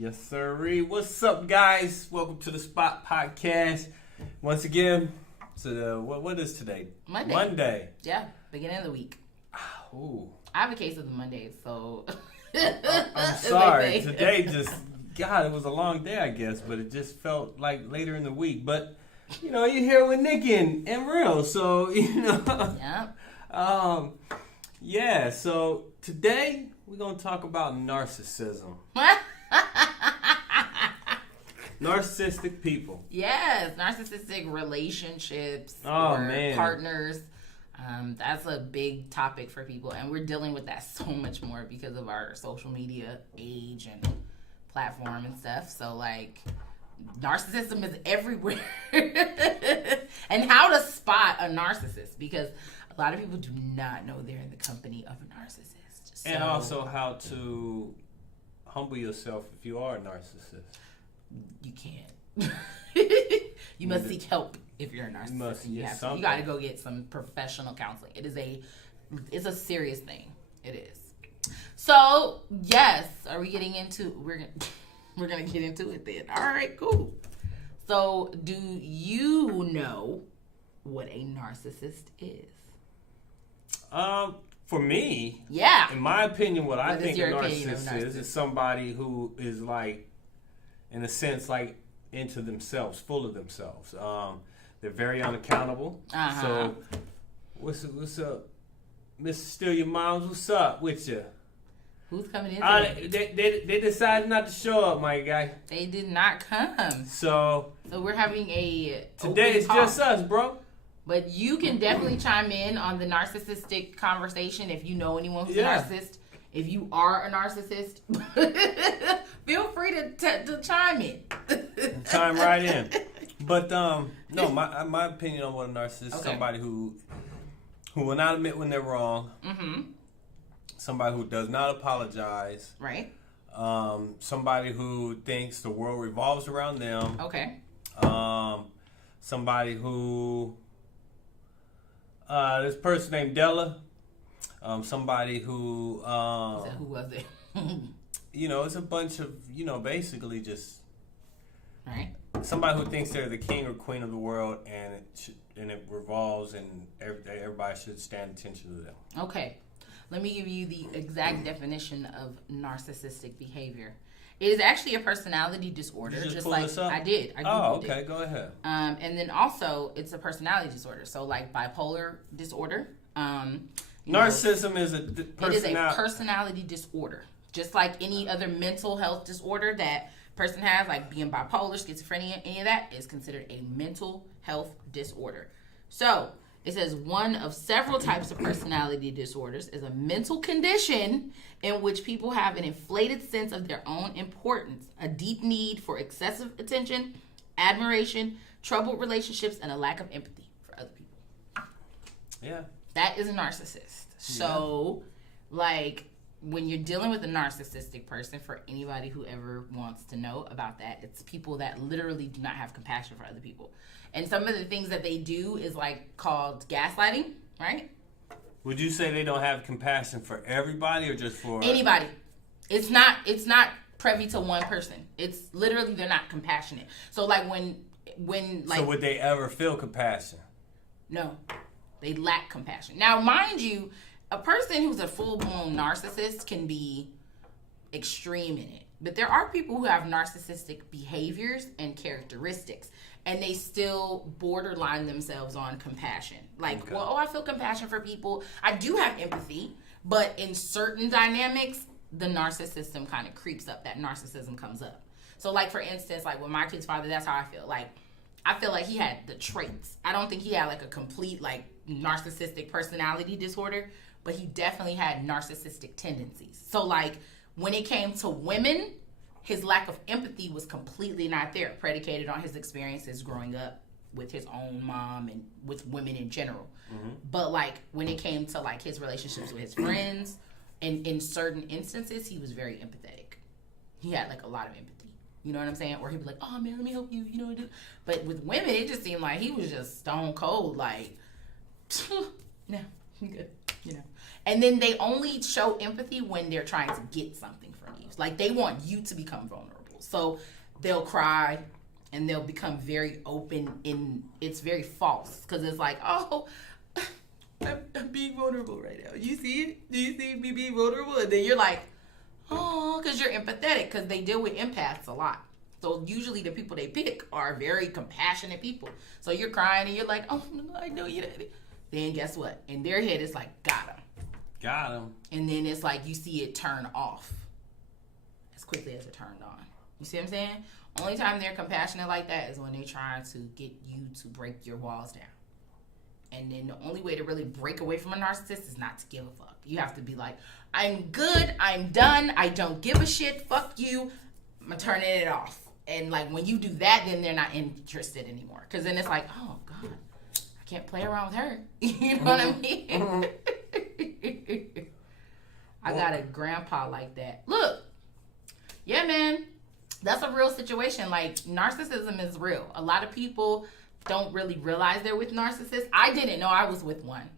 Yes, sirree. What's up, guys? Welcome to the Spot Podcast. Once again, so what is today? Monday. Yeah, beginning of the week. Ooh. I have a case of the Mondays, so. I'm sorry. Today it was a long day, I guess, but it just felt like later in the week. But, you're here with Nikki and Real, so, Yeah. Yeah, so today we're going to talk about narcissism. Narcissistic people. Yes, narcissistic relationships partners. That's a big topic for people, and we're dealing with that so much more because of our social media age and platform and stuff. So, narcissism is everywhere. And how to spot a narcissist, because a lot of people do not know they're in the company of a narcissist. So, and also how to humble yourself if you are a narcissist. You can't. You must seek help if you're a narcissist. You got to go get some professional counseling. It's a serious thing. It is. So, yes, are we getting into we're going to get into it then. All right, cool. So, do you know what a narcissist is? For me, yeah. In my opinion, what I think a narcissist is somebody who is in a sense, into themselves, full of themselves. They're very unaccountable. Uh-huh. So, what's up, Mr. Steal Your Moms? What's up with you? Who's coming in? They decided not to show up, my guy. They did not come. So we're having today it's just us, bro. But you can definitely chime in on the narcissistic conversation if you know anyone who's a narcissist. If you are a narcissist, feel free to chime in. Chime right in. But no, my opinion on what a narcissist is somebody who will not admit when they're wrong. Mm-hmm. Somebody who does not apologize. Right. Somebody who thinks the world revolves around them. Okay. Somebody who this person named Della. Somebody who who was it? It's a bunch of basically just right. Somebody who thinks they're the king or queen of the world, and it revolves, and everybody should stand attention to them. Okay, let me give you the exact definition of narcissistic behavior. It is actually a personality disorder. Did you just pull like this up? I did. Okay, go ahead. And then also it's a personality disorder. So like bipolar disorder. Narcissism is a it is a personality disorder, just like any other mental health disorder that person has, like being bipolar, schizophrenia, any of that is considered a mental health disorder. So it says one of several types of personality disorders is a mental condition in which people have an inflated sense of their own importance, a deep need for excessive attention, admiration, troubled relationships, and a lack of empathy for other people. Yeah. That is a narcissist. So, when you're dealing with a narcissistic person, for anybody who ever wants to know about that, it's people that literally do not have compassion for other people. And some of the things that they do is called gaslighting, right? Would you say they don't have compassion for everybody or just for anybody? It's not privy to one person. It's literally they're not compassionate. So when So would they ever feel compassion? No. They lack compassion. Now, mind you, a person who's a full-blown narcissist can be extreme in it. But there are people who have narcissistic behaviors and characteristics, and they still borderline themselves on compassion. I feel compassion for people. I do have empathy, but in certain dynamics, the narcissism kind of creeps up. That narcissism comes up. So, for instance, with my kid's father, that's how I feel. I feel like he had the traits. I don't think he had a complete narcissistic personality disorder, but he definitely had narcissistic tendencies. So when it came to women, his lack of empathy was completely not there, predicated on his experiences growing up with his own mom and with women in general. Mm-hmm. But when it came to his relationships with his friends, and in certain instances, he was very empathetic. He had a lot of empathy. You know what I'm saying? Or he'd be like, oh man, let me help you. You know what I do? But with women, it just seemed like he was just stone cold. No, I'm good. And then they only show empathy when they're trying to get something from you. They want you to become vulnerable. people. So they'll cry and they'll become very open, and it's very false because it's like, oh, I'm being vulnerable right now. You see it? Do you see me being vulnerable? And then you're like, oh, because you're empathetic, because they deal with empaths a lot. So usually the people they pick are very compassionate people. So you're crying and you're like, oh, I know you. Then guess what? In their head, it's like, got him. Got him. And then it's like you see it turn off as quickly as it turned on. You see what I'm saying? Only time they're compassionate like that is when they're trying to get you to break your walls down. And then the only way to really break away from a narcissist is not to give a fuck. You have to be like, I'm good, I'm done, I don't give a shit, fuck you, I'm turning it off. And like when you do that, then they're not interested anymore. Because then it's like, oh God, I can't play around with her. You know what I mean? I got a grandpa like that. Look, yeah, man, that's a real situation. Like, narcissism is real. A lot of people don't really realize they're with narcissists. I didn't know I was with one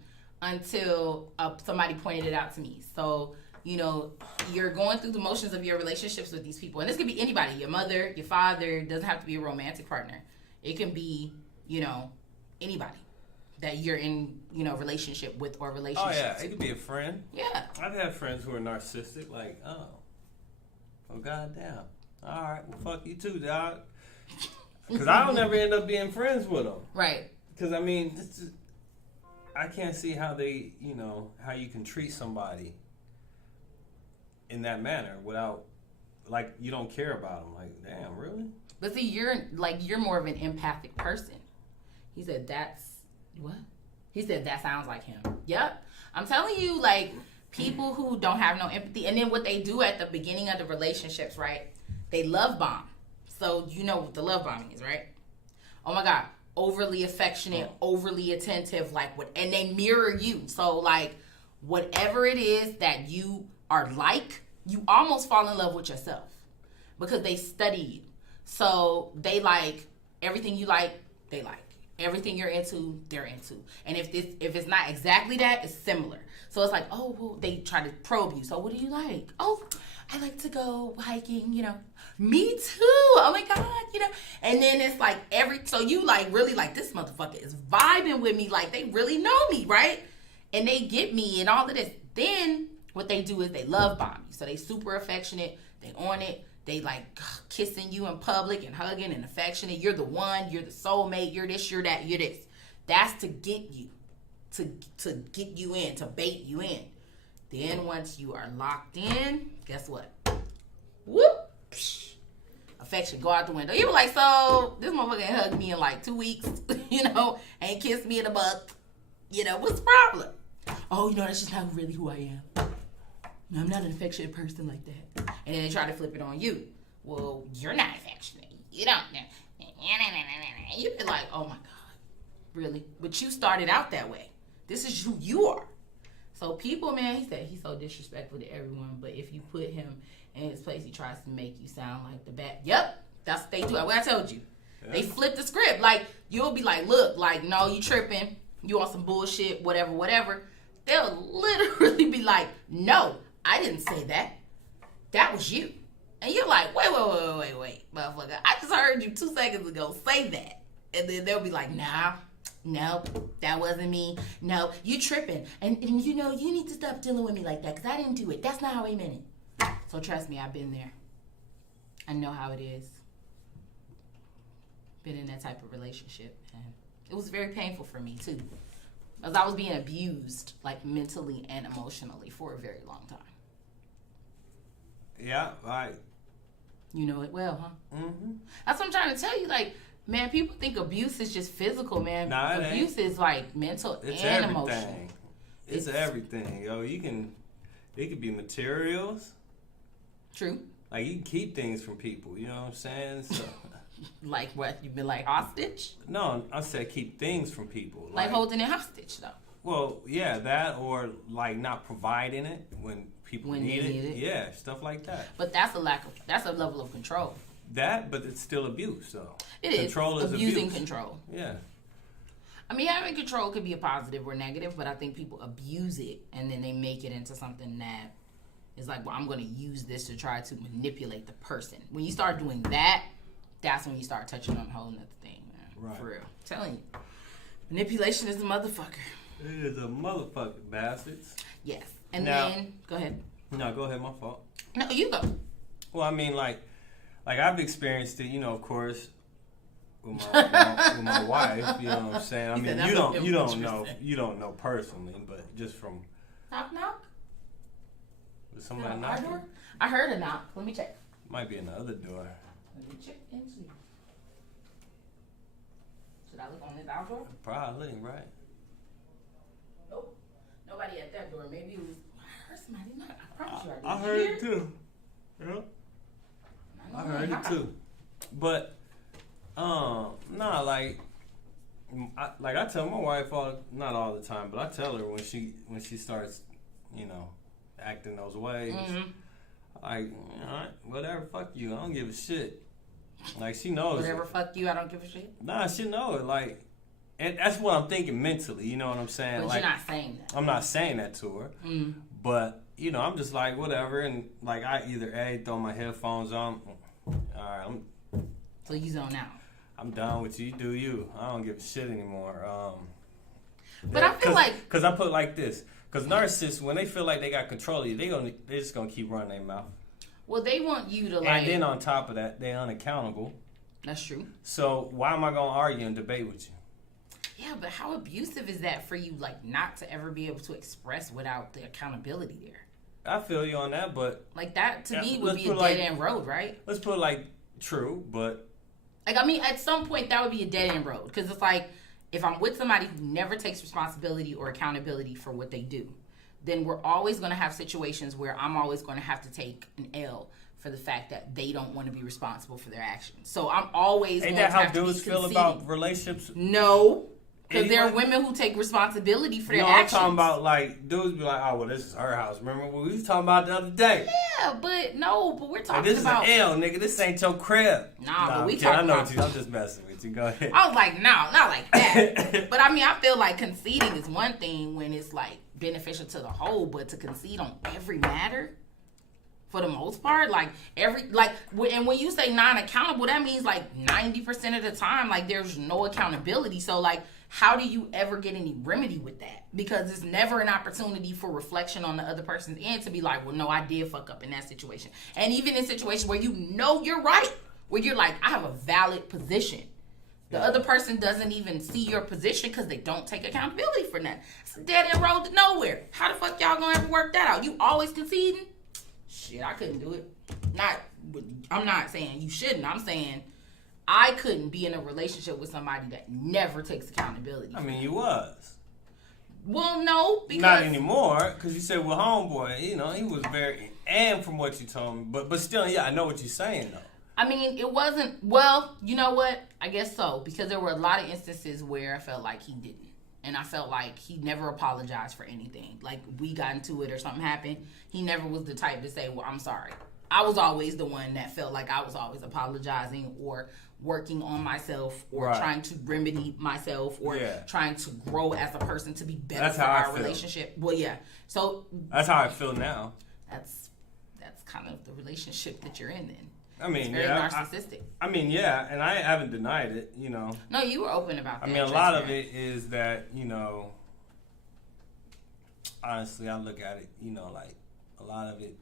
until somebody pointed it out to me. So, you know, you're going through the motions of your relationships with these people. And this could be anybody, your mother, your father. It doesn't have to be a romantic partner. It can be, you know, anybody that you're in, you know, relationship with or relationship. Oh, yeah. It could be a friend. Yeah. I've had friends who are narcissistic. Like, oh, goddamn. All right, well, fuck you too, dog. Because I don't ever end up being friends with them. Right. Because, I mean, I can't see how they, you know, how you can treat somebody in that manner without, like, you don't care about them. Like, damn, really? But see, you're more of an empathic person. He said, what? He said, that sounds like him. Yep. I'm telling you, like, people who don't have no empathy, and then what they do at the beginning of the relationships, right? They love bomb. So you know what the love bombing is, right? Oh my God, overly affectionate, overly attentive, like what, and they mirror you. So like whatever it is that you are like, you almost fall in love with yourself because they study you. So they like everything you like, they like. Everything you're into, they're into. And if it's not exactly that, it's similar. So it's like, oh, well, they try to probe you. So what do you like? Oh, I like to go hiking, you know. Me too. Oh my God, you know. And then it's like so you like really like this motherfucker is vibing with me. Like they really know me, right? And they get me and all of this. Then what they do is they love bomb you. So they super affectionate. They on it. They like kissing you in public and hugging and affectionate. You're the one. You're the soulmate. You're this. You're that. You're this. That's to get you, to get you in, to bait you in. Then once you are locked in, guess what? Whoop! Affection go out the window. You were like, so this motherfucker ain't hugged me in like 2 weeks, you know, ain't kissed me in a month. You know, what's the problem? Oh, you know, that's just not really who I am. I'm not an affectionate person like that. And then they try to flip it on you. Well, you're not affectionate. You don't. You'd be like, oh my God, really? But you started out that way. This is who you are. So people, man, he said he's so disrespectful to everyone, but if you put him in his place, he tries to make you sound like the bad. Yep, that's what they do. What I told you. Yeah. They flip the script. Like, you'll be like, look, like, no, you tripping. You on some bullshit, whatever. They'll literally be like, no, I didn't say that. That was you. And you're like, wait, motherfucker. I just heard you 2 seconds ago say that. And then they'll be like, nah. No, that wasn't me. No, you tripping. And you know, you need to stop dealing with me like that because I didn't do it. That's not how I meant it. So trust me, I've been there. I know how it is. Been in that type of relationship. And it was very painful for me, too. Because I was being abused, like, mentally and emotionally for a very long time. Yeah, right. You know it well, huh? Mm-hmm. That's what I'm trying to tell you, like, man, people think abuse is just physical, man. Nah, abuse is like mental and emotional. It's everything, yo. It could be materials. True. Like you can keep things from people, you know what I'm saying? So, like what? You've been like hostage? No, I said keep things from people. Like holding it hostage, though. Well, yeah, that or like not providing it when people need it. Yeah, stuff like that. But that's a level of control. That, but it's still abuse, though. It is. Control is abusing abuse. Control. Yeah. I mean, having control could be a positive or negative, but I think people abuse it and then they make it into something that It's like, well, I'm going to use this to try to manipulate the person. When you start doing that, that's when you start touching on a whole nother thing, man. Right. For real. I'm telling you. Manipulation is a motherfucker. It is a motherfucker, bastards. Yes. And now, then, go ahead. No, go ahead. My fault. No, you go. Well, I mean, like I've experienced it, you know, of course, with my wife. You know what I'm saying? I mean, you don't know personally, but just from knock knock. Was somebody knocking? I heard a knock. Let me check. Might be in the other door. Let me check and see. Should I look on this outdoor? Probably, right? Nope. Nobody at that door. Maybe it was. I heard somebody knock. I promise you I heard it too. Yeah. I heard it too. But, nah, like I tell my wife not all the time, but I tell her when she starts, you know, acting those ways. Mm-hmm. Like, all right, whatever, fuck you. I don't give a shit. Like, she knows whatever, fuck you, I don't give a shit? Nah, she know it. Like, and that's what I'm thinking mentally. You know what I'm saying? But like, you're not saying that. I'm not saying that to her. Mm. But, you know, I'm just like, whatever. And, like, I either, throw my headphones on. All right, so you zone out. I'm done with you. You do you. I don't give a shit anymore. But I feel like... Because I put it like this. Because narcissists, when they feel like they got control of you, they're just going to keep running their mouth. Well, they want you to, like... And then on top of that, they're unaccountable. That's true. So why am I going to argue and debate with you? Yeah, but how abusive is that for you, like, not to ever be able to express without the accountability there? I feel you on that, but... Like, that, to me, would be a dead-end road, right? Let's put it like, true, but... Like, I mean, at some point, that would be a dead-end road. Because it's like, if I'm with somebody who never takes responsibility or accountability for what they do, then we're always going to have situations where I'm always going to have to take an L for the fact that they don't want to be responsible for their actions. So I'm always Ain't going that to have to be dudes feel about relationships? No. Because there are women who take responsibility for their actions. I'm talking about, like, dudes be like, oh, well, this is her house. Remember what we was talking about the other day? Yeah, but we're talking about... This is an L, nigga. This ain't your crib. But we talking about... I'm just messing with you. Go ahead. I was like, no, not like that. But, I mean, I feel like conceding is one thing when it's, like, beneficial to the whole, but to concede on every matter... For the most part, and when you say non-accountable, that means like 90% of the time, like there's no accountability. So like, how do you ever get any remedy with that? Because it's never an opportunity for reflection on the other person's end to be like, well, no, I did fuck up in that situation. And even in situations where you know you're right, where you're like, I have a valid position. The other person doesn't even see your position because they don't take accountability for that. It's a dead end road to nowhere. How the fuck y'all gonna ever work that out? You always conceding? Shit, I couldn't do it. I'm not saying you shouldn't. I'm saying I couldn't be in a relationship with somebody that never takes accountability. I mean, you was. Well, no, because... Not anymore, because you said, well, homeboy, you know, he was very... And from what you told me, but still, yeah, I know what you're saying, though. I mean, it wasn't... Well, you know what? I guess so, because there were a lot of instances where I felt like he didn't. And I felt like he never apologized for anything. Like, we got into it or something happened. He never was the type to say, well, I'm sorry. I was always the one that felt like I was always apologizing or working on myself or trying to remedy myself or trying to grow as a person to be better for our relationship. Well, yeah. So... That's how I feel now. That's kind of the relationship that you're in then. I mean, it's very narcissistic. And I haven't denied it, you know. No, you were open about that. I mean, a lot of it is that, you know, honestly, I look at it, you know, like, a lot of it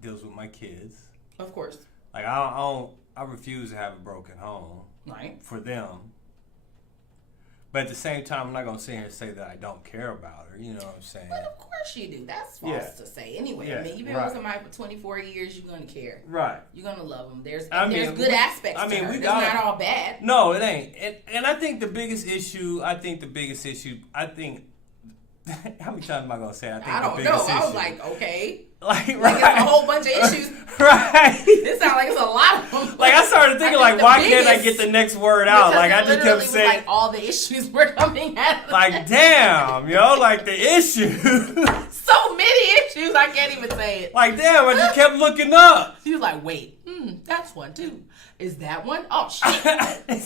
deals with my kids. Of course. Like, I refuse to have a broken home. Right. For them. But at the same time, I'm not going to sit here and say that I don't care about her. You know what I'm saying? But of course you do. That's false to say. Anyway, I mean, you've been with somebody for 24 years, you're going to care. Right. You're going to love them. There's good aspects to her. It's not all bad. No, it ain't. And I think the biggest issue, how many times am I going to say I don't know. I was like, okay. Like it's a whole bunch of issues. Right. It sounds like it's a lot of them. Like, I started thinking, like, why can't I get the next word out? Like, I just kept saying. Like, all the issues were coming at like, damn, yo, like, the issue. So many issues, I can't even say it. Like, damn, I just kept looking up. She was like, wait, that's one, too. Is that one? Oh, shit.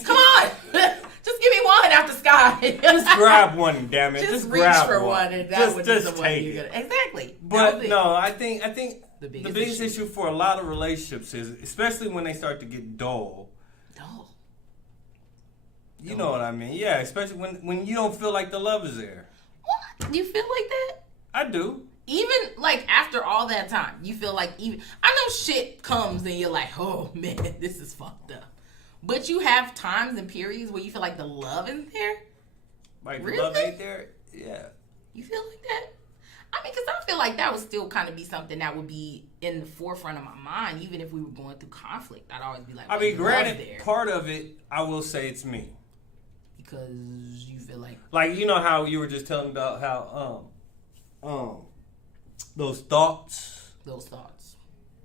Come on. Just give me one out the sky. Just grab one, damn it. Just reach for one and that would be the one you're gonna... Exactly. But no, I think the the biggest biggest issue for a lot of relationships is, especially when they start to get dull. Dull. You know what I mean? Yeah, especially when you don't feel like the love is there. What? You feel like that? I do. Even like after all that time, you feel like even I know shit comes and you're like, oh man, this is fucked up. But you have times and periods where you feel like the love isn't there. Like Really? the love ain't there. Yeah. You feel like that? I mean, because I feel like that would still kind of be something that would be in the forefront of my mind, even if we were going through conflict. I'd always be like, I mean, the love granted, there. part of it, I will say it's me. Because you feel like Like, you know how you were just telling about how those thoughts,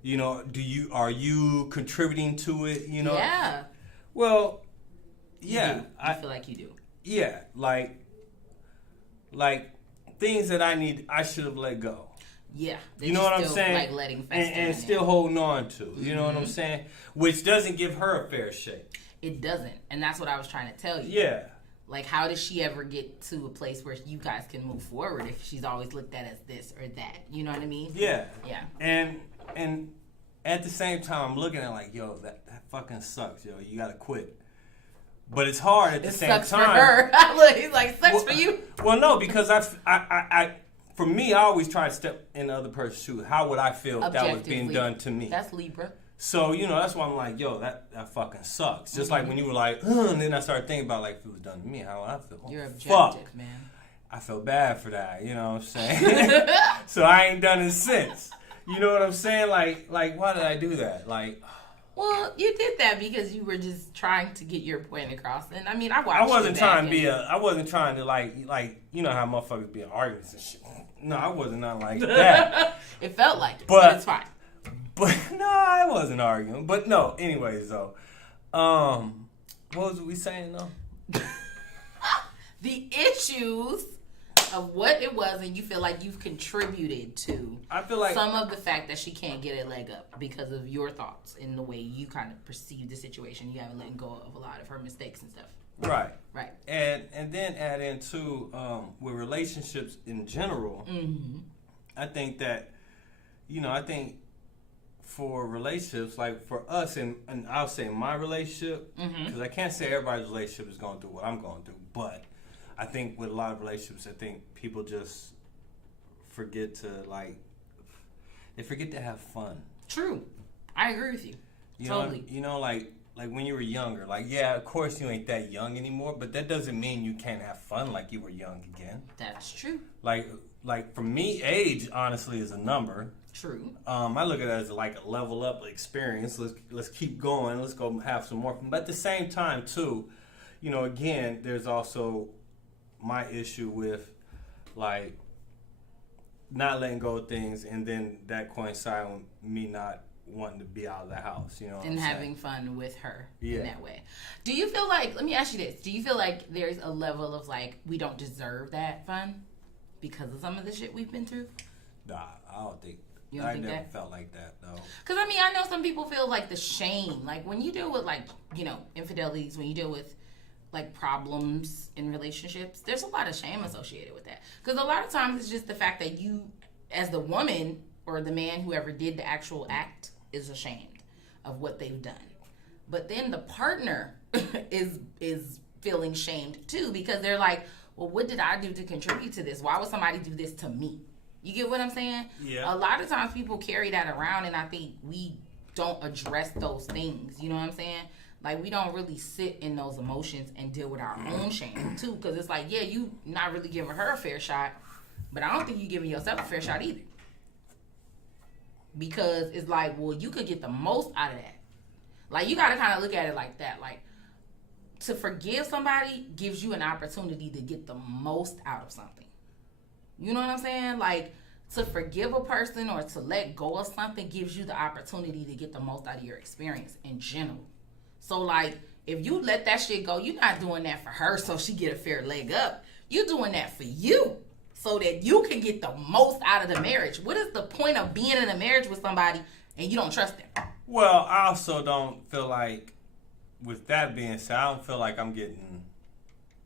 you know, are you contributing to it, you know? Yeah. Well, You yeah. do. I feel like you do. Yeah, like things that I should have let go. Yeah. You know what I'm still, saying? Like letting fester and still holding on to. You know what I'm saying? Which doesn't give her a fair shake. It doesn't. And that's what I was trying to tell you. Yeah. Like, how does she ever get to a place where you guys can move forward if she's always looked at as this or that? You know what I mean? Yeah. Yeah. And at the same time, I'm looking at like, yo, that fucking sucks, yo. You gotta quit. But it's hard at the same time. It sucks for her. Look, he's like, sucks for you. Well, no, because for me, I always try to step in the other person's shoes. How would I feel if that was being done to me? That's Libra. So, you know, that's why I'm like, yo, that fucking sucks. Just like when you were like, and then I started thinking about, like, if it was done to me, how would I feel? You're objective, Fuck. man. I feel bad for that, you know what I'm saying? So I ain't done it since. You know what I'm saying? Like, why did I do that? Like, well, you did that because you were just trying to get your point across. And I mean, I watched I wasn't you trying back to I wasn't trying to like, you know how motherfuckers be in arguments and shit. No, I wasn't not like that. It felt like it, But- but it's fine. But no, I wasn't arguing. But no, anyways though. What was we saying though? The issues of what it was, and you feel like you've contributed to I feel like some of the fact that she can't get a leg up because of your thoughts and the way you kind of perceive the situation. You haven't let go of a lot of her mistakes and stuff. right. Right. And then add into with relationships in general, I think that, you know, I think for relationships, like for us, and I'll say my relationship, because I can't say everybody's relationship is going through what I'm going through, but I think with a lot of relationships, I think people just forget to they forget to have fun. True. I agree with you. Totally. You know, like when you were younger, like, yeah, of course you ain't that young anymore, but that doesn't mean you can't have fun like you were young again. That's true. Like for me, age honestly is a number. True. I look at it as like a level up experience. Let's keep going. Let's go have some more fun. But at the same time, too, you know, again, there's also my issue with like not letting go of things, and then that coincide with me not wanting to be out of the house, you know what And I'm having saying? fun with her Yeah. in that way. Do you feel like, let me ask you this, do you feel like there's a level of like, we don't deserve that fun because of some of the shit we've been through? Nah, I don't think. You don't I think never that? felt like that though. Because I mean, I know some people feel like the shame, like when you deal with like, you know, infidelities, when you deal with like problems in relationships, there's a lot of shame associated with that. Because a lot of times it's just the fact that you, as the woman or the man, whoever did the actual act, is ashamed of what they've done. But then the partner is feeling shamed too, because they're like, well, what did I do to contribute to this? Why would somebody do this to me? You get what I'm saying? Yeah. A lot of times people carry that around, and I think we don't address those things. You know what I'm saying? Like, we don't really sit in those emotions and deal with our own shame too, because it's like, yeah, you not really giving her a fair shot, but I don't think you giving yourself a fair shot either. Because it's like, well, you could get the most out of that. Like, you got to kind of look at it like that. Like, to forgive somebody gives you an opportunity to get the most out of something. You know what I'm saying? Like, to forgive a person or to let go of something gives you the opportunity to get the most out of your experience in general. So, like, if you let that shit go, you're not doing that for her so she get a fair leg up. You're doing that for you so that you can get the most out of the marriage. What is the point of being in a marriage with somebody and you don't trust them? Well, I also don't feel like, with that being said, I don't feel like I'm getting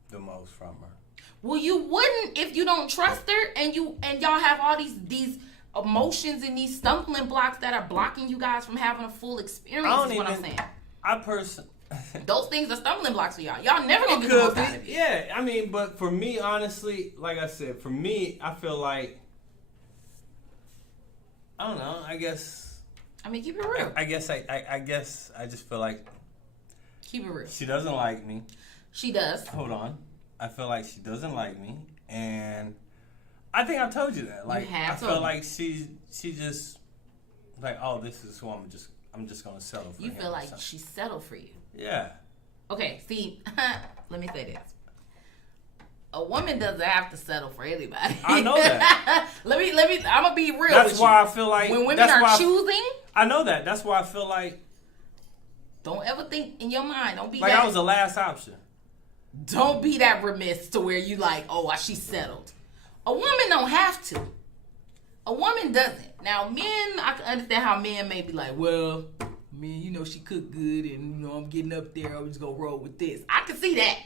the most from her. Well, you wouldn't if you don't trust her and y'all have all these emotions and these stumbling blocks that are blocking you guys from having a full experience. Is what I'm saying. Those things are stumbling blocks for y'all. Y'all never gonna get the most out of it. Yeah, I mean, but for me, honestly, like I said, for me, I feel like, I don't know. I guess. I mean, keep it real. I guess I just feel like. Keep it real. She doesn't like me. She does. Hold on. I feel like she doesn't like me, and I think I told you that. Like, I feel like she just like, oh, this is who I'm just gonna settle for. You feel like she settled for you. Yeah. Okay, see, let me say this. A woman doesn't have to settle for anybody. I know that. let me, I'm going to be real with you. That's why I feel like... When women are choosing... I know that. That's why I feel like... Don't ever think in your mind. Don't be like I was the last option. Don't be that remiss to where you like, oh, she settled. A woman don't have to. A woman doesn't. Now, men, I can understand how men may be like, well... Man, you know, she cooked good and, you know, I'm getting up there. I'm just going to roll with this. I can see that.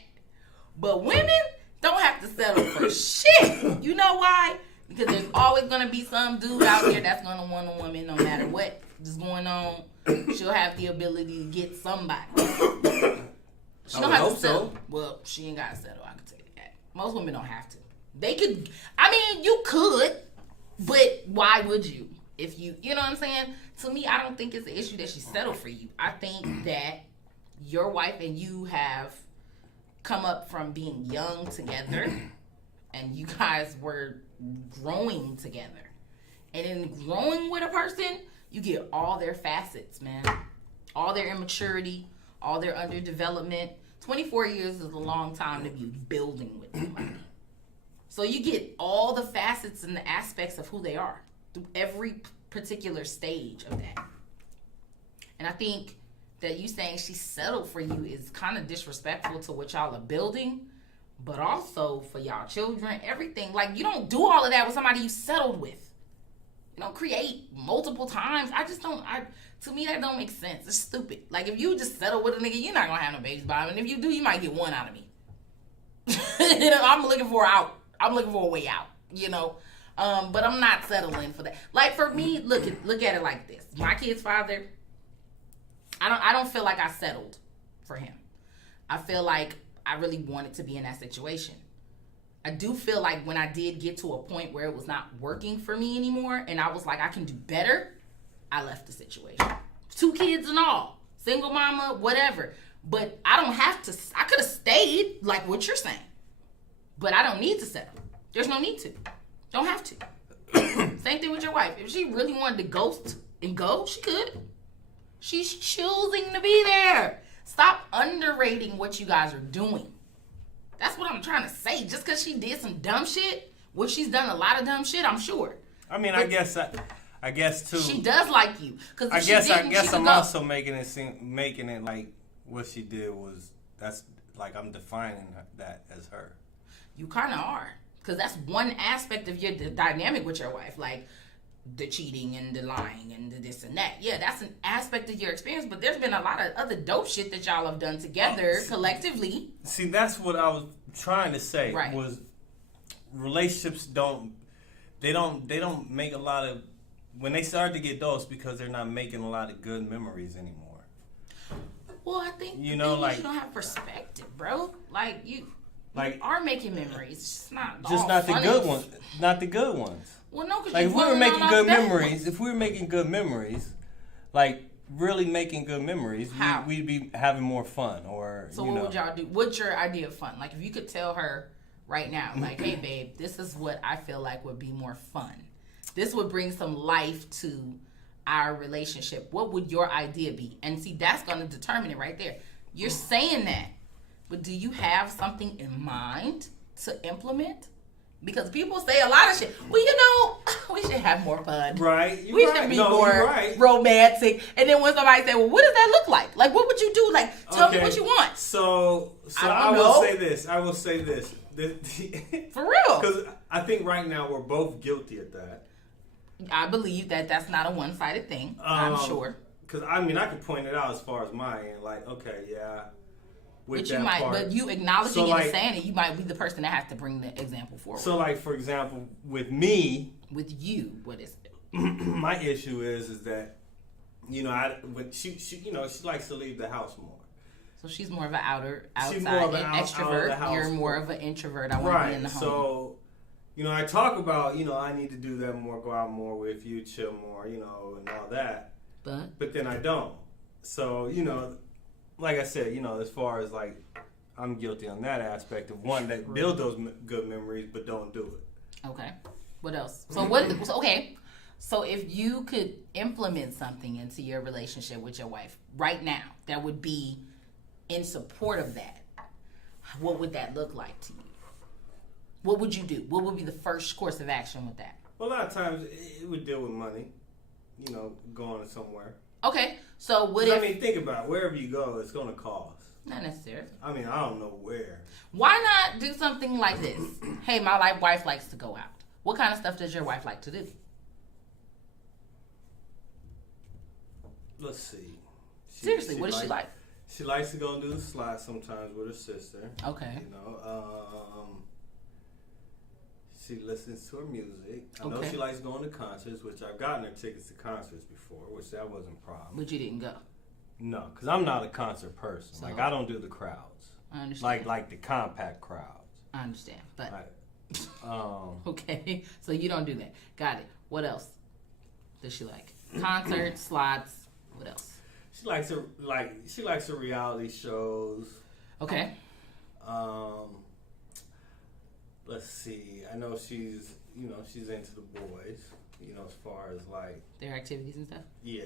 But women don't have to settle for shit. You know why? Because there's always going to be some dude out there that's going to want a woman no matter what is going on. She'll have the ability to get somebody. She don't have to settle. So. Well, she ain't got to settle. I can tell you that. Most women don't have to. They could. I mean, you could. But why would you? If you know what I'm saying? To me, I don't think it's an issue that she settled for you. I think that your wife and you have come up from being young together and you guys were growing together. And in growing with a person, you get all their facets, man. All their immaturity, all their underdevelopment. 24 years is a long time to be building with somebody. So you get all the facets and the aspects of who they are through every particular stage of that. And I think that you saying she settled for you is kind of disrespectful to what y'all are building, but also for y'all children, everything. Like, you don't do all of that with somebody you settled with. You don't create multiple times. To me, that don't make sense. It's stupid. Like, if you just settle with a nigga, you're not gonna have no babies by him. And if you do, you might get one out of me. You know, I'm looking for a way out, you know. But I'm not settling for that. Like, for me, look at it like this. My kid's father, I don't feel like I settled for him. I feel like I really wanted to be in that situation. I do feel like when I did get to a point where it was not working for me anymore and I was like, I can do better, I left the situation. 2 kids and all. Single mama, whatever. But I don't have to. I could have stayed, like what you're saying. But I don't need to settle. There's no need to. Don't have to. Same thing with your wife. If she really wanted to ghost and go, she could. She's choosing to be there. Stop underrating what you guys are doing. That's what I'm trying to say. Just because she did some dumb shit, which she's done a lot of dumb shit, I'm sure. I mean, but I guess too. She does like you. I guess I'm also making it like what she did was, that's like I'm defining that as her. You kind of are. Because that's one aspect of your dynamic with your wife. Like the cheating and the lying and the this and that. Yeah, that's an aspect of your experience. But there's been a lot of other dope shit that y'all have done together collectively. See, that's what I was trying to say. Right. Was relationships don't make a lot of, when they start to get those, because they're not making a lot of good memories anymore. Well, I think you don't have perspective, bro. Like you are making memories. It's just not the good ones. Not the good ones. Well, no, because like if we were making good memories, like really making good memories, we'd be having more fun. Or so, what would y'all do? What's your idea of fun? Like, if you could tell her right now, like, hey, babe, this is what I feel like would be more fun. This would bring some life to our relationship. What would your idea be? And see, that's going to determine it right there. You're saying that, but do you have something in mind to implement? Because people say a lot of shit. Well, we should have more fun. Right. We should be more romantic. And then when somebody say, well, what does that look like? Like, what would you do? Like, tell me what you want. So I will say this. For real. Because I think right now we're both guilty of that. I believe that that's not a one-sided thing. I'm sure. Because, I mean, I could point it out as far as my end. Like, okay, yeah. But you acknowledging and saying it, you might be the person that has to bring the example forward. So, like, for example, with me. With you, what is it? my issue is that, when she likes to leave the house more. So she's more of an outside Out extrovert. of the house. You're more of an introvert. I want to be in the home. So, I talk about, I need to do that more, go out more with you, chill more, and all that. But then I don't. So, like I said, as far as like, I'm guilty on that aspect of one that build those good memories, but don't do it. Okay. What else? So So if you could implement something into your relationship with your wife right now that would be in support of that, what would that look like to you? What would you do? What would be the first course of action with that? Well, a lot of times it would deal with money, going somewhere. Okay, so what if... think about it. Wherever you go, it's going to cost. Not necessarily. I don't know where. Why not do something like this? Hey, my wife likes to go out. What kind of stuff does your wife like to do? Let's see. Seriously, what does she like? She likes to go and do the slide sometimes with her sister. Okay. She listens to her music. I know she likes going to concerts, which I've gotten her tickets to concerts before, which that wasn't a problem. But you didn't go. No, because I'm not a concert person. So, I don't do the crowds. I understand. Like the compact crowds. I understand, but okay, so you don't do that. Got it. What else does she like? Concerts, slots. What else? She likes her reality shows. Okay. Let's see. I know she's into the boys. As far as like their activities and stuff. Yeah.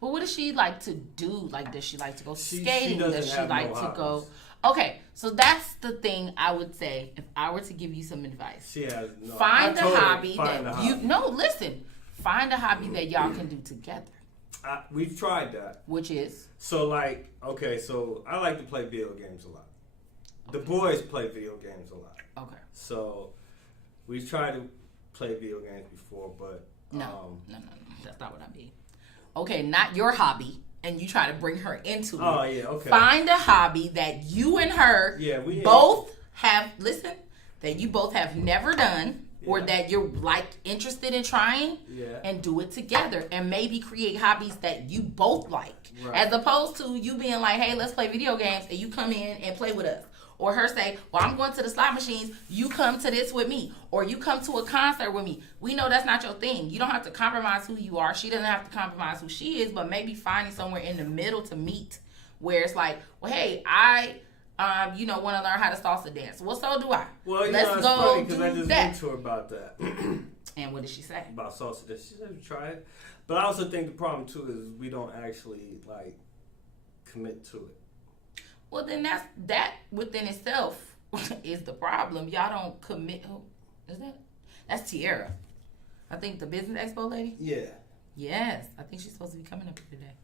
Well, what does she like to do? Like, does she like to go skating? Does she like to go? Okay, so that's the thing I would say if I were to give you some advice. She has no. Find a hobby that you. No, listen. Find a hobby that y'all can do together. We've tried that. Which is? So so I like to play video games a lot. Okay. The boys play video games a lot. Okay. So we've tried to play video games before, but no, that's not what I mean. Okay, not your hobby, and you try to bring her into it. Oh yeah, okay. Find a hobby that you and her both have. Listen, that you both have never done. Or that you're interested in trying, and do it together, and maybe create hobbies that you both like, as opposed to you being like, "Hey, let's play video games," and you come in and play with us, or her say, "Well, I'm going to the slot machines. You come to this with me, or you come to a concert with me." We know that's not your thing. You don't have to compromise who you are. She doesn't have to compromise who she is, but maybe finding somewhere in the middle to meet, where it's like, "Well, hey, I." Want to learn how to salsa dance. Well, so do I. Well, let's it's go funny do I just that. went to her about that. And what did she say? About salsa dance. She said, try it. But I also think the problem, too, is we don't actually, commit to it. Well, then that within itself is the problem. Y'all don't commit. Who is that? That's Tiara. I think the business expo lady? Yeah. Yes. I think she's supposed to be coming up here today.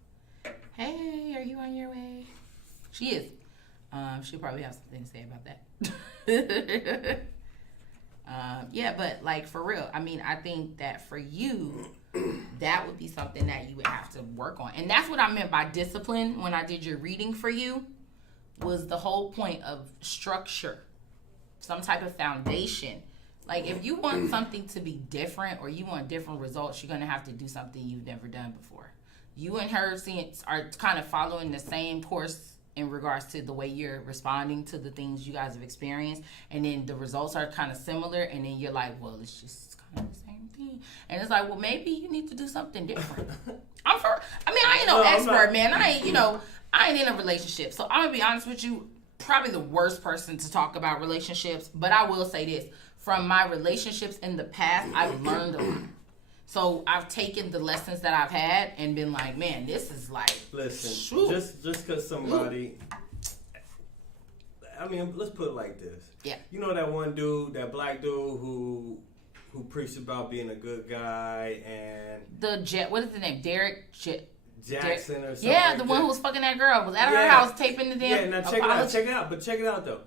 Hey, are you on your way? She is. She'll probably have something to say about that. But for real, I think that for you, that would be something that you would have to work on. And that's what I meant by discipline when I did your reading for you, was the whole point of structure, some type of foundation. Like, if you want something to be different or you want different results, you're going to have to do something you've never done before. You and her are kind of following the same course in regards to the way you're responding to the things you guys have experienced, and then the results are kind of similar, and then you're like, well, it's just kind of the same thing. And it's like, well, maybe you need to do something different. I ain't no expert, man. I ain't in a relationship. So I'm going to be honest with you, probably the worst person to talk about relationships, but I will say this. From my relationships in the past, I've learned a lot. So I've taken the lessons that I've had and been like, man, this is like... Listen, shoot. just because somebody... let's put it like this. Yeah. You know that one dude, that black dude who preached about being a good guy and... what is his name? Derek Jackson or something. Yeah, the one who was fucking that girl. Was at her house taping the damn... Yeah, now check it out. But check it out, though.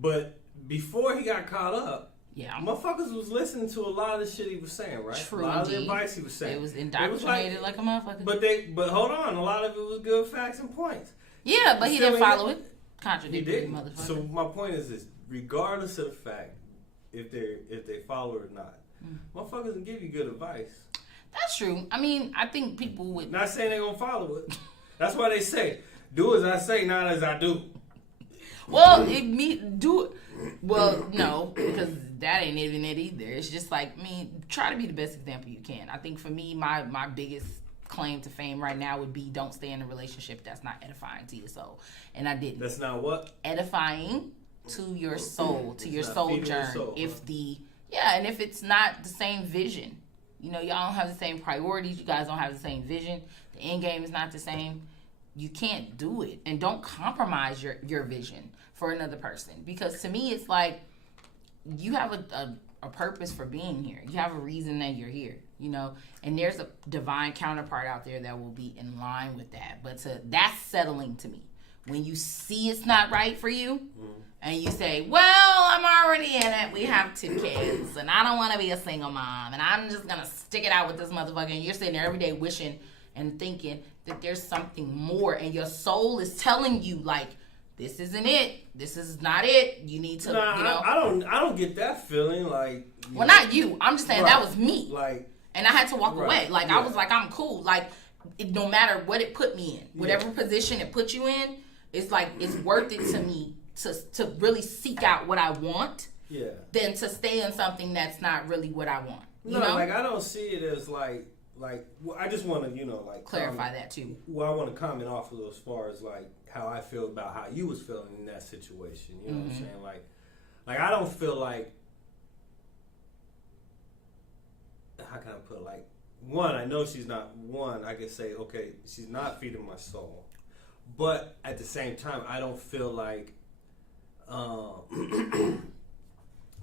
But before he got caught up, motherfuckers was listening to a lot of the shit he was saying, right? True, a lot of the advice he was saying. It was indoctrinated like a motherfucker. But hold on, a lot of it was good facts and points. Yeah, but he didn't follow it. Contradictory, he didn't. Motherfucker. So my point is this: regardless of the fact if they follow it or not, motherfuckers will give you good advice. That's true. I mean, I think people would. Not saying they're gonna follow it. That's why they say, "Do as I say, not as I do." Well, do it. Well, no, because that ain't even it either. It's just like, try to be the best example you can. I think for me, my biggest claim to fame right now would be don't stay in a relationship that's not edifying to your soul. And I didn't. That's not what? Edifying to your soul, to your sojourn. Soul, and if it's not the same vision, y'all don't have the same priorities. You guys don't have the same vision. The end game is not the same. You can't do it. And don't compromise your vision for another person. Because to me, it's like you have a purpose for being here. You have a reason that you're here, And there's a divine counterpart out there that will be in line with that. But that's settling to me. When you see it's not right for you, and you say, well, I'm already in it. We have 2 kids, and I don't want to be a single mom, and I'm just going to stick it out with this motherfucker. And you're sitting there every day wishing and thinking that there's something more, and your soul is telling you, like, this isn't it. This is not it. You need to, I don't get that feeling, like. Well, not you. I'm just saying that was me. Like. And I had to walk away. Like, I was like, I'm cool. Like, no matter what it put me in, whatever position it put you in, it's like, it's worth it to me to really seek out what I want than to stay in something that's not really what I want. You know? Like, I don't see it as like, well, I just want to, like, clarify that too. Well, I want to comment off of as far as like how I feel about how you was feeling in that situation. You know what I'm saying? Like I don't feel like, how can I put it? Like, one, I know she's not one. I can say, okay, she's not feeding my soul, but at the same time, I don't feel like,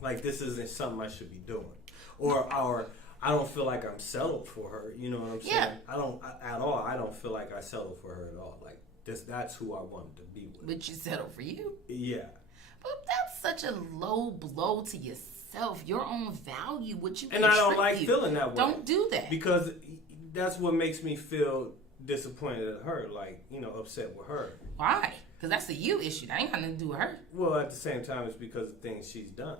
like this isn't something I should be doing, or I don't feel like I'm settled for her. You know what I'm saying? Yeah. I don't at all. I don't feel like I settled for her at all. Like that's who I wanted to be with. But you settled for you. Yeah. But that's such a low blow to yourself, your own value, what you. And I don't like feeling that way. Don't do that. Because that's what makes me feel disappointed at her. Like, upset with her. Why? Because that's a you issue. That ain't got nothing to do with her. Well, at the same time, it's because of things she's done.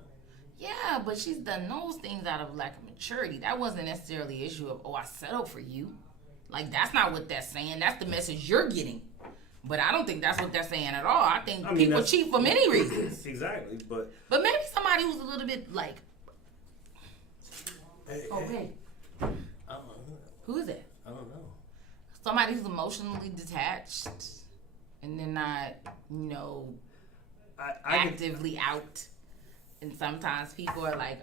Yeah, but she's done those things out of lack of maturity. That wasn't necessarily the issue of, I settled for you. Like, that's not what that's saying. That's the message you're getting. But I don't think that's what they're saying at all. I think people cheat for many reasons. Exactly, but maybe somebody who's a little bit like... Hey. I don't know. Who is it? I don't know. Somebody who's emotionally detached and they're not, actively out. And sometimes people are like,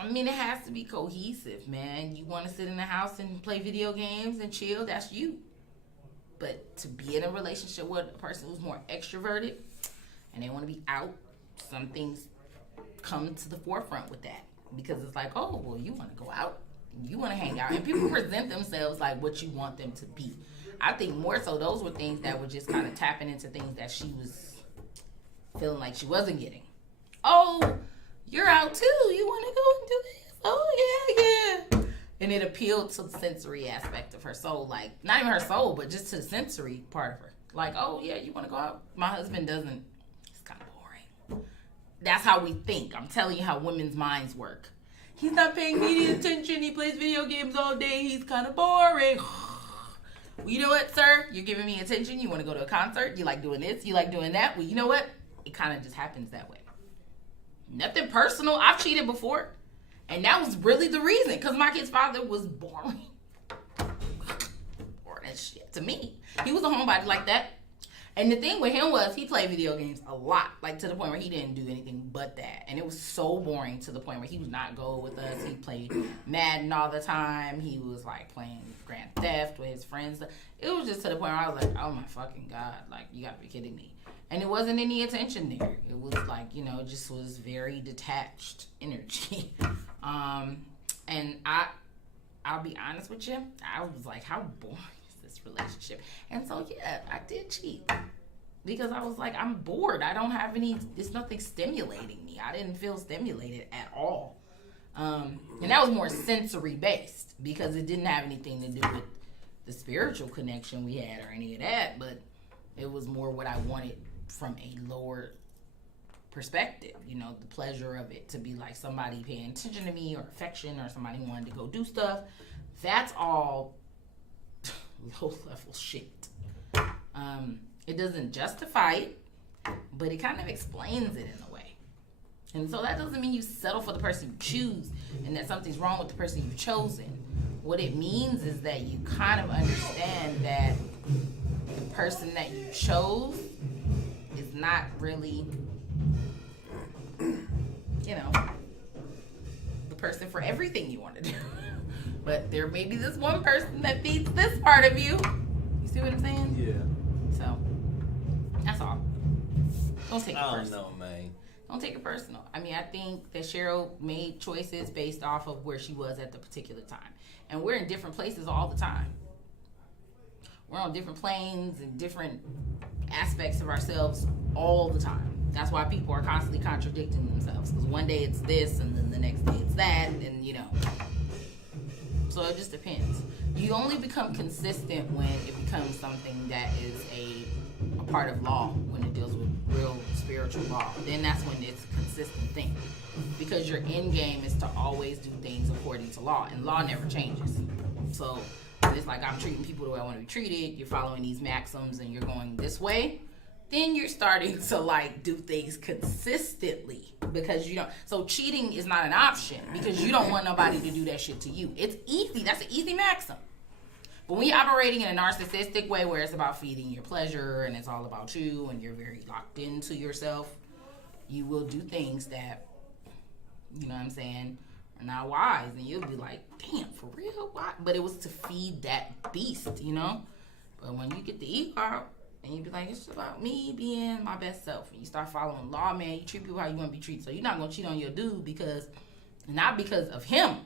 it has to be cohesive, man. You want to sit in the house and play video games and chill, that's you. But to be in a relationship with a person who's more extroverted and they want to be out, some things come to the forefront with that. Because it's like, you want to go out, you want to hang out. And people present themselves like what you want them to be. I think more so those were things that were just kind of tapping into things that she was feeling like she wasn't getting. You're out too. You want to go and do this? Yeah. And it appealed to the sensory aspect of her soul. Like, not even her soul, but just to the sensory part of her. Like, you want to go out? My husband doesn't. It's kind of boring. That's how we think. I'm telling you how women's minds work. He's not paying me any attention. He plays video games all day. He's kind of boring. Well, you know what, sir? You're giving me attention. You want to go to a concert. You like doing this. You like doing that. Well, you know what? It kind of just happens that way. Nothing personal. I've cheated before. And that was really the reason. Because my kid's father was boring. Boring as shit to me. He was a homebody like that. And the thing with him was he played video games a lot. Like to the point where he didn't do anything but that. And it was so boring to the point where he would not go with us. He played Madden all the time. He was like playing Grand Theft with his friends. It was just to the point where I was like, oh my fucking God. Like, you gotta be kidding me. And it wasn't any attention there. It was like, it just was very detached energy. And I'll be honest with you, I was like, how boring is this relationship? And so, yeah, I did cheat. Because I was like, I'm bored. I don't have it's nothing stimulating me. I didn't feel stimulated at all. And that was more sensory based because it didn't have anything to do with the spiritual connection we had or any of that, but it was more what I wanted from a lower perspective, the pleasure of it, to be like somebody paying attention to me or affection or somebody wanting to go do stuff. That's all low level shit. It doesn't justify it, but it kind of explains it in a way. And so that doesn't mean you settle for the person you choose and that something's wrong with the person you've chosen. What it means is that you kind of understand that the person that you chose is not really, the person for everything you want to do. But there may be this one person that feeds this part of you. You see what I'm saying? Yeah. So, that's all. Don't take it personal. I don't know, man. Don't take it personal. I mean, I think that Cheryl made choices based off of where she was at the particular time. And we're in different places all the time. We're on different planes and different aspects of ourselves all the time. That's why people are constantly contradicting themselves. Because one day it's this, and then the next day it's that, and So it just depends. You only become consistent when it becomes something that is a part of law, when it deals with real spiritual law. Then that's when it's a consistent thing. Because your end game is to always do things according to law, and law never changes. So it's like, I'm treating people the way I want to be treated. You're following these maxims and you're going this way. Then you're starting to do things consistently because you don't. So cheating is not an option because you don't want nobody to do that shit to you. It's easy. That's an easy maxim. But when you're operating in a narcissistic way where it's about feeding your pleasure and it's all about you and you're very locked into yourself, you will do things that, are not wise. And you'll be like, damn, for real? Why? But it was to feed that beast, But when you get the ego out, and you be like, it's about me being my best self. And you start following law, man. You treat people how you want to be treated. So you're not going to cheat on your dude not because of him.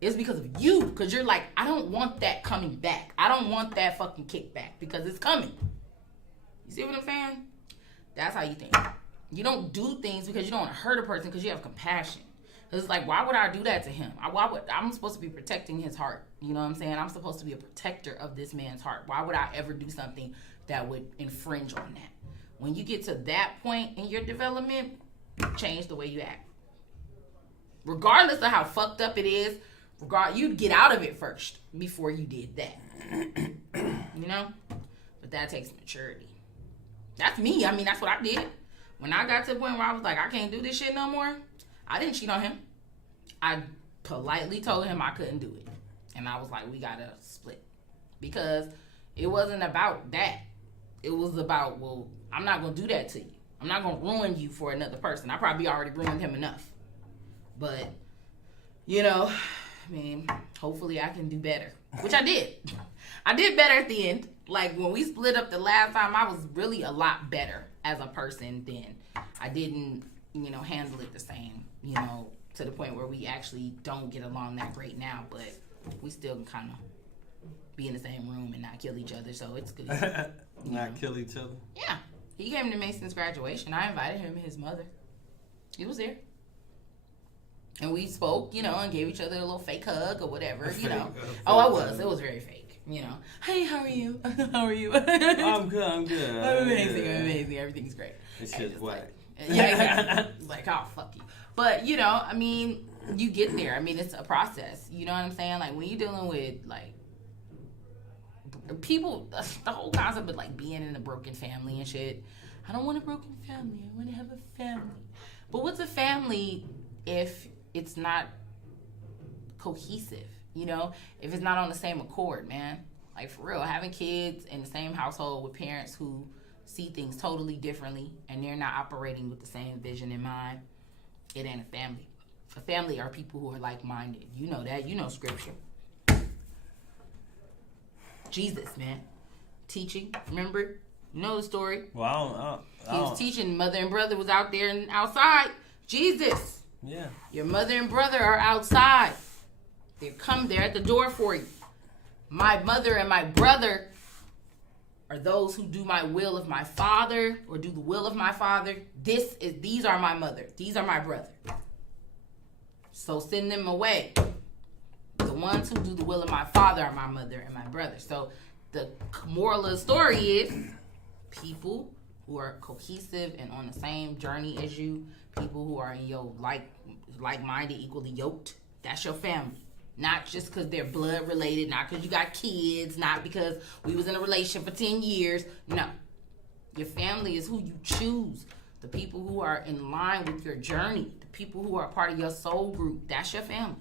It's because of you. Because you're like, I don't want that coming back. I don't want that fucking kickback because it's coming. You see what I'm saying? That's how you think. You don't do things because you don't want to hurt a person because you have compassion. It's like, why would I do that to him? I'm supposed to be protecting his heart. You know what I'm saying? I'm supposed to be a protector of this man's heart. Why would I ever do something that would infringe on that? When you get to that point in your development, change the way you act. Regardless of how fucked up it is, you'd get out of it first before you did that. But that takes maturity. That's me. I mean, that's what I did. When I got to the point where I was like, I can't do this shit no more, I didn't cheat on him. I politely told him I couldn't do it. And I was like, we gotta split. Because it wasn't about that. It was about, well, I'm not gonna do that to you. I'm not gonna ruin you for another person. I probably already ruined him enough. But, hopefully I can do better. Which I did. I did better at the end. Like, when we split up the last time, I was really a lot better as a person then. I didn't, handle it the same, to the point where we actually don't get along that great now, but we still can kind of be in the same room and not kill each other, so it's good. Kill each other? Yeah. He came to Mason's graduation. I invited him and his mother. He was there. And we spoke, and gave each other a little fake hug or whatever, It was very fake, Hey, how are you? How are you? I'm good. I'm amazing. Everything's great. It's just whack. Like, oh, fuck you. But, you get there. I mean, it's a process. You know what I'm saying? Like, when you're dealing with, people, the whole concept of, being in a broken family and shit. I don't want a broken family. I want to have a family. But what's a family if it's not cohesive? If it's not on the same accord, man. Like, for real, having kids in the same household with parents who see things totally differently and they're not operating with the same vision in mind, it ain't a family. A family are people who are like-minded. You know that. You know scripture. Jesus, man. Teaching. Remember? You know the story. Well, He was teaching. Mother and brother was out there and outside. Jesus. Yeah. Your mother and brother are outside. They're at the door for you. My mother and my brother are those who do my will of my father or do the will of my father. These are my mother. These are my brother. So send them away. The ones who do the will of my father are my mother and my brother. So the moral of the story is people who are cohesive and on the same journey as you, people who are in your like-minded, equally yoked, that's your family. Not just because they're blood related, not because you got kids, not because we was in a relationship for 10 years. No. Your family is who you choose. The people who are in line with your journey, the people who are part of your soul group, that's your family.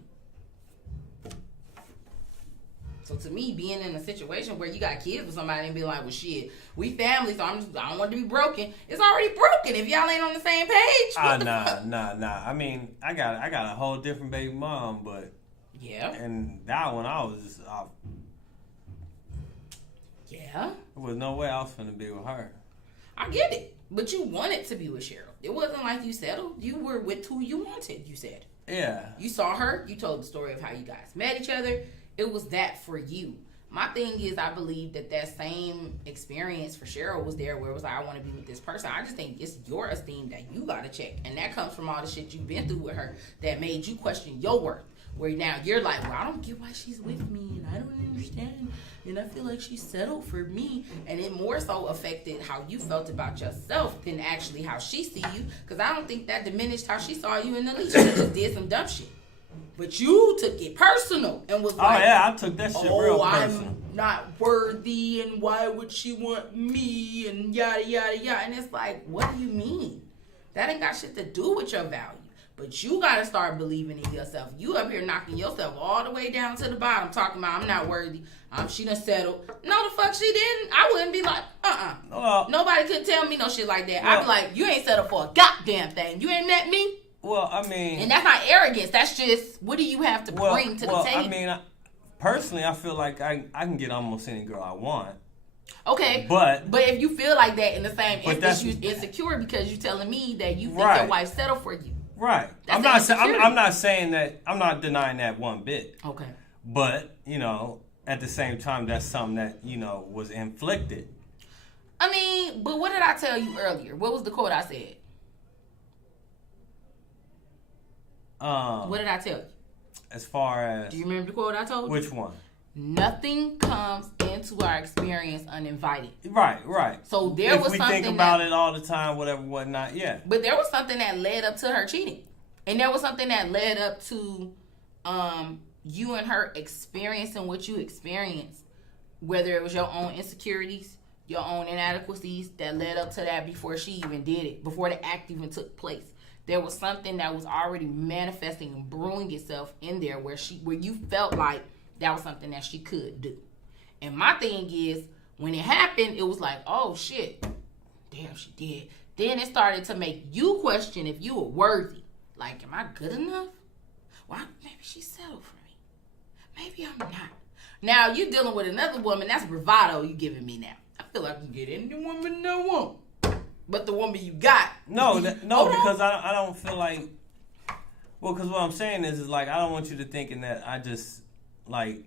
So to me, being in a situation where you got kids with somebody and be like, well, shit, we family, so I don't want it to be broken. It's already broken if y'all ain't on the same page. Nah. I mean, I got a whole different baby mom, but yeah. And that one, I was just off. Yeah. There was no way I was finna be with her. I get it. But you wanted to be with Cheryl. It wasn't like you settled. You were with who you wanted, you said. Yeah. You saw her. You told the story of how you guys met each other. It was that for you. My thing is, I believe that same experience for Cheryl was there where it was like, I want to be with this person. I just think it's your esteem that you got to check. And that comes from all the shit you've been through with her that made you question your worth. Where now you're like, well, I don't get why she's with me, and I don't understand, and I feel like she's settled for me, and it more so affected how you felt about yourself than actually how she see you, because I don't think that diminished how she saw you in the least. She just did some dumb shit. But you took it personal and was like, oh yeah, I took that shit real personal. I'm not worthy, and why would she want me, and yada, yada, yada. And it's like, what do you mean? That ain't got shit to do with your value. But you got to start believing in yourself. You up here knocking yourself all the way down to the bottom, talking about, I'm not worthy. She done settled. No, the fuck she didn't. I wouldn't be like, Well, nobody could tell me no shit like that. Well, I'd be like, you ain't settled for a goddamn thing. You ain't met me. Well, I mean. And that's not arrogance. That's just, what do you have to bring to the table? I mean, personally, I feel like I can get almost any girl I want. Okay, but if you feel like that in the same instance, you're insecure because you're telling me that you think your wife settled for you. Right. I'm not saying that. I'm not denying that one bit. Okay. But, at the same time, that's something that, was inflicted. I mean, but what did I tell you earlier? What was the quote I said? What did I tell you? As far as... Do you remember the quote I told you? Which one? Nothing comes into our experience uninvited. Right. So there was something. If we think about it all the time, whatever, whatnot, yeah. But there was something that led up to her cheating. And there was something that led up to you and her experiencing what you experienced. Whether it was your own insecurities, your own inadequacies that led up to that before she even did it. Before the act even took place. There was something that was already manifesting and brewing itself in there where you felt like that was something that she could do. And my thing is, when it happened, it was like, oh shit, damn, she did. Then it started to make you question if you were worthy. Like, am I good enough? Well, maybe she settled for me. Maybe I'm not. Now, you dealing with another woman, that's bravado you giving me now. I feel like I can get any woman I want. But the woman you got. Because I don't feel like... Well, because what I'm saying is like, I don't want you to thinking that I just... Like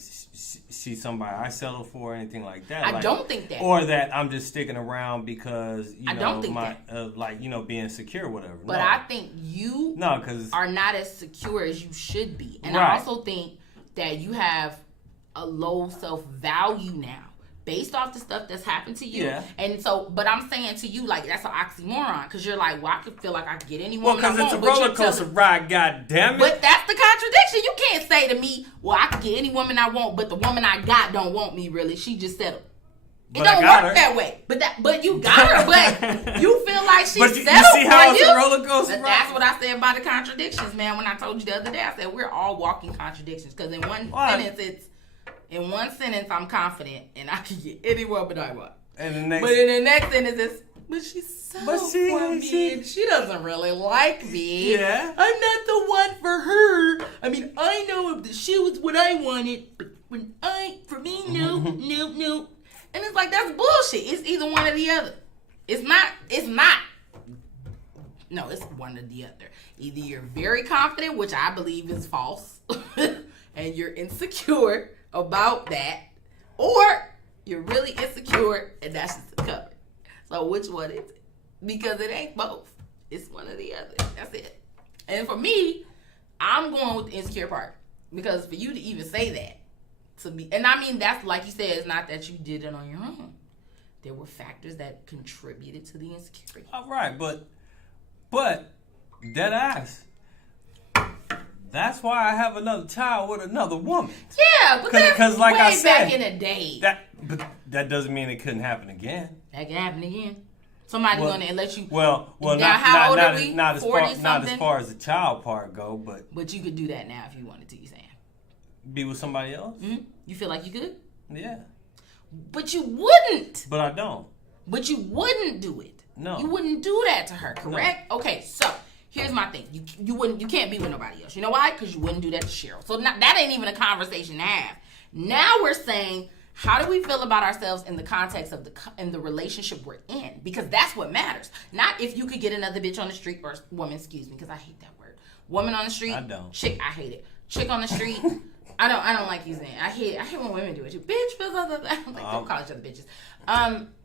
she's somebody I settle for or anything like that. I don't think that. Or that I'm just sticking around because, I don't think being secure or whatever. But I think you are not as secure as you should be. And I also think that you have a low self-value now. Based off the stuff that's happened to you. Yeah. And so, but I'm saying to you, like, that's an oxymoron. Because you're like, well, I could feel like I could get any woman I want. Well, because it's a roller coaster ride, goddammit. But that's the contradiction. You can't say to me, well, I could get any woman I want, but the woman I got don't want me, really. She just settled. It don't work that way. But you got her, but you feel like she settled for you. But you see how it's a roller coaster ride? That's what I said about the contradictions, man. When I told you the other day, I said, we're all walking contradictions. Because in one sentence, I'm confident and I can get any woman I want. But in the next sentence, it's, but she's settled for me and she doesn't really like me. Yeah. I'm not the one for her. I mean, I know if she was what I wanted, but for me, no. And it's like, that's bullshit. It's either one or the other. It's not. No, it's one or the other. Either you're very confident, which I believe is false, and you're insecure about that, or you're really insecure and that's just the cover. So which one is it? Because it ain't both. It's one or the other. That's it. And for me, I'm going with the insecure part. Because for you to even say that to me, and I mean, that's like you said, it's not that you did it on your own. there were factors that contributed to the insecurity. All right, but dead ass. That's why I have another child with another woman. Yeah, but that's like way I said, back in the day. But that doesn't mean it couldn't happen again. That can happen again. Somebody gonna let you. Well, now how old are we? Not as far as the child part go, but you could do that now if you wanted to. You saying? Be with somebody else? Mm-hmm. You feel like you could? Yeah. But you wouldn't. But I don't. But you wouldn't do it. No. You wouldn't do that to her, correct? No. Okay, so here's my thing. You can't be with nobody else. You know why? Because you wouldn't do that to Cheryl. So that ain't even a conversation to have. Now we're saying, how do we feel about ourselves in the context of the relationship we're in? Because that's what matters. Not if you could get another bitch on the street, or woman, excuse me, because I hate that word. Woman on the street. I don't. Chick, I hate it. Chick on the street. I don't like using it. I hate when women do it too. Bitch, blah, blah, blah. I'm like, don't call each other bitches.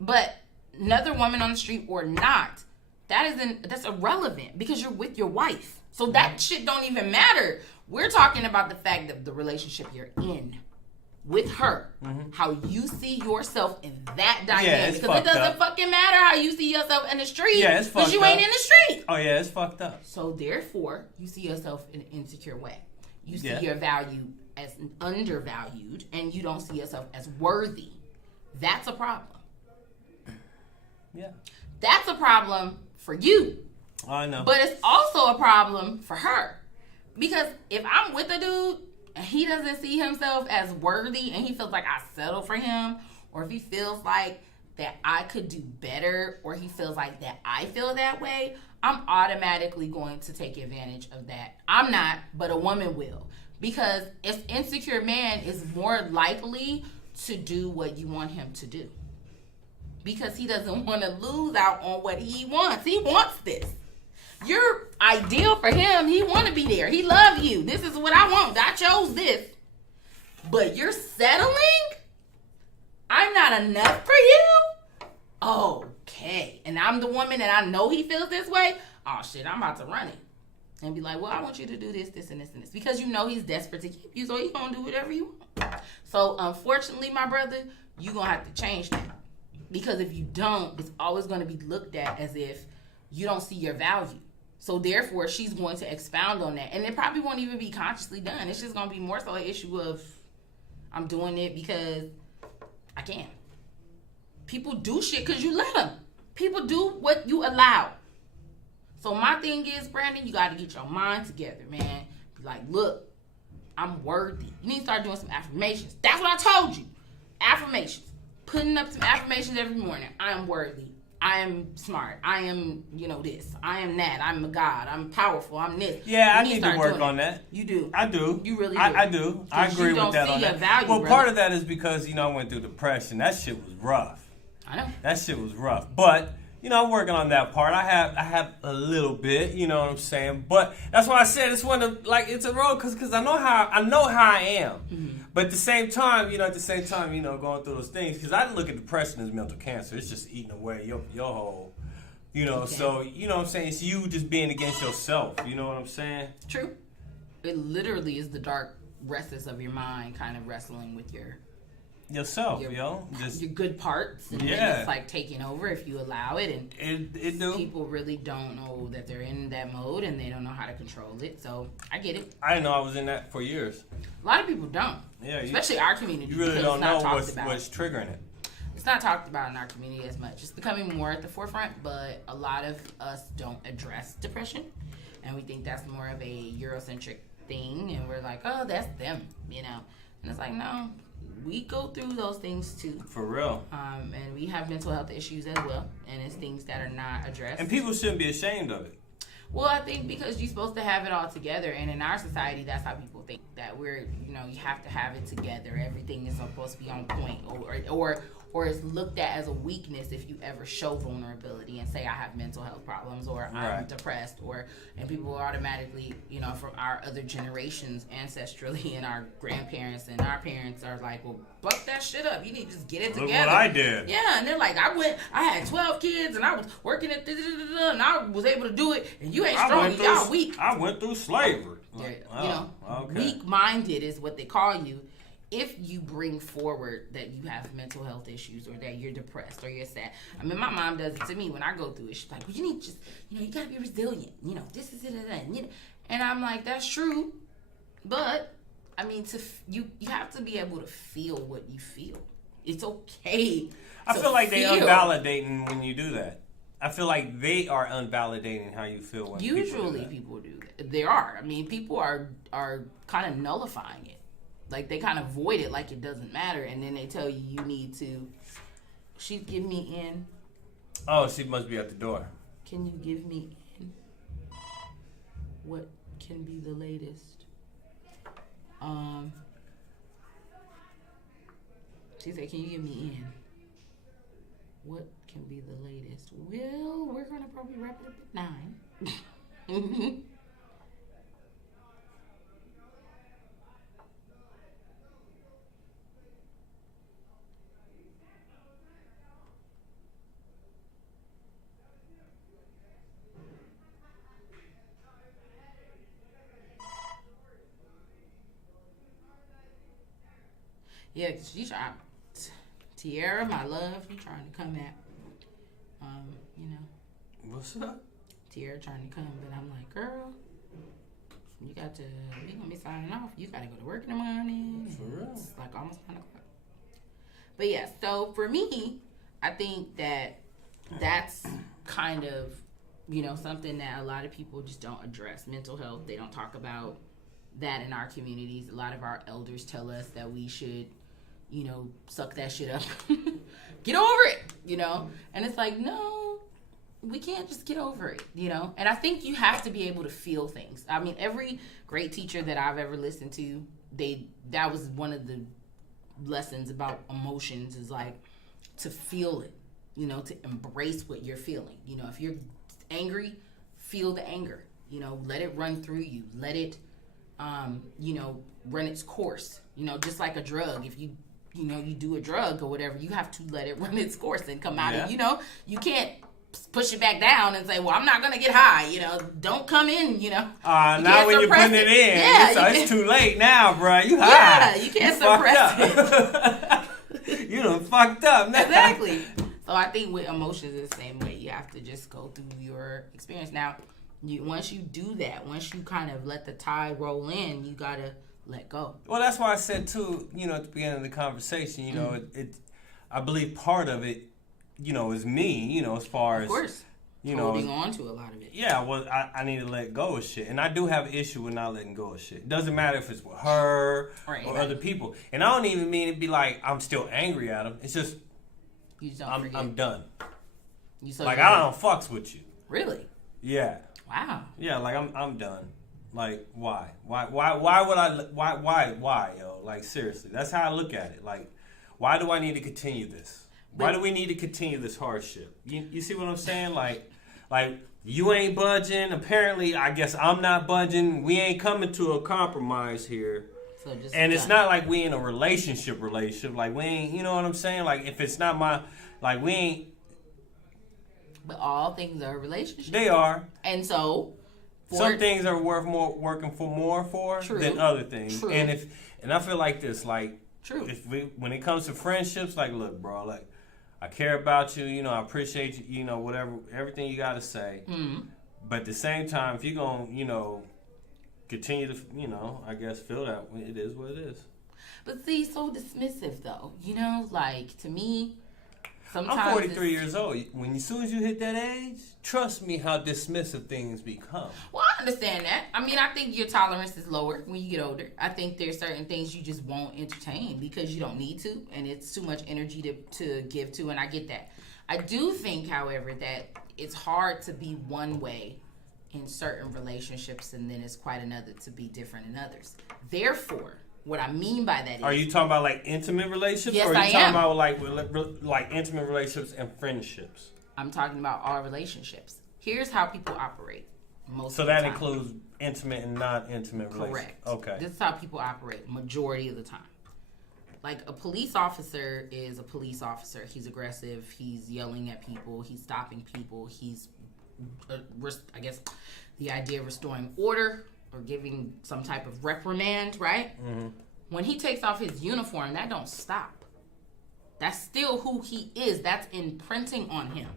But another woman on the street or not, that's irrelevant because you're with your wife. So that shit don't even matter. We're talking about the fact that the relationship you're in with her, how you see yourself in that dynamic. Because it doesn't fucking matter how you see yourself in the street. Yeah, it's fucked up. Because you ain't in the street. Oh yeah, it's fucked up. So therefore, you see yourself in an insecure way. You see your value as undervalued, and you don't see yourself as worthy. That's a problem. Yeah. That's a problem for you. I know. But it's also a problem for her. Because if I'm with a dude and he doesn't see himself as worthy and he feels like I settle for him, or if he feels like that I could do better, or he feels like that I feel that way, I'm automatically going to take advantage of that. I'm not, but a woman will. Because an insecure man is more likely to do what you want him to do. Because he doesn't want to lose out on what he wants. He wants this. You're ideal for him. He want to be there. He love you. This is what I want. I chose this. But you're settling? I'm not enough for you? Okay. And I'm the woman and I know he feels this way? Oh, shit, I'm about to run it. And be like, well, I want you to do this, this, and this, and this. Because you know he's desperate to keep you, so he's going to do whatever you want. So, unfortunately, my brother, you're going to have to change that. Because if you don't, it's always going to be looked at as if you don't see your value. So, therefore, she's going to expound on that. And it probably won't even be consciously done. It's just going to be more so an issue of, I'm doing it because I can. People do shit because you let them. People do what you allow. So my thing is, Brandon, you got to get your mind together, man. Be like, look, I'm worthy. You need to start doing some affirmations. That's what I told you. Affirmations. Putting up some affirmations every morning. I am worthy. I am smart. I am, this. I am that. I'm a god. I'm powerful. I'm this. Yeah, I need to work on that. You do. I do. You really do. I do. I agree with that on that. Value, well, brother. part of that is because, I went through depression. That shit was rough. I know. That shit was rough. But, I'm working on that part. I have a little bit, you know what I'm saying? But that's why I said it's one of, it's a road because I know how I am. Mm-hmm. But at the same time, going through those things, because I look at depression as mental cancer. It's just eating away your whole, okay. So, you know what I'm saying? It's you just being against yourself. You know what I'm saying? True. It literally is the dark recesses of your mind kind of wrestling with yourself, your good parts, and then it's like taking over if you allow it, and it do. People really don't know that they're in that mode, and they don't know how to control it. So I get it. I didn't know I was in that for years. A lot of people don't. Yeah, especially our community. You really don't know what's triggering it. It's not talked about in our community as much. It's becoming more at the forefront, but a lot of us don't address depression, and we think that's more of a Eurocentric thing, and we're like, oh, that's them, and it's like, no. We go through those things too. For real. And we have mental health issues as well. And it's things that are not addressed. And people shouldn't be ashamed of it. Well, I think because you're supposed to have it all together. And in our society, that's how people think. That we're, you have to have it together. Everything is supposed to be on point. Or it's looked at as a weakness if you ever show vulnerability and say I have mental health problems or I'm depressed, and people automatically, from our other generations ancestrally and our grandparents and our parents are like, well, buck that shit up. You need to just get it together. Look what I did. Yeah, and they're like, I had 12 kids and I was working at and I was able to do it, and you ain't strong, y'all weak. I went through slavery. Okay. Weak-minded is what they call you. if you bring forward that you have mental health issues or that you're depressed or you're sad. I mean, my mom does it to me when I go through it. She's like, well, you need to just, you gotta be resilient. This is it and that. And I'm like, that's true. But, I mean, you have to be able to feel what you feel. It's okay. I feel like they're unvalidating when you do that. I feel like they are unvalidating how you feel when usually people do that. There are. I mean, people are kind of nullifying it. Like, they kind of void it like it doesn't matter. And then they tell you need to, she's give me in. Oh, she must be at the door. Can you give me in? What can be the latest? She said, can you give me in? What can be the latest? Well, we're going to probably wrap it up at 9. Yeah, she's trying. Tierra, my love, you trying to come at, What's up? Tierra trying to come, but I'm like, girl, we gonna be signing off. You gotta go to work in the morning. For real? It's like almost 9 o'clock. But yeah, so for me, I think that's kind of, something that a lot of people just don't address. Mental health, they don't talk about that in our communities. A lot of our elders tell us that we should, suck that shit up. Get over it, And it's like, no, we can't just get over it, And I think you have to be able to feel things. I mean, every great teacher that I've ever listened to, that was one of the lessons about emotions is like to feel it, to embrace what you're feeling. If you're angry, feel the anger, let it run through you. Let it, run its course, just like a drug. If you do a drug or whatever, you have to let it run its course and come out. And, you can't push it back down and say, well, I'm not going to get high. Don't come in, now when you're putting it in, it's too late now, bro. You high. Yeah, you can't suppress it. You done fucked up now. Exactly. So I think with emotions, it's the same way. You have to just go through your experience. Now, once you do that, once you kind of let the tide roll in, you got to let go. Well, that's why I said, too, at the beginning of the conversation, I believe part of it, is me, as far as, of course, holding on to a lot of it. Yeah, well, I need to let go of shit. And I do have an issue with not letting go of shit. It doesn't matter if it's with her or other people. And I don't even mean it be like I'm still angry at them. It's just, you just don't forget. I'm done. I don't fucks with you. Really? Yeah. Wow. Yeah, like I'm done. Like, why? Why would I? Why, yo? Like, seriously, that's how I look at it. Like, why do I need to continue this? Why do we need to continue this hardship? You see what I'm saying? Like you ain't budging. Apparently, I guess I'm not budging. We ain't coming to a compromise here. So just and it's not like we in a relationship. Like, we ain't, you know what I'm saying? Like, if it's not we ain't. But all things are relationships. They are. And so some things are working for than other things. True. And I feel like this, like, true. When it comes to friendships, like, look, bro, like, I care about you, I appreciate you, whatever, everything you got to say. Mm-hmm. But at the same time, if you're going to, continue to, I guess feel that, it is what it is. But see, so dismissive, though. Like, to me, sometimes I'm 43 years old. As soon as you hit that age, trust me how dismissive things become. Well, I understand that. I mean, I think your tolerance is lower when you get older. I think there's certain things you just won't entertain because you don't need to, and it's too much energy to give to, and I get that. I do think, however, that it's hard to be one way in certain relationships, and then it's quite another to be different in others. Therefore, what I mean by that is... Are you talking about, like, intimate relationships? Yes, or are you I am. talking about, like intimate relationships and friendships? I'm talking about all relationships. Here's how people operate most So of the that time. includes intimate and non-intimate relationships? Correct. Okay. This is how people operate majority of the time. Like, a police officer is a police officer. He's aggressive. He's yelling at people. He's stopping people. He's, I guess, the idea of restoring order or giving some type of reprimand, right? Mm-hmm. When he takes off his uniform, that don't stop. That's still who he is. That's imprinting on him.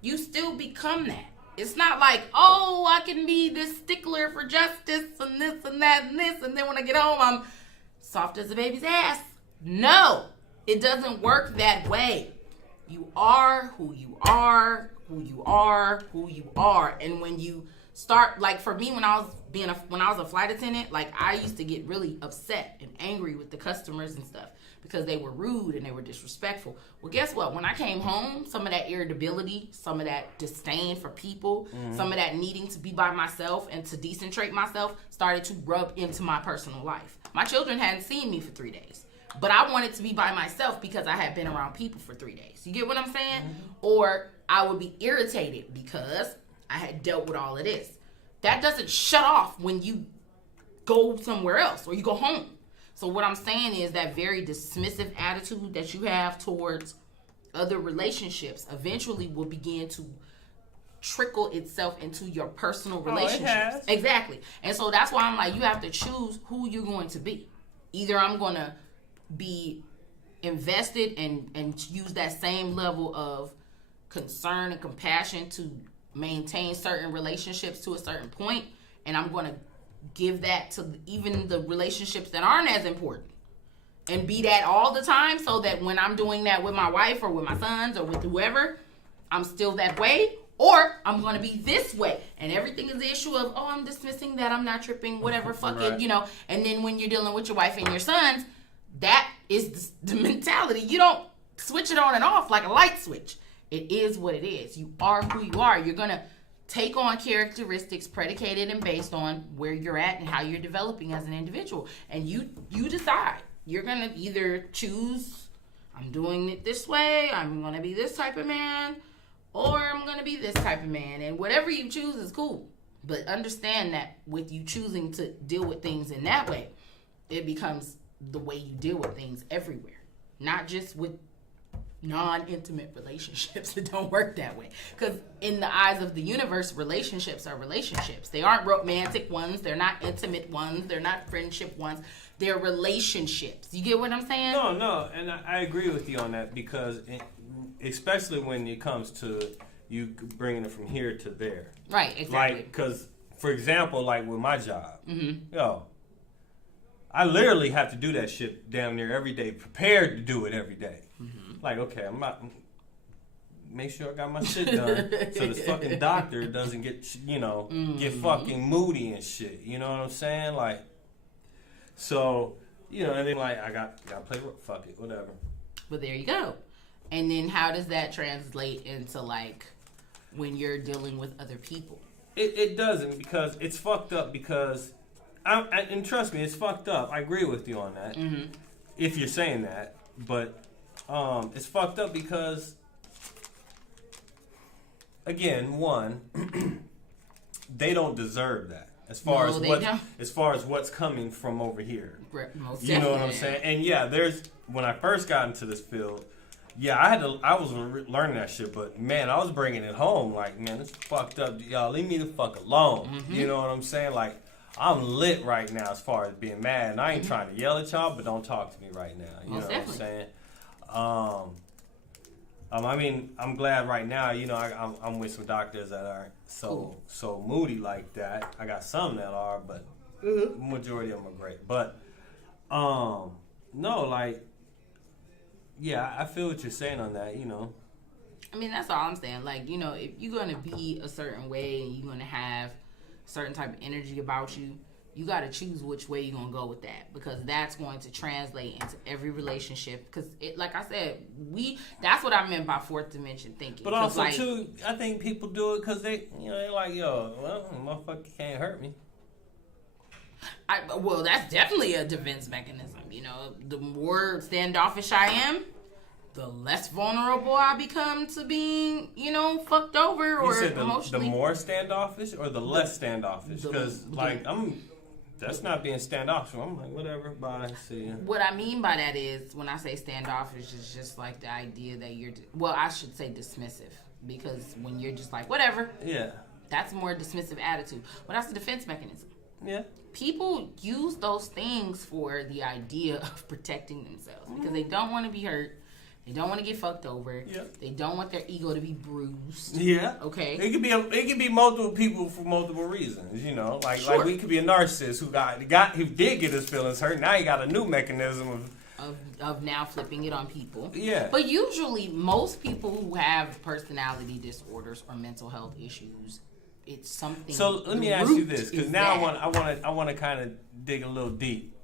You still become that. It's not like, oh, I can be this stickler for justice and this and that and this, and then when I get home, I'm soft as a baby's ass. No, it doesn't work that way. You are who you are, who you are, who you are. And when you start, like for me, when I was a flight attendant, like I used to get really upset and angry with the customers and stuff because they were rude and they were disrespectful. Well, guess what? When I came home, some of that irritability, some of that disdain for people, some of that needing to be by myself and to decentrate myself started to rub into my personal life. My children hadn't seen me for 3 days, but I wanted to be by myself because I had been around people for 3 days. You get what I'm saying? Or I would be irritated because I had dealt with all of this. That doesn't shut off when you go somewhere else or you go home. So what I'm saying is that very dismissive attitude that you have towards other relationships eventually will begin to trickle itself into your personal relationships. It has. Exactly. And so that's why I'm like, you have to choose who you're going to be. Either I'm going to be invested and use that same level of concern and compassion to maintain certain relationships to a certain point, and I'm going to give that to even the relationships that aren't as important and be that all the time, so that when I'm doing that with my wife or with my sons or with whoever, I'm still that way. Or I'm going to be this way, and everything is the issue of, oh, I'm dismissing that, I'm not tripping, whatever, fuck it, you know. And then when you're dealing with your wife and your sons, that is the mentality. You don't switch it on and off like a light switch. It is what it is. You are who you are. You're going to take on characteristics predicated and based on where you're at and how you're developing as an individual. And you decide. You're going to either choose, I'm doing it this way, I'm going to be this type of man, or I'm going to be this type of man. And whatever you choose is cool. But understand that with you choosing to deal with things in that way, it becomes the way you deal with things everywhere. Not just with non-intimate relationships. It don't work that way. Because in the eyes of the universe, relationships are relationships. They aren't romantic ones. They're not intimate ones. They're not friendship ones. They're relationships. You get what I'm saying? No. And I agree with you on that, because especially when it comes to you bringing it from here to there. Right, exactly. Like, because, for example, like with my job, I literally have to do that shit damn near every day, prepared to do it every day. Like, okay, I'm not. Make sure I got my shit done, so this fucking doctor doesn't get, get fucking moody and shit. You know what I'm saying? Like, so, and then like I got to play. Fuck it, whatever. But there you go. And then how does that translate into like when you're dealing with other people? It doesn't, because it's fucked up. Because and trust me, it's fucked up. I agree with you on that. If you're saying that, but. It's fucked up because, again, one, they don't deserve that as far as what's coming from over here. Most you know what I'm saying? And yeah, when I first got into this field, I was learning that shit, but man, I was bringing it home. Like, man, it's fucked up. Y'all leave me the fuck alone. You know what I'm saying? Like, I'm lit right now as far as being mad, and I ain't trying to yell at y'all, but don't talk to me right now. You know what I'm saying? I mean, I'm glad right now, I'm with some doctors that aren't so moody like that. I got some that are, but majority of them are great. But, no, like, yeah, I feel what you're saying on that, I mean, that's all I'm saying. Like, if you're going to be a certain way and you're going to have a certain type of energy about you, you got to choose which way you're going to go with that, because that's going to translate into every relationship. Because, like I said, that's what I meant by fourth dimension thinking. But also, like, too, I think people do it because they're like, motherfucker can't hurt me. Well, that's definitely a defense mechanism. The more standoffish I am, the less vulnerable I become to being, fucked over or you said emotionally. The more standoffish or the less standoffish? Because, that's not being standoffish. I'm like, whatever, bye, see ya. What I mean by that is, when I say standoffish, it's just like the idea that I should say dismissive. Because when you're just like, whatever. Yeah. That's a more dismissive attitude. But that's a defense mechanism. Yeah. People use those things for the idea of protecting themselves because they don't want to be hurt. They don't want to get fucked over. Yep. They don't want their ego to be bruised. Yeah. Okay. It could be multiple people for multiple reasons. You know, like we could be a narcissist who did get his feelings hurt. Now he got a new mechanism of now flipping it on people. Yeah. But usually, most people who have personality disorders or mental health issues, it's something. So let me ask you this, because now I want to kind of dig a little deep.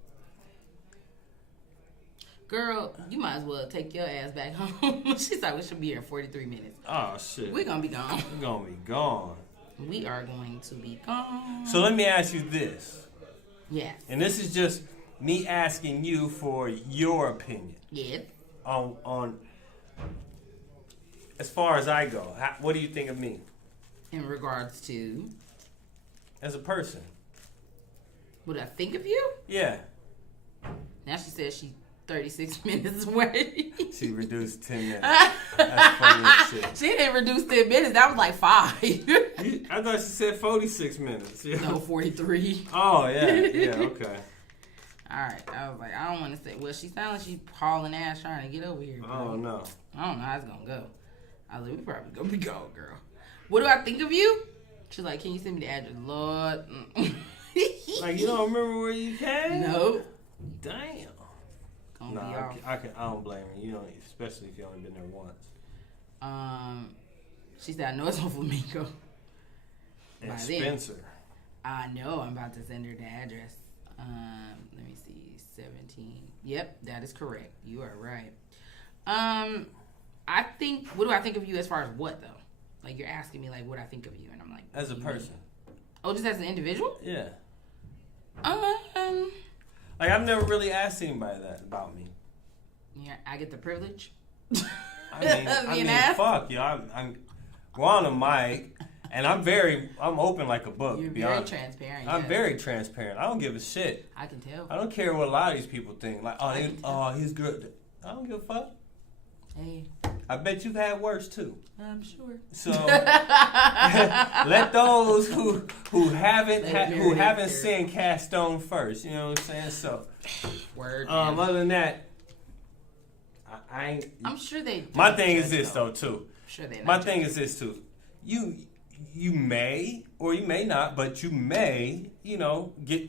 Girl, you might as well take your ass back home. She's like, we should be here in 43 minutes. Oh, shit. We're going to be gone. We're going to be gone. We are going to be gone. So let me ask you this. Yes. And this is just me asking you for your opinion. Yes. On as far as I go, what do you think of me? In regards to? As a person. What I think of you? Yeah. Now she says she's 36 minutes away. She reduced 10 minutes. That's funny as shit. She didn't reduce 10 minutes. That was like 5. I thought she said 46 minutes. Yeah. No, 43. Oh, yeah. Yeah, okay. All right. I was like, I don't want to say. Well, she sounds like she's hauling ass trying to get over here. Bro. Oh, no. I don't know how it's going to go. I was like, we probably going to be gone, girl. What do I think of you? She's like, can you send me the address? Lord. Like, you don't remember where you came? No. Damn. No, I don't blame you. You know, especially if you only been there once. She said, I know it's on Flamingo. And Spencer. I know. I'm about to send her the address. Let me see. 17. Yep, that is correct. You are right. I think. What do I think of you as far as what though? Like you're asking me like what I think of you, and I'm like as a person. Oh, just as an individual? Yeah. Like I've never really asked anybody that about me. Yeah, I get the privilege. I mean, fuck, yo. We're on a mic, and I'm open like a book. You're very transparent. I'm very transparent. I don't give a shit. I can tell. I don't care what a lot of these people think. Like, he's good. I don't give a fuck. Hey. I bet you've had worse too. I'm sure. So let those who haven't sinned cast stone first. You know what I'm saying? So word. Other than that, I ain't. I'm sure they. My thing is this though too. Sure they. My thing is this too. You may or you may not, but you may get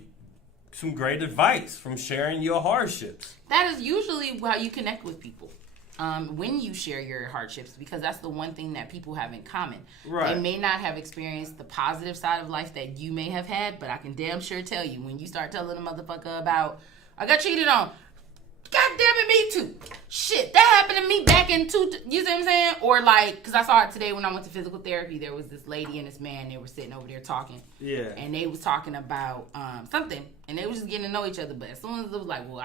some great advice from sharing your hardships. That is usually how you connect with people. When you share your hardships, because that's the one thing that people have in common. Right. They may not have experienced the positive side of life that you may have had, but I can damn sure tell you when you start telling a motherfucker about, I got cheated on. God damn it, me too. Shit, that happened to me back in you see what I'm saying? Or like, because I saw it today when I went to physical therapy, there was this lady and this man, they were sitting over there talking. Yeah. And they was talking about something, and they was just getting to know each other, but as soon as it was like, well,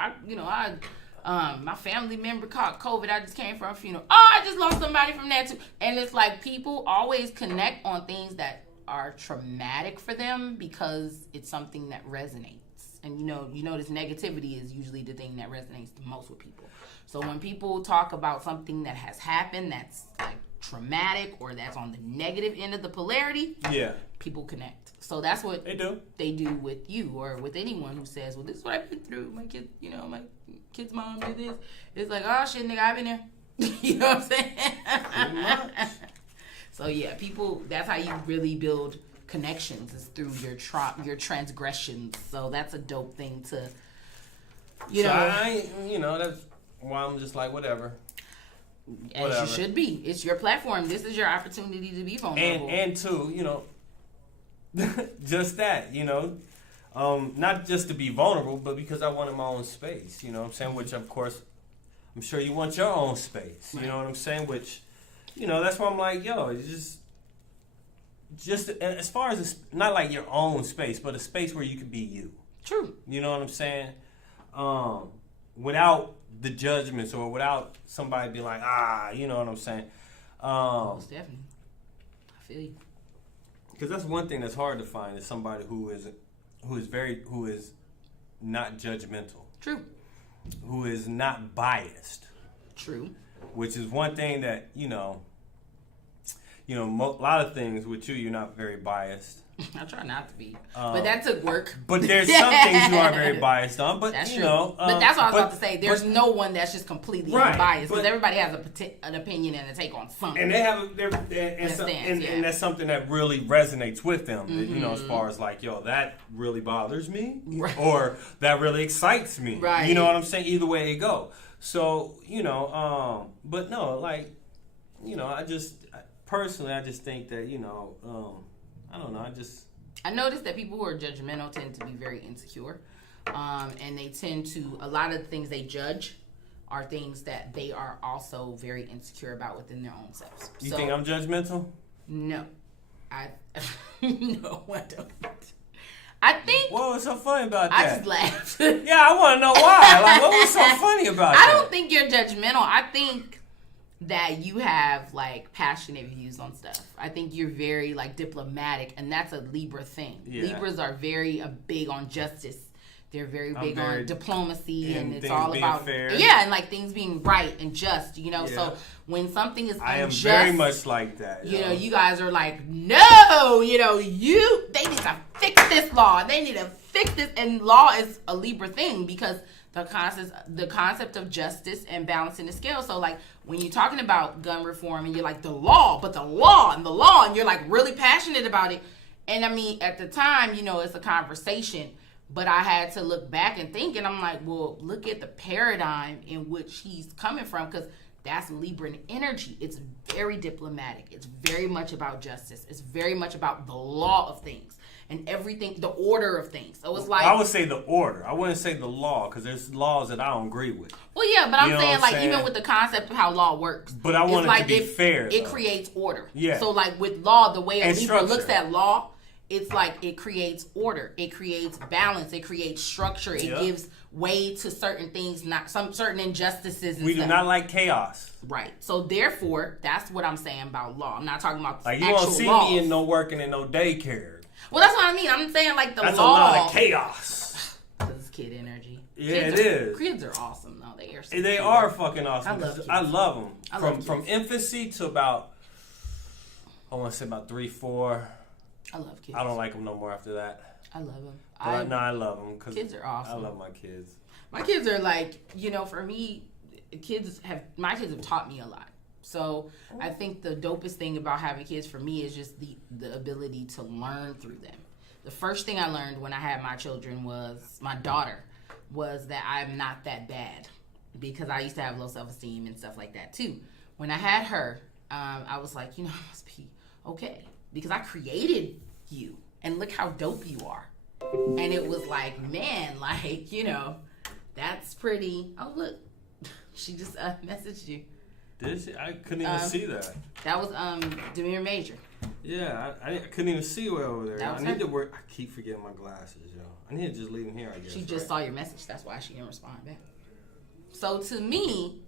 my family member caught COVID. I just came from a funeral. Oh, I just lost somebody from that too. And it's like people always connect on things that are traumatic for them because it's something that resonates. And you know this negativity is usually the thing that resonates the most with people. So when people talk about something that has happened that's like traumatic or that's on the negative end of the polarity, yeah, people connect. So that's what they do with you or with anyone who says, well, this is what I've been through. My kid, my kid's mom did this. It's like, oh shit, nigga, I've been there. You know what I'm saying? Pretty much. So yeah, people, that's how you really build connections is through your transgressions. So that's a dope thing to, that's why I'm just like, whatever. As you should be. It's your platform. This is your opportunity to be vulnerable. And too, just that, not just to be vulnerable, but because I wanted my own space, you know what I'm saying? Which, of course, I'm sure you want your own space, you know what I'm saying? Which, that's why I'm like, yo, just as far as, not like your own space, but a space where you can be you. True. You know what I'm saying? Without the judgments or without somebody being like, you know what I'm saying? Most definitely. I feel you. Because that's one thing that's hard to find is somebody who is not judgmental. True. Who is not biased. True. Which is one thing that a lot of things with you're not very biased. I try not to be, but that took work. But there's some things you are very biased on. But that's you true. know, but that's what I was about to say. There's no one that's just completely unbiased because everybody has an opinion and a take on something. And they have and that's something that really resonates with them. Mm-hmm. You know, as far as like, yo, that really bothers me, right. Or that really excites me. Right. You know what I'm saying? Either way it go. So you know, but no, like, you know, I just think that, you know, I don't know. I noticed that people who are judgmental tend to be very insecure. And they tend to, a lot of the things they judge are things that they are also very insecure about within their own selves. You think I'm judgmental? No. No, I don't. I think. What was so funny about that? I just laughed. Yeah, I want to know why. Like, what was so funny about that? I don't think you're judgmental. I think that you have like passionate views on stuff. I think you're very like diplomatic, and that's a Libra thing. Yeah. Libras are very big on justice. They're very big on diplomacy, and it's all about fair. And like things being right and just. You know, so when something is unjust, I am very much like that. You know, you guys are like, no, you know, they need to fix this law. They need to fix this, and law is a Libra thing because the concept of justice and balancing the scale. So like when you're talking about gun reform and you're like the law, and you're like really passionate about it. And I mean, at the time, you know, it's a conversation, but I had to look back and think, and I'm like, well, look at the paradigm in which he's coming from, because that's Libran energy. It's very diplomatic. It's very much about justice. It's very much about the law of things. And everything, the order of things. So it's like, I would say the order. I wouldn't say the law, because there's laws that I don't agree with. Well, yeah, but I'm saying like even with the concept of how law works. But I want it to be fair. It creates order. Yeah. So like with law, the way a Libra looks at law, it's like it creates order. It creates balance. It creates structure. It gives way to certain things, not some certain injustices. And we do not like chaos. Right. So therefore, that's what I'm saying about law. I'm not talking about like you won't see me in no working in no daycare. Well, that's what I mean. I'm saying like the that's law. That's a lot of chaos. This is kid energy. Yeah, is. Kids are awesome though. They are fucking awesome. I love them. From infancy to about, I want to say about 3, 4. I love kids. I don't like them no more after that. I love them. I love them because kids are awesome. I love my kids. My kids are like, you know, for me, my kids have taught me a lot. So I think the dopest thing about having kids for me is just the ability to learn through them. The first thing I learned when I had my children my daughter, was that I'm not that bad, because I used to have low self-esteem and stuff like that too. When I had her, I was like, you know, I must be okay, because I created you and look how dope you are. And it was like, man, like, you know, that's pretty. Oh, look, she just messaged you. Did she? I couldn't even see that. That was Demir Major. Yeah, I couldn't even see her over there. I need to work. I keep forgetting my glasses, yo. I need to just leave them here, I guess. She just saw your message. That's why she didn't respond back. So to me,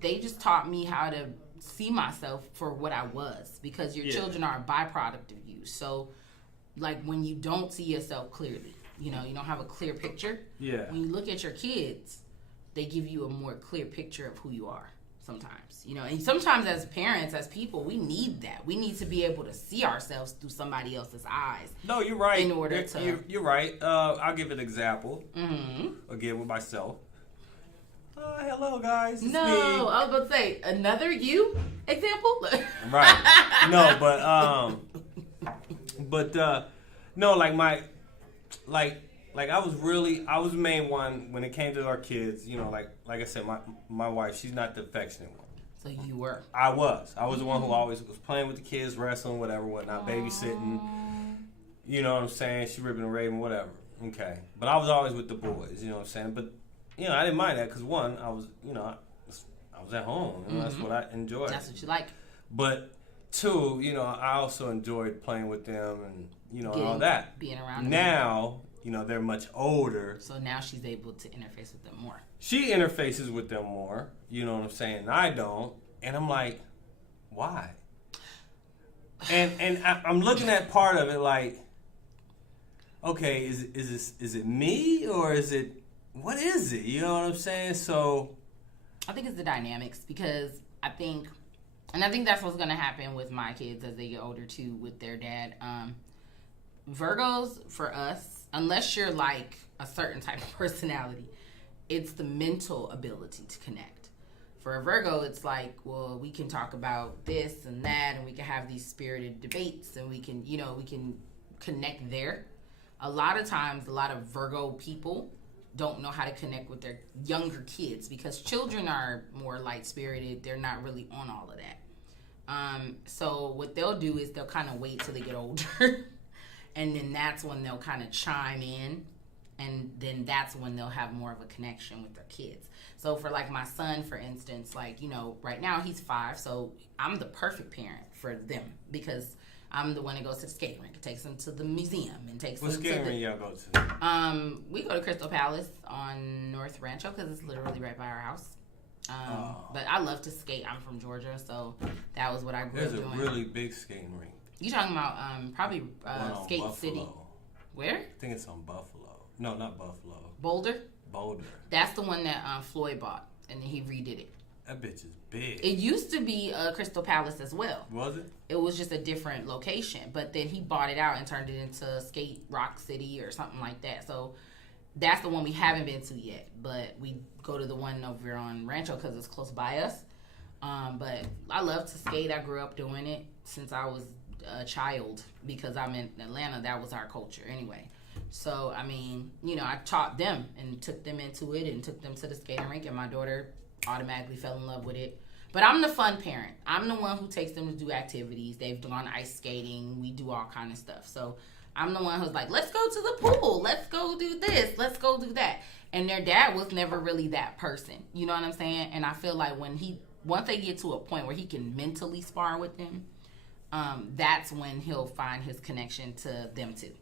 they just taught me how to see myself for what I was, because your children are a byproduct of you. So like when you don't see yourself clearly, you know, you don't have a clear picture. Yeah. When you look at your kids, they give you a more clear picture of who you are. Sometimes, you know, and sometimes as parents, as people, we need that. We need to be able to see ourselves through somebody else's eyes. No, you're right. In order you're right. I'll give an example. Mm-hmm. Again, with myself. Hello, guys. It's no, me. I was about to say another you example. Right. No, but no, like I was the main one when it came to our kids. You know, like I said, my wife, she's not the affectionate one. So you were. I was the one who always was playing with the kids, wrestling, whatnot, babysitting. You know what I'm saying? She ripping and raving, whatever. Okay, but I was always with the boys. You know what I'm saying? But you know, I didn't mind that because one, I was at home. You know, that's what I enjoyed. That's what you like. But two, you know, I also enjoyed playing with them and and all that. Being around them. Now, you know, they're much older. So now she's able to interface with them more. She interfaces with them more. You know what I'm saying? And I don't. And I'm like, why? And I'm looking at part of it like, okay, is it me or is it, what is it? You know what I'm saying? So I think it's the dynamics, because I think that's what's going to happen with my kids as they get older too with their dad. Virgos, for us, unless you're like a certain type of personality, it's the mental ability to connect. For a Virgo, it's like, well, we can talk about this and that, and we can have these spirited debates, and we can connect there. A lot of times, a lot of Virgo people don't know how to connect with their younger kids because children are more light-spirited. They're not really on all of that. So what they'll do is they'll kind of wait till they get older, and then that's when they'll kind of chime in, and then that's when they'll have more of a connection with their kids. So for like my son, for instance, like, right now he's 5, so I'm the perfect parent for them because I'm the one that goes to the skating rink, takes them to the museum, and takes what them skating to rink y'all go to? We go to Crystal Palace on North Rancho because it's literally right by our house. But I love to skate. I'm from Georgia, so that was what I grew up doing. There's a really big skating rink. You talking about probably Skate Buffalo. City? Where? I think it's on Buffalo. No, not Buffalo. Boulder. That's the one that Floyd bought, and then he redid it. That bitch is big. It used to be Crystal Palace as well. Was it? It was just a different location, but then he bought it out and turned it into Skate Rock City or something like that. So that's the one we haven't been to yet, but we go to the one over on Rancho because it's close by us. But I love to skate. I grew up doing it since I was a child because I'm in Atlanta. That was our culture anyway. So, I mean, I taught them and took them into it and took them to the skating rink, and my daughter automatically fell in love with it. But I'm the fun parent. I'm the one who takes them to do activities. They've gone ice skating. We do all kind of stuff. So I'm the one who's like, let's go to the pool. Let's go do this. Let's go do that. And their dad was never really that person. You know what I'm saying? And I feel like once they get to a point where he can mentally spar with them, that's when he'll find his connection to them too.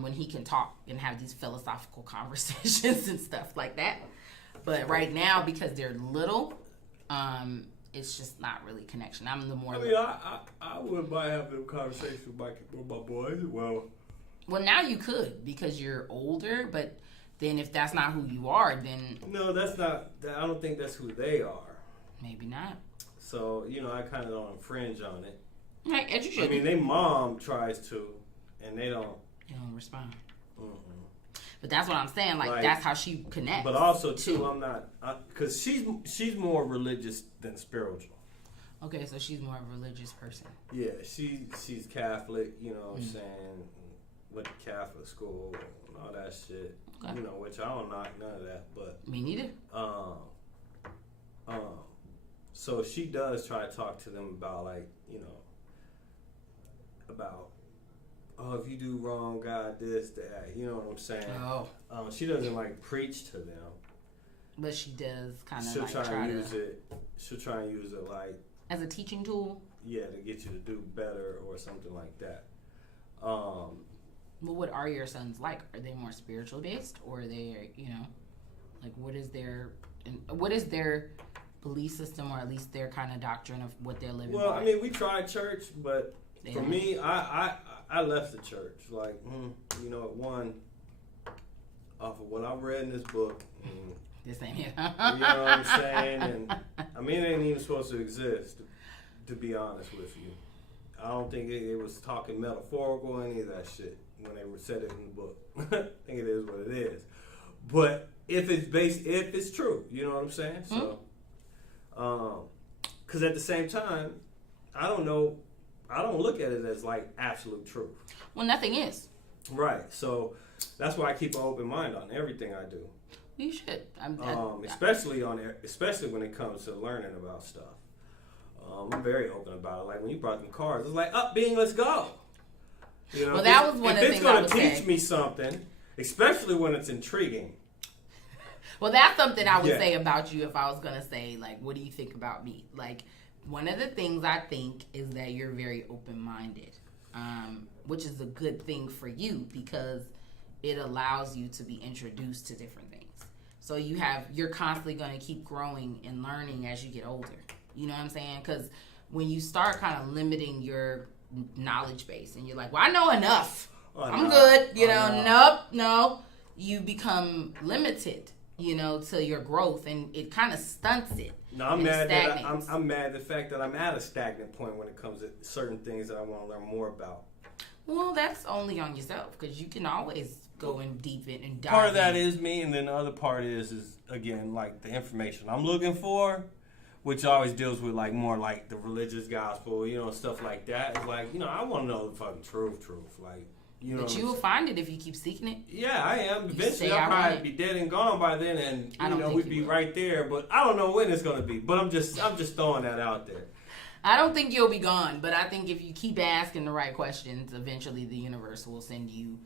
When he can talk and have these philosophical conversations and stuff like that. But right now, because they're little, it's just not really connection. I'm the more. I mean, I wouldn't mind having a conversation with my boys. Well, now you could because you're older. But then, if that's not who you are, then no, that's not. I don't think that's who they are. Maybe not. So I kind of don't infringe on it. Right, as you should. I mean, their mom tries to, and they don't. They don't respond. Mm-mm. But that's what I'm saying. Like that's how she connects. But also too, I'm not because she's more religious than spiritual. Okay, so she's more of a religious person. Yeah, she's Catholic. You know what I'm saying? Went to Catholic school and all that shit. Okay. Which I don't knock none of that. But me neither. So she does try to talk to them about about. Oh, if you do wrong, God, this, that. You know what I'm saying? Oh. She doesn't preach to them. But she does kind of She'll try and use it. She'll try and use it as a teaching tool. Yeah, to get you to do better or something like that. Well, what are your sons like? Are they more spiritual based, or are they, what is their belief system, or at least their kind of doctrine of what they're living? Well, by? I mean, we tried church, but for me, I left the church. One, off of what I read in this book. This ain't it. You know what I'm saying? And I mean, it ain't even supposed to exist, to be honest with you. I don't think it was talking metaphorical or any of that shit when they said it in the book. I think it is what it is. But if it's true, you know what I'm saying? So, because at the same time, I don't look at it as absolute truth. Well, nothing is. Right. So that's why I keep an open mind on everything I do. You should. Especially when it comes to learning about stuff. I'm very open about it. Like when you brought them cars, it's like, up, Bean, let's go. Well, that was one of the things I was saying. If it's going to teach me something, especially when it's intriguing. Well, that's something I would say about you if I was going to say, what do you think about me? One of the things I think is that you're very open-minded, which is a good thing for you because it allows you to be introduced to different things. So you're constantly going to keep growing and learning as you get older. You know what I'm saying? Because when you start kind of limiting your knowledge base and you're like, well, I know enough. I'm good. No. You become limited, to your growth, and it kind of stunts it. No, I'm mad at the fact that I'm at a stagnant point when it comes to certain things that I want to learn more about. Well, that's only on yourself because you can always go in deep in and dive. Part of that in. is me, and then the other part is again like the information I'm looking for, which always deals with like more like the religious gospel, stuff like that. It's like I want to know the fucking truth, like But you will find it if you keep seeking it. Yeah, I am. Eventually, say, I'll "I want probably it." be dead and gone by then, and I don't think we'd you be will. right there. But I don't know when it's gonna be. But I'm just throwing that out there. I don't think you'll be gone, but I think if you keep asking the right questions, eventually the universe will send you,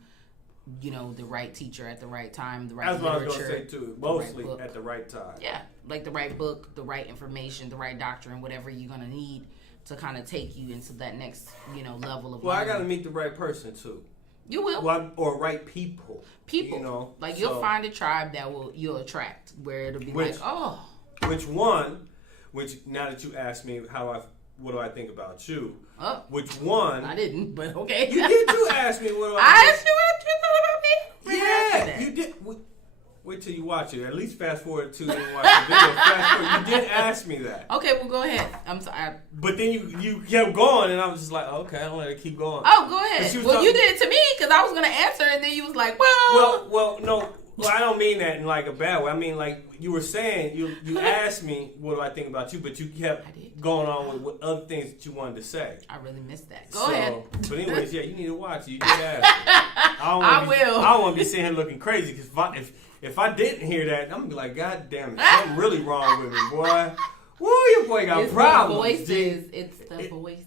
the right teacher at the right time, the right That's what I literature. was gonna say too. the Mostly right book. at the right time. Yeah, like the right book, the right information, the right doctrine, whatever you're gonna need to kind of take you into that next, level of. Well, I learning. gotta meet the right person too. You will. Or right people. People. You'll find a tribe that you'll attract, where it'll be Which now that you asked me what do I think about you? Oh, Which one? I didn't, but okay. You did. You asked me what do I asked you what you thought about me. Yeah, you did. Wait till you watch it. At least fast forward to and watch the video. Fast forward. You did ask me that. Okay, well, go ahead. I'm sorry. But then you kept going, and I was just like, okay, I'm gonna keep going. Oh, go ahead. Well, you did it to me because I was gonna answer, and then you was like, Well, no. Well, I don't mean that in like a bad way. I mean like you were saying, you asked me what do I think about you, but you kept going on with other things that you wanted to say. I really missed that. Go ahead. But anyways, yeah, you need to watch it. You did ask me. I will. I don't want to be sitting here looking crazy because if I didn't hear that, I'm gonna be like, God damn it, something really wrong with me, boy. Woo, your boy got problems. It's the voices. It's the voices.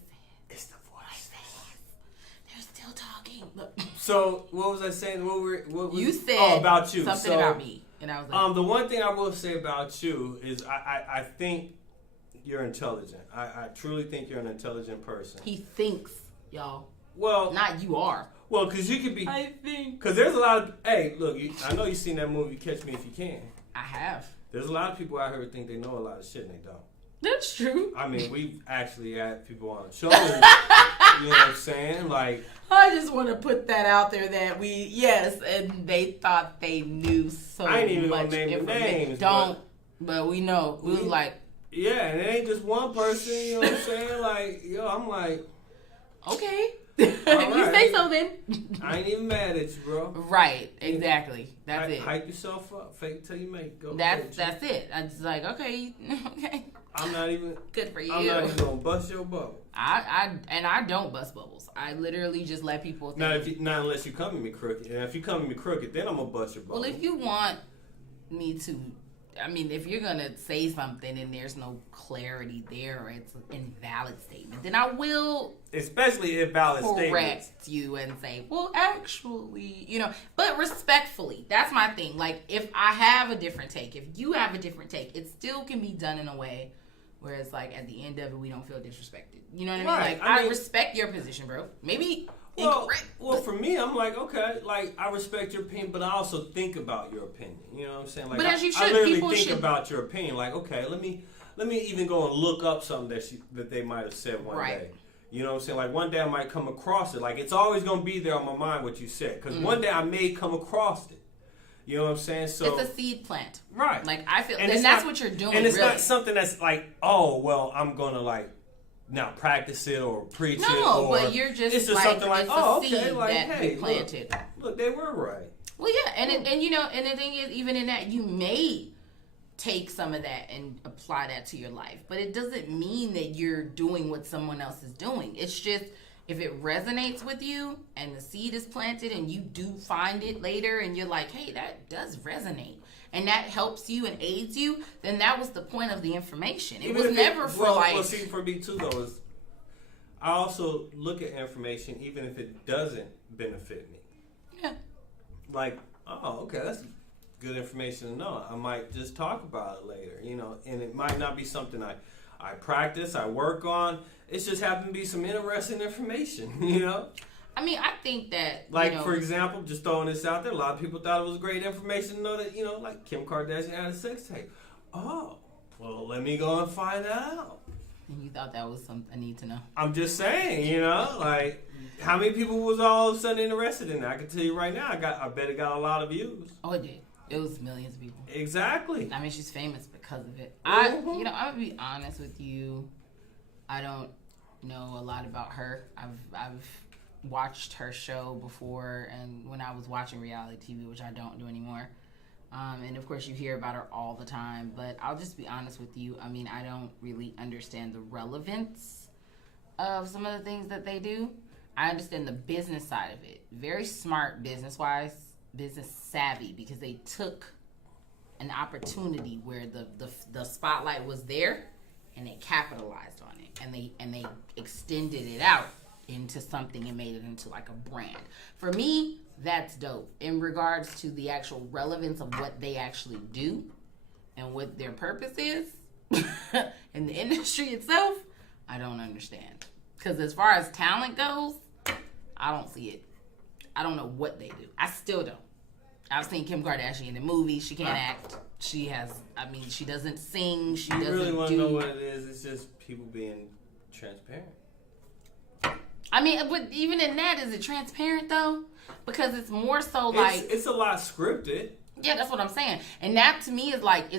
They're still talking. Look. So what was I saying? What you said about you? Something about me, and I was like, the one thing I will say about you is I think you're intelligent. I truly think you're an intelligent person. He thinks, y'all. Well, not you are. Well, because you could be. I think. Because there's a lot of. Hey, look, I know you've seen that movie, Catch Me If You Can. I have. There's a lot of people out here who think they know a lot of shit and they don't. That's true. I mean, we've actually had people on the show. You know what I'm saying? Like. I just want to put that out there that and they thought they knew so much. I ain't even gonna name the names. But we know. We was like. Yeah, and it ain't just one person, you know what I'm saying? Like, I'm like. Okay. Right. You say so then. I ain't even mad at you, bro. Right, exactly. That's it. Hype yourself up. Fake till you make it. Go. That's it. I just like, okay. I'm not even. Good for you. I'm not even gonna bust your bubble. I don't bust bubbles. I literally just let people think. Not unless you come at me crooked. And if you come at me crooked, then I'm gonna bust your bubble. Well, if you want me to, if you're gonna say something and there's no clarity there, or it's an invalid statement, then I will. Especially invalid statements. Correct you and say, well, actually, but respectfully. That's my thing. Like, if I have a different take, if you have a different take, it still can be done in a way where it's like at the end of it, we don't feel disrespected. You know what I mean? Right. Like, I respect your position, bro. Maybe incorrect. Well, for me, I'm like, okay, like, I respect your opinion, but I also think about your opinion. You know what I'm saying? Like, but as you should. I literally People think should. about your opinion. Like, okay, let me even go and look up something that they might have said one day. You know what I'm saying? Like, one day I might come across it. Like, it's always going to be there on my mind what you said. Because one day I may come across it. You know what I'm saying? So it's a seed plant. Right. Like, I feel, and that's what you're doing, and it's really. not something that's like, oh, well, I'm going to, like, now practice it or preach it. No, but you're just, it's just like, something like, it's oh, a okay, seed like, that hey, you planted. Look, they were right. Well, yeah, and the thing is, even in that, you may take some of that and apply that to your life, but it doesn't mean that you're doing what someone else is doing. It's just, if it resonates with you and the seed is planted and you do find it later and you're like, hey, that does resonate, and that helps you and aids you, then that was the point of the information. It was never for like... Well, see, for me too, though, is I also look at information even if it doesn't benefit me. Yeah. Like, oh, okay, that's good information to know. I might just talk about it later, and it might not be something I practice, I work on. It's just happened to be some interesting information, I think that, for example, just throwing this out there, a lot of people thought it was great information to know that, like Kim Kardashian had a sex tape. Oh, well, let me go and find that out. And you thought that was something I need to know. I'm just saying, like, how many people was all of a sudden interested in that? I can tell you right now, I bet it got a lot of views. Oh, it did. It was millions of people. Exactly. She's famous because of it. Mm-hmm. I'm gonna be honest with you. I don't know a lot about her. I've watched her show before, and when I was watching reality TV, which I don't do anymore. And of course, you hear about her all the time. But I'll just be honest with you. I mean, I don't really understand the relevance of some of the things that they do. I understand the business side of it. Very smart business-wise, business savvy, because they took an opportunity where the spotlight was there, and they capitalized on it, and they extended it out into something and made it into like a brand. For me, that's dope. In regards to the actual relevance of what they actually do and what their purpose is in the industry itself, I don't understand. Because as far as talent goes, I don't see it. I don't know what they do. I still don't. I've seen Kim Kardashian in the movie. She can't act. She doesn't sing. She doesn't do... You really want to know what it is? It's just people being transparent. I mean, but even in that, is it transparent though? Because it's more so like... It's a lot scripted. Yeah, that's what I'm saying. And that to me is like,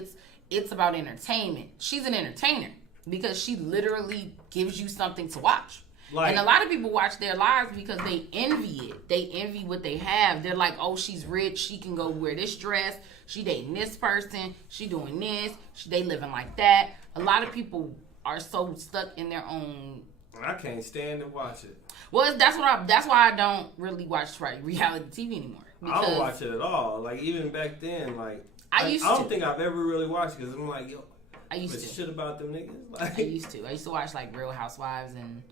it's about entertainment. She's an entertainer because she literally gives you something to watch. Like, and a lot of people watch their lives because they envy it. They envy what they have. They're like, oh, she's rich. She can go wear this dress. She dating this person. She doing this. They living like that. A lot of people are so stuck in their own... I can't stand to watch it. Well, that's why I don't really watch reality TV anymore. I don't watch it at all. Like, even back then, like... I don't think I've ever really watched it because I'm like, yo... I used to. Shit about them niggas. Like, I used to watch, like, Real Housewives, and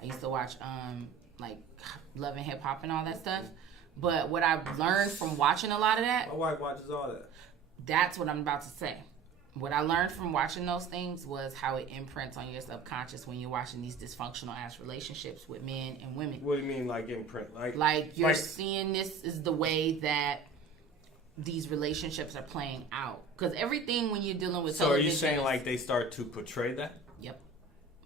I used to watch, like, Love and Hip Hop and all that stuff. But what I've learned from watching a lot of that... My wife watches all that. That's what I'm about to say. What I learned from watching those things was how it imprints on your subconscious when you're watching these dysfunctional ass relationships with men and women. What do you mean, like imprint? Like you're seeing this is the way that these relationships are playing out. Because everything when you're dealing with television... So are you saying like they start to portray that? Yep.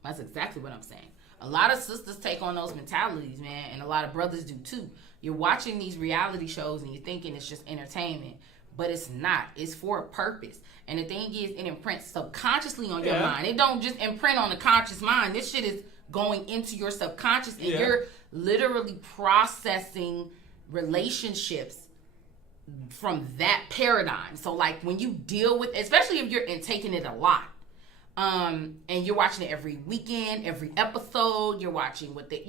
That's exactly what I'm saying. A lot of sisters take on those mentalities, man, and a lot of brothers do too. You're watching these reality shows and you're thinking it's just entertainment. But it's not. It's for a purpose. And the thing is, it imprints subconsciously on your mind. It don't just imprint on the conscious mind. This shit is going into your subconscious, and you're literally processing relationships from that paradigm. So, like, when you deal with, especially if you're taking it a lot, and you're watching it every weekend, every episode, you're watching what they,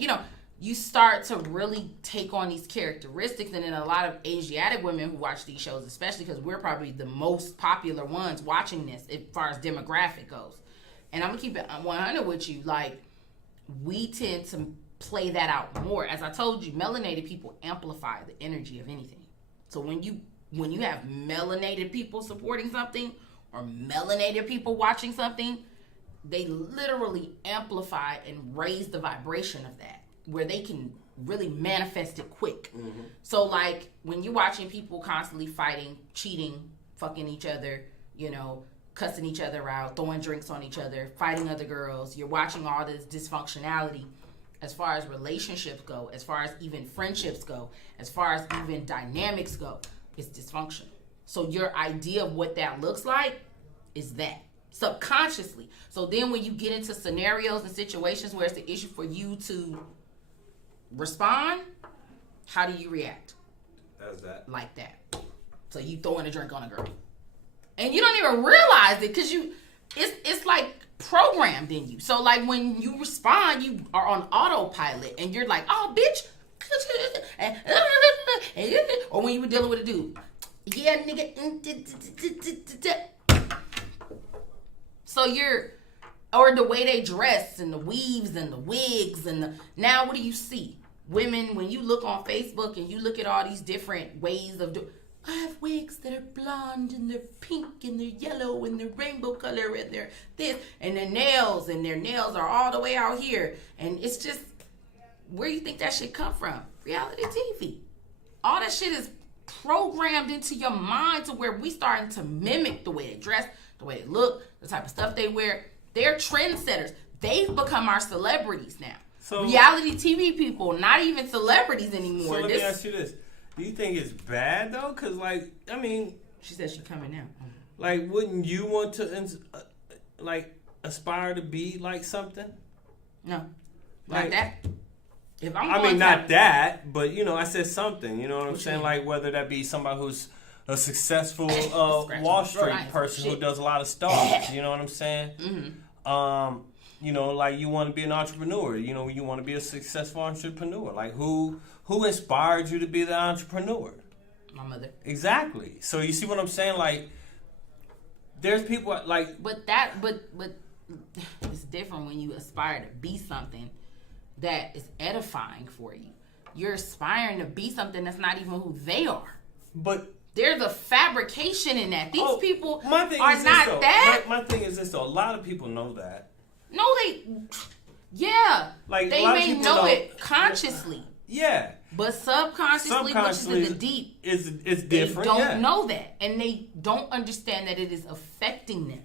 you start to really take on these characteristics. And then a lot of Asiatic women who watch these shows, especially because we're probably the most popular ones watching this as far as demographic goes. And I'm going to keep it 100 with you. Like, we tend to play that out more. As I told you, melanated people amplify the energy of anything. So when you have melanated people supporting something or melanated people watching something, they literally amplify and raise the vibration of that, where they can really manifest it quick. Mm-hmm. So, like, when you're watching people constantly fighting, cheating, fucking each other, cussing each other out, throwing drinks on each other, fighting other girls, you're watching all this dysfunctionality as far as relationships go, as far as even friendships go, as far as even dynamics go, it's dysfunctional. So your idea of what that looks like is that, subconsciously. So then when you get into scenarios and situations where it's an issue for you to respond, how do you react? As that. Like that. So you throwing a drink on a girl. And you don't even realize it because it's like programmed in you. So like when you respond, you are on autopilot and you're like, oh bitch. Or when you were dealing with a dude. Yeah, nigga. So or the way they dress and the weaves and the wigs now what do you see? Women, when you look on Facebook and you look at all these different ways of I have wigs that are blonde and they're pink and they're yellow and they're rainbow color and they're this and their nails are all the way out here. And it's just, where do you think that shit come from? Reality TV. All that shit is programmed into your mind to where we starting to mimic the way they dress, the way they look, the type of stuff they wear. They're trendsetters. They've become our celebrities now. So, reality TV people, not even celebrities anymore. So let me ask you this. Do you think it's bad, though? Because, like, I mean... She said she's coming now. Like, wouldn't you want to, aspire to be like something? No. Like that? If I'm I going mean, to not that, but you know, I said something. You know what I'm saying? mean? Like whether that be somebody who's a successful Wall Street person who does a lot of stocks. You know what I'm saying? Mm-hmm. You know, like you want to be an entrepreneur. You know, you want to be a successful entrepreneur. Like who inspired you to be the entrepreneur? My mother. Exactly. So you see what I'm saying? Like there's people like. But it's different when you aspire to be something that is edifying for you. You're aspiring to be something that's not even who they are. But there's a fabrication in that. These people are not though, that. My thing is this though. A lot of people know that. No, yeah. Like they may know it consciously. Yeah. But subconsciously, which is in the deep, it's different. They don't know that, and they don't understand that it is affecting them.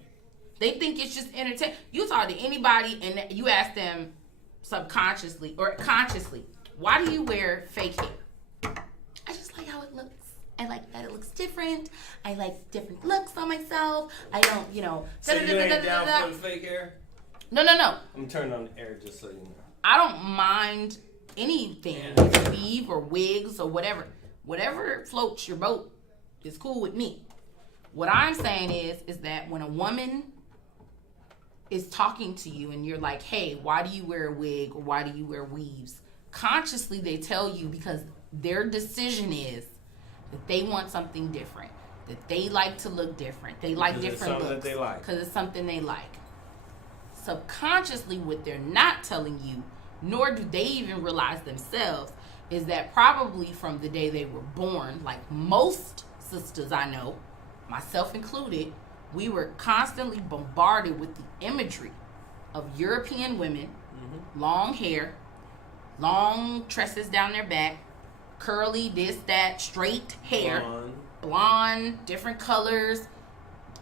They think it's just entertainment. You talk to anybody, and you ask them subconsciously or consciously, why do you wear fake hair? I just like how it looks. I like that it looks different. I like different looks on myself. I don't, So you ain't down for the fake hair? No. I'm turning on the air just so you know. I don't mind anything, weave or wigs or whatever. Whatever floats your boat is cool with me. What I'm saying is that when a woman is talking to you and you're like, hey, why do you wear a wig or why do you wear weaves? Consciously, they tell you because their decision is that they want something different, that they like to look different. They like different looks because it's something they like. Subconsciously, what they're not telling you, nor do they even realize themselves, is that probably from the day they were born, like most sisters I know, myself included, we were constantly bombarded with the imagery of European women, long hair, long tresses down their back, curly, this, that, straight hair, blonde, different colors,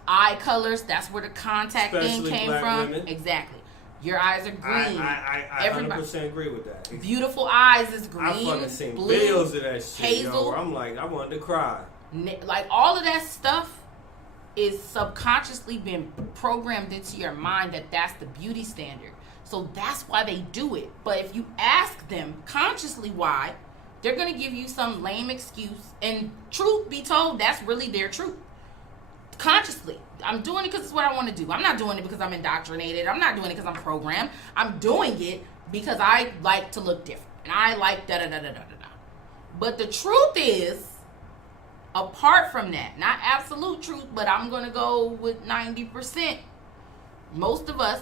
eye colors. That's where the contact thing came from. Women. Exactly. Your eyes are green. I 100% agree with that. Beautiful eyes is green. I fucking seen blue, videos of that shit, hazel. where I'm like, I wanted to cry. Like all of that stuff is subconsciously been programmed into your mind that that's the beauty standard. So that's why they do it. But if you ask them consciously why, they're going to give you some lame excuse. And truth be told, that's really their truth. Consciously. I'm doing it because it's what I want to do. I'm not doing it because I'm indoctrinated. I'm not doing it because I'm programmed. I'm doing it because I like to look different. And I like da-da-da-da-da-da. But the truth is, apart from that, not absolute truth, but I'm going to go with 90%. Most of us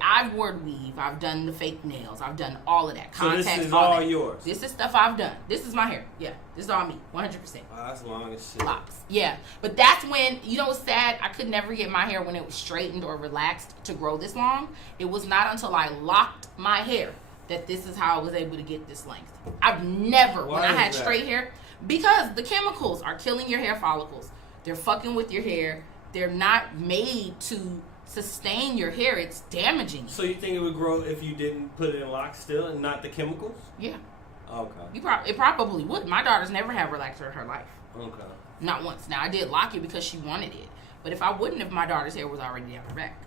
I've worn weave. I've done the fake nails. I've done all of that. Contacts, so this is all that. Yours? This is stuff I've done. This is my hair. Yeah. This is all me. 100%. Oh, that's long as shit. Locks. Yeah. But that's when, what's sad? I could never get my hair when it was straightened or relaxed to grow this long. It was not until I locked my hair that this is how I was able to get this length. I've never, when I had straight hair, because the chemicals are killing your hair follicles. They're fucking with your hair. They're not made to sustain your hair. It's damaging. So you think it would grow if you didn't put it in locks still and not the chemicals? Yeah. Okay. It probably would. My daughter's never had relaxer in her life. Okay. Not once. Now I did lock it because she wanted it, but if I wouldn't have, my daughter's hair was already down her back.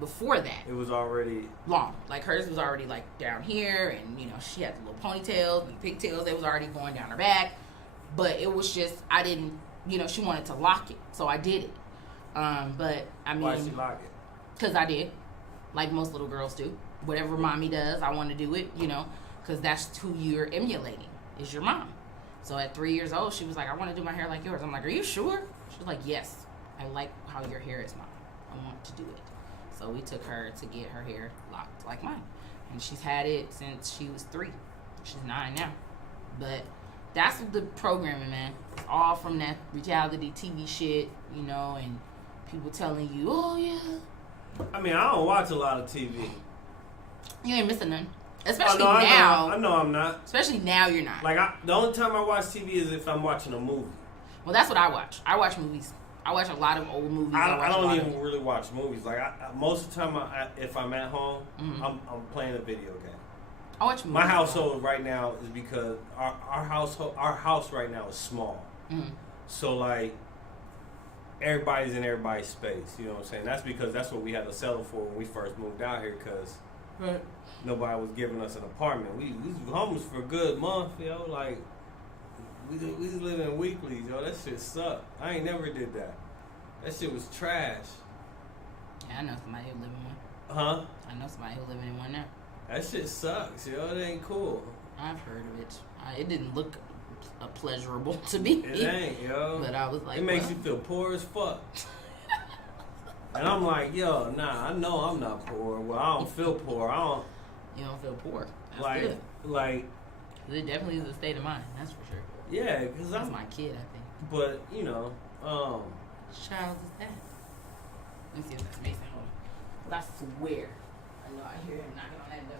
Before that, it was already long. Like hers was already like down here, and she had the little ponytails and pigtails. They was already going down her back. But it was just I didn't. She wanted to lock it, so I did it. But I mean, why did she lock it? Because I did, like most little girls do. Whatever mommy does, I want to do it, because that's who you're emulating, is your mom. So at 3 years old, she was like, I want to do my hair like yours. I'm like, are you sure? She was like, yes, I like how your hair is, Mom. I want to do it. So we took her to get her hair locked like mine. And she's had it since she was 3. She's 9 now. But that's the programming, man. It's all from that reality TV shit, and people telling you, oh, yeah. I mean, I don't watch a lot of TV. You ain't missing none. Especially now. I know I'm not. Especially now you're not. Like, the only time I watch TV is if I'm watching a movie. Well, that's what I watch. I watch movies. I watch a lot of old movies. I don't even really watch movies. Like, most of the time, if I'm at home, I'm playing a video game. I watch movies. My household right now is because our house right now is small. Mm-hmm. So, like, everybody's in everybody's space. You know what I'm saying? That's because that's what we had to settle for when we first moved out here, because Right. Nobody was giving us an apartment. We was homeless for a good month, yo. Like, we was living in weeklies, yo. That shit sucked. I ain't never did that. That shit was trash. Yeah, I know somebody who live in one. Huh? I know somebody who living in one now. That shit sucks, yo. It ain't cool. I've heard of it. It didn't look pleasurable to me. It ain't, yo. But I was like, it makes you feel poor as fuck. And I'm like, yo, nah, I know I'm not poor. Well, I don't feel poor. You don't feel poor. That's good. Like. It definitely is a state of mind. That's for sure. Yeah, because that's my kid, I think. But you know, Which child is that? Let me see if that's Mason. Hold on. 'Cause I swear, I know I hear him knocking on that door.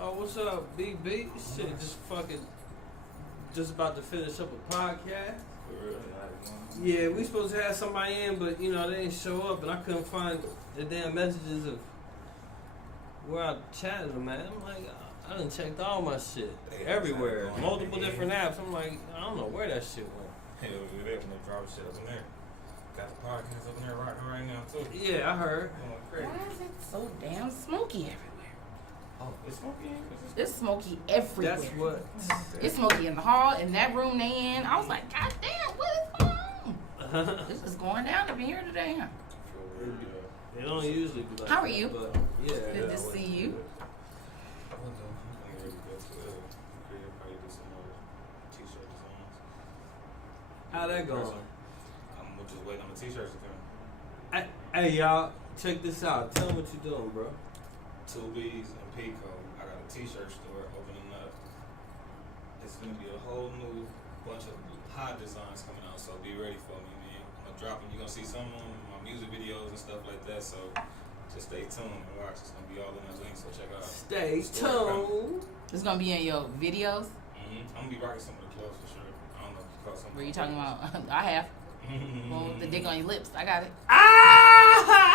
Oh, what's up, BB? Shit, just about to finish up a podcast. Yeah, we supposed to have somebody in, but you know they didn't show up, and I couldn't find the damn messages of where I chatted them at. I'm like, I done checked all my shit everywhere, multiple different apps. I'm like, I don't know where that shit went. Hell, they're gonna drop shit up in there. Got the podcast up in there rocking right now too. Yeah, I heard. Why is it so damn smoky everywhere? Oh, it's smoky. It's smoky everywhere. That's what. It's smoky in the hall, in that room they in. I was like, God damn, what is going on? This is going down up in here today, huh? They don't usually be like How are that, you? But yeah. Good to see you. How that going? I'm just waiting on the t-shirts to come. Hey y'all, check this out. Tell them what you doing, bro. 2B's and P.O.L.O. I got a t-shirt store opening up. It's gonna be a whole new bunch of hot designs coming out, so be ready for me, man. I'm gonna drop them. You're gonna see some of my music videos and stuff like that, so just stay tuned and watch. It's gonna be all in that link, so check it out. Stay tuned. It's gonna be in your videos. I'm gonna be rocking some of the clothes for sure. I don't know if you caught some. What are you talking about? I have. Well, the dick on your lips. I got it. Ah!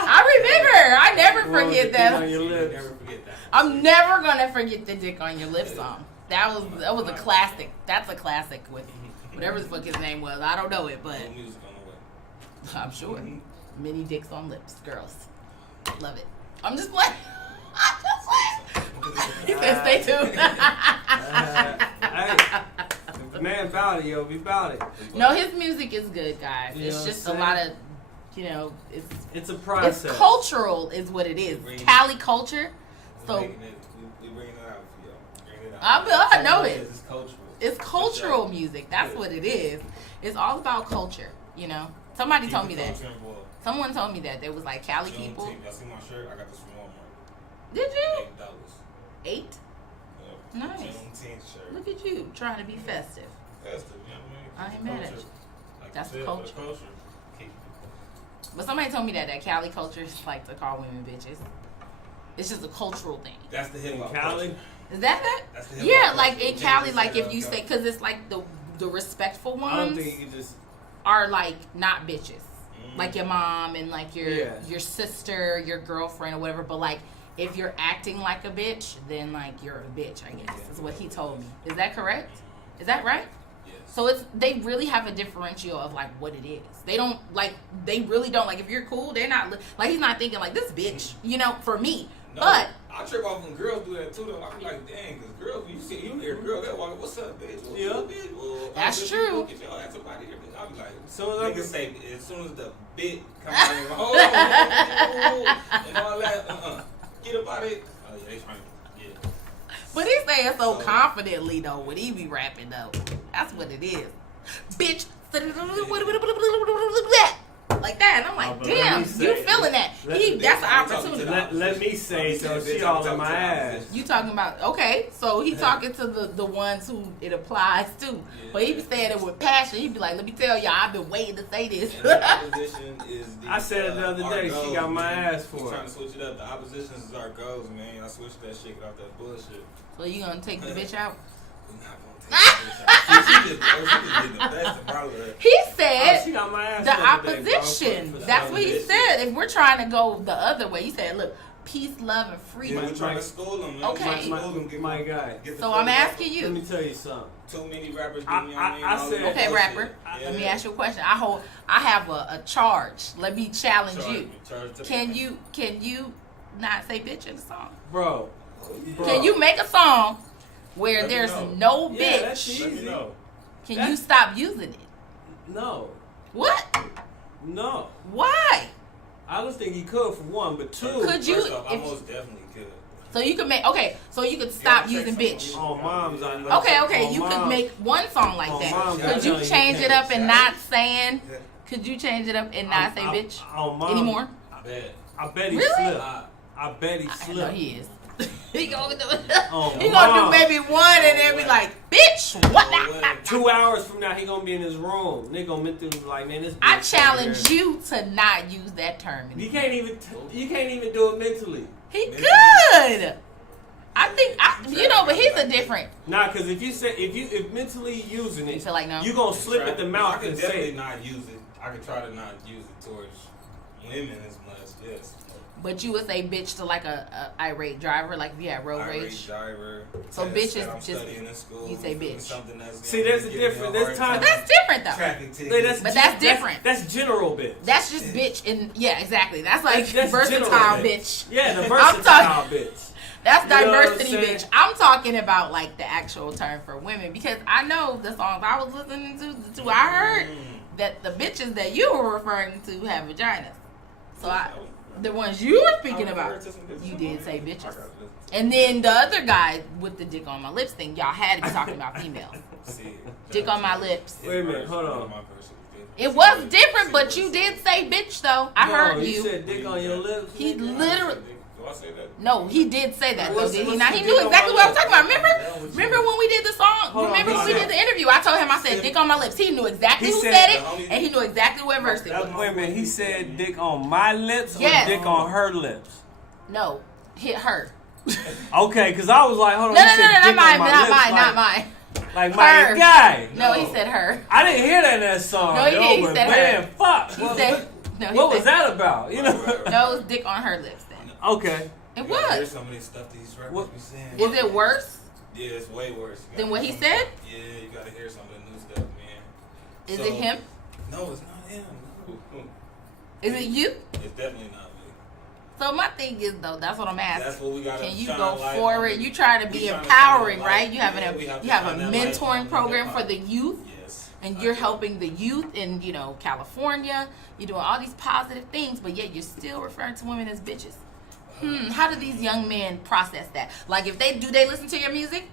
I remember. I never forget that. On your lips. Never forget that. I'm never gonna forget the dick on your lips song. That was a classic. That's a classic with whatever the fuck his name was. I don't know it, but No music on the way. I'm sure. Many dicks on lips, girls. Love it. I'm just playing. I'm just playing. He said, "Stay tuned." Hey, man, about it, yo. Be about it. No, his music is good, guys. You know It's what just I'm a lot of, it's a process. It's cultural, is what it is. Cali culture. So we bringing it out for y'all. Bringing it out. I know it. It's cultural. It's cultural music. That's what it is. It's all about culture. You know. Somebody Keep told the me that. culture involved. Someone told me that there was like Cali people. Y'all see my shirt? I got this from Walmart. Did you? $8. $8? Nice. Juneteenth shirt. Look at you trying to be festive. Festive, you know what I ain't mad at you. Like That's you the said, for culture. the culture. Keep But somebody told me that Cali culture is like to call women bitches. It's just a cultural thing. That's the hip hop Cali? culture. Is that it? That's the hip Yeah, hop like culture. in Cali, Changes like the if you hip say, hop. because it's like the respectful I don't ones think you can just. are like not bitches. Like your mom and like your Yeah. your sister, your girlfriend or whatever. But like if you're acting like a bitch, then like you're a bitch, I guess. Is what he told me. Is that correct? Is that right? Yes. So they really have a differential of like what it is. They really don't like if you're cool, they're not like he's not thinking like this bitch, you know, for me. No, But I trip off when girls do that too though. I be like, dang, because girls, you hear a girl that walk, what's up, bitch? What's Yeah. up, bitch? Well, That's I'm just true. Get your ass up out of here, bitch. I be like, So niggas say, as soon as the bit comes out, they go, hold on, and all that, get up out of it. Oh yeah, they trying to, yeah. But he's saying so confidently though when he be rapping though. That's what it is. Bitch. Like that. And I'm like, Oh, but let damn, me say- you feeling that. That's an opportunity. Let me say, so she all in my ass. You talking about, okay, so he talking to the ones who it applies to. But he be saying it with passion. He be like, let me tell y'all, I've been waiting to say this. And the opposition is the, I said it the other our day, she goals, got my man. ass for He's it. trying to switch it up. The opposition is our goals, man. I switched that shit, get off that bullshit. So you gonna take the bitch out? We're not gonna take that bitch out. She just did the best about her. He Oh, said she got my ass the the other day, bro. opposition. For the That's what he opposition. said. If we're trying to go the other way, he said, look, peace, love, and freedom. Yeah, we're trying to school them, man. Okay. We're trying to school them, get My them- guy. get the So I'm feelings asking off. Let me you. tell you something. Too many rappers. I- you know what I mean? I All said- this Okay, bullshit. rapper. Yeah. Let me ask you a question. I have a charge. Let me challenge Charge you. me, charge to Can me. you not say bitch in the song? Bro. Can you make a song where Let me there's know. no Yeah, bitch? that's Let me easy. know. Can you stop using it? No. What? No. Why? I don't think he could for one, but two. Could you- First off, I if- most definitely could. So you could make so you could stop Yeah, using check bitch. some- On moms, I know. Okay, On you could moms. make one song like On that. moms, Could I you know you change can. it up and not Yeah. saying? Could you change it up and not say bitch On moms, anymore? I bet. I bet he Really? slipped. I- I bet he I know slipped. he is. He gonna do it. Oh, He gonna Mom. do maybe one and then be like, bitch, what No the? way. 2 hours from now, he gonna be in his room. Nigga gonna be through like, man, this. I bitch challenge here. you to not use that term. You anymore. can't even. You can't even do it mentally. He Maybe. could. I think but he's a different. Nah, because if mentally using You it, feel like no? you gonna slip at the I mouth could and definitely say, not use it. I could try to not use it towards women as much. Yes. But you would say bitch to like a irate driver, like if you had road Irate rage. driver. So test bitch that is I'm just- studying in school, you say bitch. something that's See, gonna there's a give me difference. hard There's But time- that's different though. Traffic tickets. Hey, But that's different. That's general bitch. That's just bitch and yeah, exactly. That's like That's versatile general bitch. Yeah, the I'm versatile talking- bitch. That's You know what I'm diversity, saying? bitch. I'm talking about like the actual term for women because I know the songs I was listening to. I heard that the bitches that you were referring to have vaginas. So the ones you were speaking about, you did say bitches. And then the other guy with the dick on my lips thing, y'all had to be talking about females. Dick on my lips. Wait a minute, hold on. It was different, but you did say bitch though. I heard You you. said dick on your lips. He literally. Do I say that? No, he did say that though, What's- did he? what's Now the he dick knew on exactly my what I was lips? talking about. Remember when we did the song? Hold on, Remember he when we said- did the interview? I told him I said dick on my lips. He knew exactly He who said- said it, and he knew exactly what verse it was. Wait a minute, he said dick on my lips Yes. or dick on her lips? No, hit her. Okay, because I was like, hold on. No, he no, said no, dick not on mine, my not lips, mine, like, not mine. Like my Her. guy. No, he said her. I didn't hear that in that song. No, he yo, did. He but said man, her. fuck. He What, said no. He what said, was that about? You know? No, it was dick on her lips. Then Okay. it You gotta hear was. some of these stuff these rappers What- be saying. Is it worse Yeah, it's way worse. You than gotta what hear he some- said? Yeah, you gotta hear some of the new stuff, man. Is So- it him? No, it's not him. No. Is it you? It's definitely not me. So my thing is though, that's what I'm asking. That's what we gotta. Can you shine go light forward? on. You try to We be trying to empowering, shine right? light. You have Yeah, we you have to have a shine that light mentoring on program hip-hop. for the youth, Yes. and I you're do. helping the youth in California. You're doing all these positive things, but yet you're still referring to women as bitches. How do these young men process that? Like, if they listen to your music?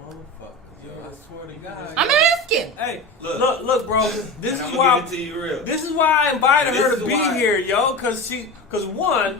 Motherfucker. Yo, I swear to God. I'm asking. Hey, Look. look, bro. This And is I'm why. gonna give it to you real. This is why I invited This her is to be why- here, yo. Cause she Like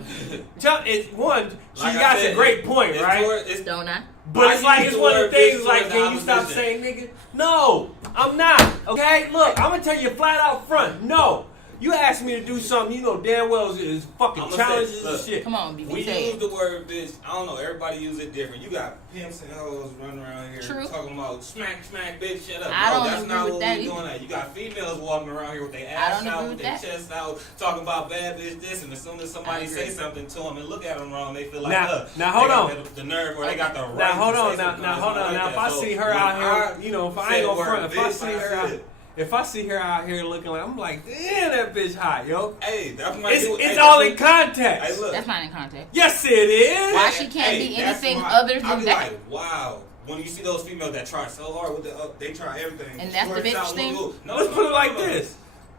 I got said, a great point, it's right? toward- it's- Don't I? But it's I like use it's the one of the word things bitch like, towards can you the stop opposition. saying nigga? No, I'm not. Okay, look, I'm gonna tell you flat out front. No, you asked me to do something you know damn well is fucking I'ma say, challenges and look, shit. Come on, BB. We Say use it. the word bitch. I don't know. Everybody use it different. You got pimps and hoes running around here True. talking about smack, bitch, shut up. I No, don't that's agree not with what that we either. doing. That you got females walking around here with their I ass don't out, agree with with their that. chest out, talking about bad bitch this, and as soon as somebody I say agree. something to them and look at them wrong, they feel like Now they hold got on. the nerve or they got the right. Now hold to on, say now something hold like on. Now that. if I So see her when out here, I you know, if I said ain't the gonna word front, if I bitch, see I her said out, it. if I see her out here looking like, I'm like, damn, that bitch hot, yo. Hey, that's my. It's all in context. Hey, look. That's not in context. Yes, it is. Why she can't be that's anything why other I than be that? Like, wow. When you see those females that try so hard with they try everything. And that's the Works bitch out, thing? woo-woo. No, Let's no, put it no, like no. this.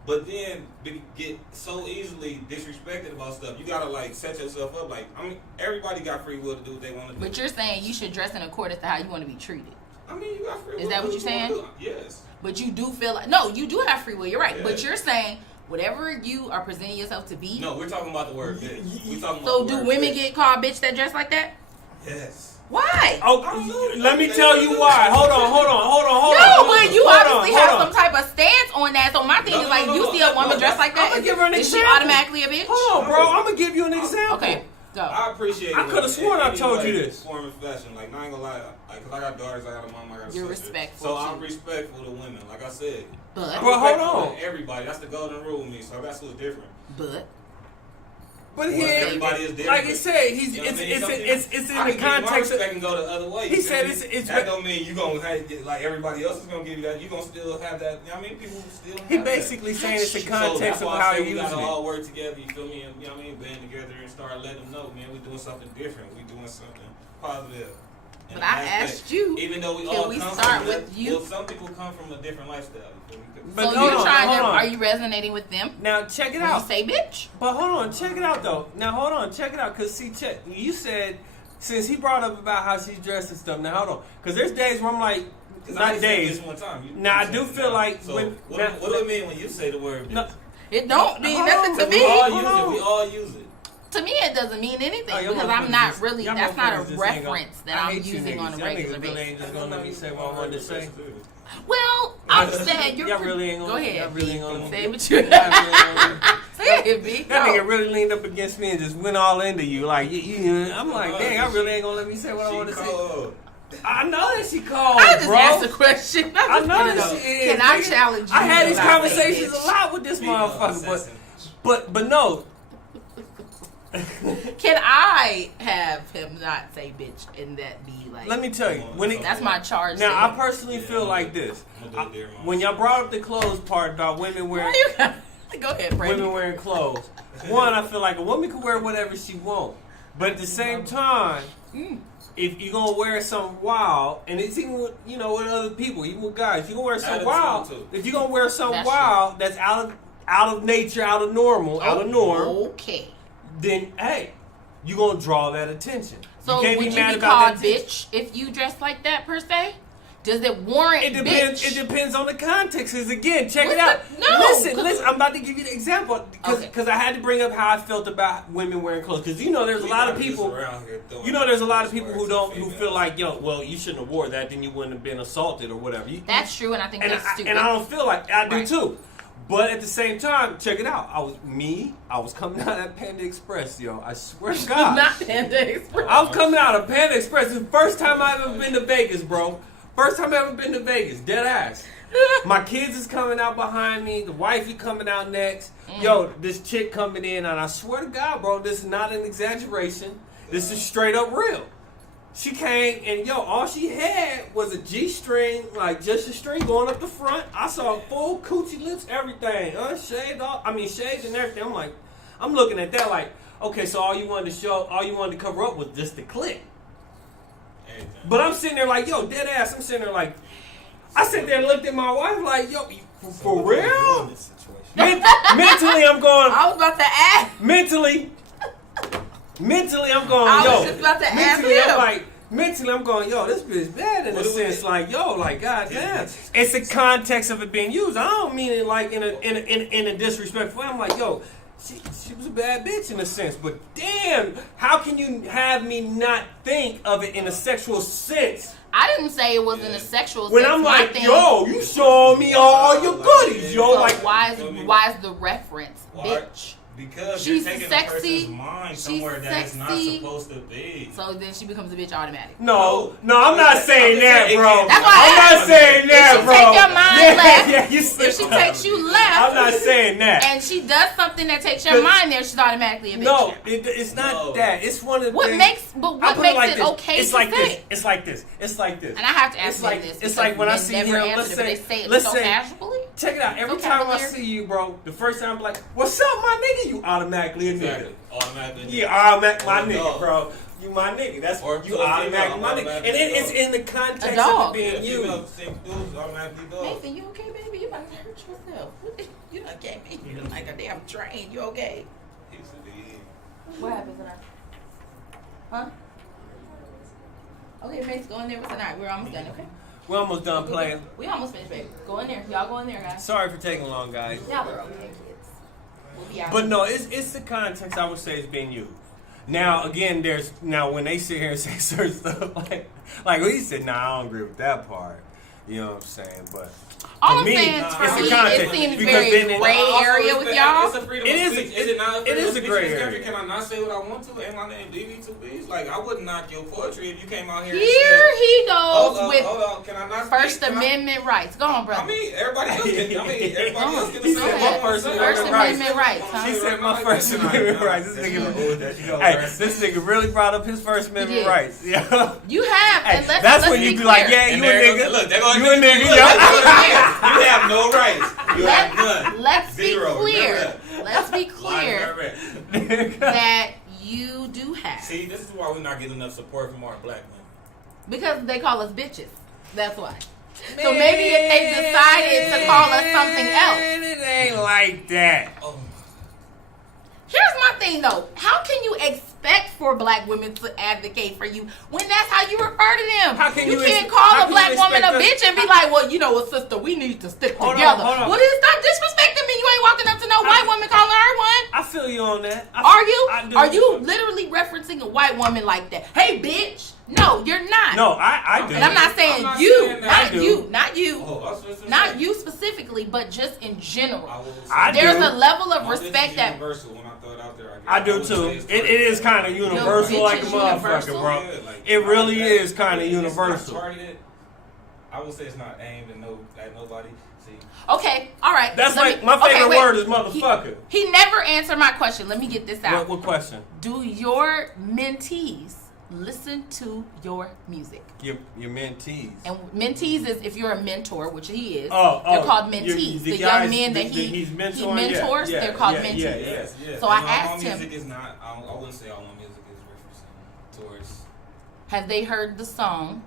But then get so easily disrespected about stuff. You gotta like set yourself up. Like, I mean, everybody got free will to do what they want to do. But you're saying you should dress in accordance to how you want to be treated. I mean, you got free will. Is that to what do you're saying? you wanna do. Yes. But you do feel like no, you do have free will. You're right. Yeah. But you're saying whatever you are presenting yourself to be. No, we're talking about the word bitch. We talking about So the do word women bitch. get called bitch that dress like that? Yes. Why? Oh, I don't know. let me tell you why. Hold on. No, but you obviously have hold some type of stance on that. So my thing No, is like, no, you no, see a no, woman no, dressed like that, I'ma give her an is she example. automatically a bitch? Hold on, bro. I'm gonna give you an example. Okay, go. I appreciate it. I coulda sworn I told you this. Form and fashion. Like, I ain't gonna lie. Like, cause I got daughters, I got a mom, I got a You're sister. respectful, So I'm too. respectful to women. Like I said. But I'm Bro, hold respectful on. to everybody. That's the golden rule with me. So that's what's different. but But Well, everybody is different. like he said, You know what I mean? Some it's people- in I the can give you my context of. respect and go the other way. He you said feel me? it's that don't mean you gonna have, like everybody else is gonna give you that. You gonna still have that. You know what I mean? People still. He have basically that. saying it's the So context that's of why how I say he we using gotta it. all work together. You feel me? And, you know what I mean? Band together and start letting them know, man. We doing something different. We doing something positive. And But I that's asked you, even though we can all we come start from with you? Well, some people come from a different lifestyle. You feel me? But so hold you're on, trying to, hold on. are you resonating with them? Now check it When you out. say bitch? But hold on, check it out though. Now hold on, check it out. Cause see, check. You said since he brought up about how she's dressed and stuff. Now hold on, cause there's days where I'm like, 'Cause I not ain't said days. this one time. Now, I said do it feel now. like So when- what, now- what do it mean when you say the word? No, bitch? It don't mean Hold nothing on, to but me. We all Hold use on. it. We all use it. To me, it doesn't mean anything Oh, y'all because I'm motherfuckers not just- really. y'all That's not a motherfuckers just ain't gonna- reference that I I'm hate you using niggas. on a Y'all regular niggas really basis. ain't just gonna let me say what I wanted to say. Well, I'm saying you're. Y'all really ain't gonna. Go ahead. Y'all really ain't gonna. Say what you. Y'all really ain't gonna- Say it, B. That Go. nigga really leaned up against me and just went all into you. Like, I'm like, dang, I really ain't gonna let me say what I want to say. I know that she called, I just bro. asked a question. I know that she is. Can I nigga. challenge you? I had these about conversations that, a lot with this motherfucker, but no. bitch? Can I have him not say bitch and that be like? Let me tell you, when it, That's my charge. now to I him. personally feel like this. I'm gonna do it there, Mom. When y'all brought up the clothes part about women Why wearing you got- Go ahead, Brady. women wearing clothes, one, I feel like a woman can wear whatever she wants, but at the same time, if you're gonna wear something wild, and it's even with, with other people, even with guys, you gonna wear something Attitude, wild. too. If you're gonna wear something That's wild that's out of nature, out of normal, out of norm, Okay. then hey, you gonna draw that attention. So you can't would be you mad be about called that attention. bitch if you dress like that per se? Does it warrant It depends. bitch? It depends on the context. Cause again, check it What's out. the- no, listen. 'cause- I'm about to give you the example because Okay. I had to bring up how I felt about women wearing clothes. Because there's a lot of people. There's a lot of people who feel like, well, you shouldn't have wore that, then you wouldn't have been assaulted or whatever. That's true, and I think and that's stupid. and I don't feel like I do Right. too. But at the same time, check it out. I was coming out at Panda Express, yo. I swear to God. Not Panda Express. I was coming out of Panda Express. It's the first time I've ever been to Vegas, bro. First time I've ever been to Vegas. Dead ass. My kids is coming out behind me. The wifey coming out next. Yo, this chick coming in, and I swear to God, bro, this is not an exaggeration. This is straight up real. She came, and yo, all she had was a G-string, like just a string going up the front. I saw full coochie lips, everything, unshaved, shaved and everything. I'm looking at that like, okay, so all you wanted to cover up was just the clit. But I'm sitting there like, yo, dead ass. I'm sitting there like, I sit there and looked at my wife like, yo, for real? Mentally, I'm going. I was about to ask. Mentally, I'm going. I Yo, was just about to ask mentally, him. I'm like. Mentally, I'm going, yo, this bitch bad in a sense, like, yo, like, goddamn. It's the context of it being used. I don't mean it like in a disrespectful way. I'm like, yo, she was a bad bitch in a sense, but damn, how can you have me not think of it in a sexual sense? I didn't say it was in a sexual When sense. I'm My like, thing- yo, you showing me all your goodies, yo, So like, why is the reference, Why? bitch? Because She's you're taking sexy. a person's mind She's somewhere that it's not sexy. supposed to be. So then she becomes a bitch automatic. no, I'm not saying that, bro. That's why I'm I not asked. saying that, If she bro. take your mind left, yeah, you said If she takes you left, I'm not saying that. and she does something that takes your 'Cause- mind there, she's automatically a bitch. No, now. it's not No. that. It's one of the What things. makes I what put makes like it this. okay It's to like say? this. It's like this. It's like this. And I have to ask It's them like this. it's like when I men see never him. answered Let's it, but say, they say it let's so say, casually. check it out. Every So time I cavalier. see you, bro, the first time I'm like, "What's up, my nigga?" You automatically a nigga. Exactly. Automatically. Yeah, automatic my Or a nigga, dog. bro. You my nigga. That's Or you to a automatic female, my nigga. automatically And it's dog. in the context A dog. of it being You know, used. same dudes automatically dog. Nathan, you okay, baby? You about to hurt yourself. You done gave me. You look like a damn train. You okay? He used to be. What happens tonight? Huh? Okay, Mace, go in there with tonight. We're almost done, okay? We're almost done playing. We almost finished, baby. Go in there. Y'all go in there, guys. Sorry for taking long, guys. Y'all are okay, kids. We'll be out. But no, it's the context I would say is being used. Now again, when they sit here and say certain stuff like he said, nah, I don't agree with that part. You know what I'm saying? But All For I'm me, saying, it's for the me, content, it seems because very then it- gray I also area with respect- y'all. It's a freedom It of is a- speech. Is it not? it is a gray Speech in this area. country? Can I not say what I want to? Ain't my name DB2Bs? Like, I wouldn't knock your poetry if you came out here and Here said, he goes with hold on, can I not First speak? Can I- Amendment rights. Go on, brother. I mean, everybody else can. Everybody else can He say said what my they wanna First say. First Amendment Amendment rights, huh? She said my First Amendment rights. This nigga, hey, this nigga really brought up his First Amendment did. rights. Yeah. You have, Hey, and let's that's when be you be clear. like, yeah, And you a there nigga. goes- Look, there goes You a nigga, Look, yeah. you have no rights. You have none. Let's be Zero. clear. Remember Let's be that. clear Live that you do have. See, this is why we're not getting enough support from our black men. Because they call us bitches. That's why. So maybe if they decided to call us something else. Man, it ain't like that. Oh, Here's my thing though. How can you expect for black women to advocate for you when that's how you refer to them? How can you you can't ex- call how a can black you woman a expect us- bitch and be like, well, you know what, sister, we need to stick Hold on, together. hold on. Well, then stop disrespecting me. You ain't walking up to no white woman calling her one. I feel you on that. Are you? I do. Are you literally referencing a white woman like that? Hey, bitch. No, you're not. No, I do. And I'm not saying I'm not you, saying that. not I do. you, not you, oh, I was just gonna not say, you specifically, but just in general. I will say- I do. There's a level of Well, this is respect that. universal when I throw it out there. I do wouldn't too. say it's It is kind of universal bitch like a is motherfucker, universal. bro. Yeah, like, It really that- is kind of it's not universal. targeted. I would say it's not aimed at nobody. See, Okay, all right. That's let like me- my okay, favorite wait. word is motherfucker. He never answered my question. Let me get this out. What question? Do your mentees listen to your music? Your mentees. And mentees is if you're a mentor, which he is. Oh, they're called you- mentees. the The guys young men that he's he mentoring, mentors, yeah, they're called yeah, mentees. yeah, yes, yes. So I And all asked my him- music is not. I wouldn't say all my music is referencing towards. Have they heard the song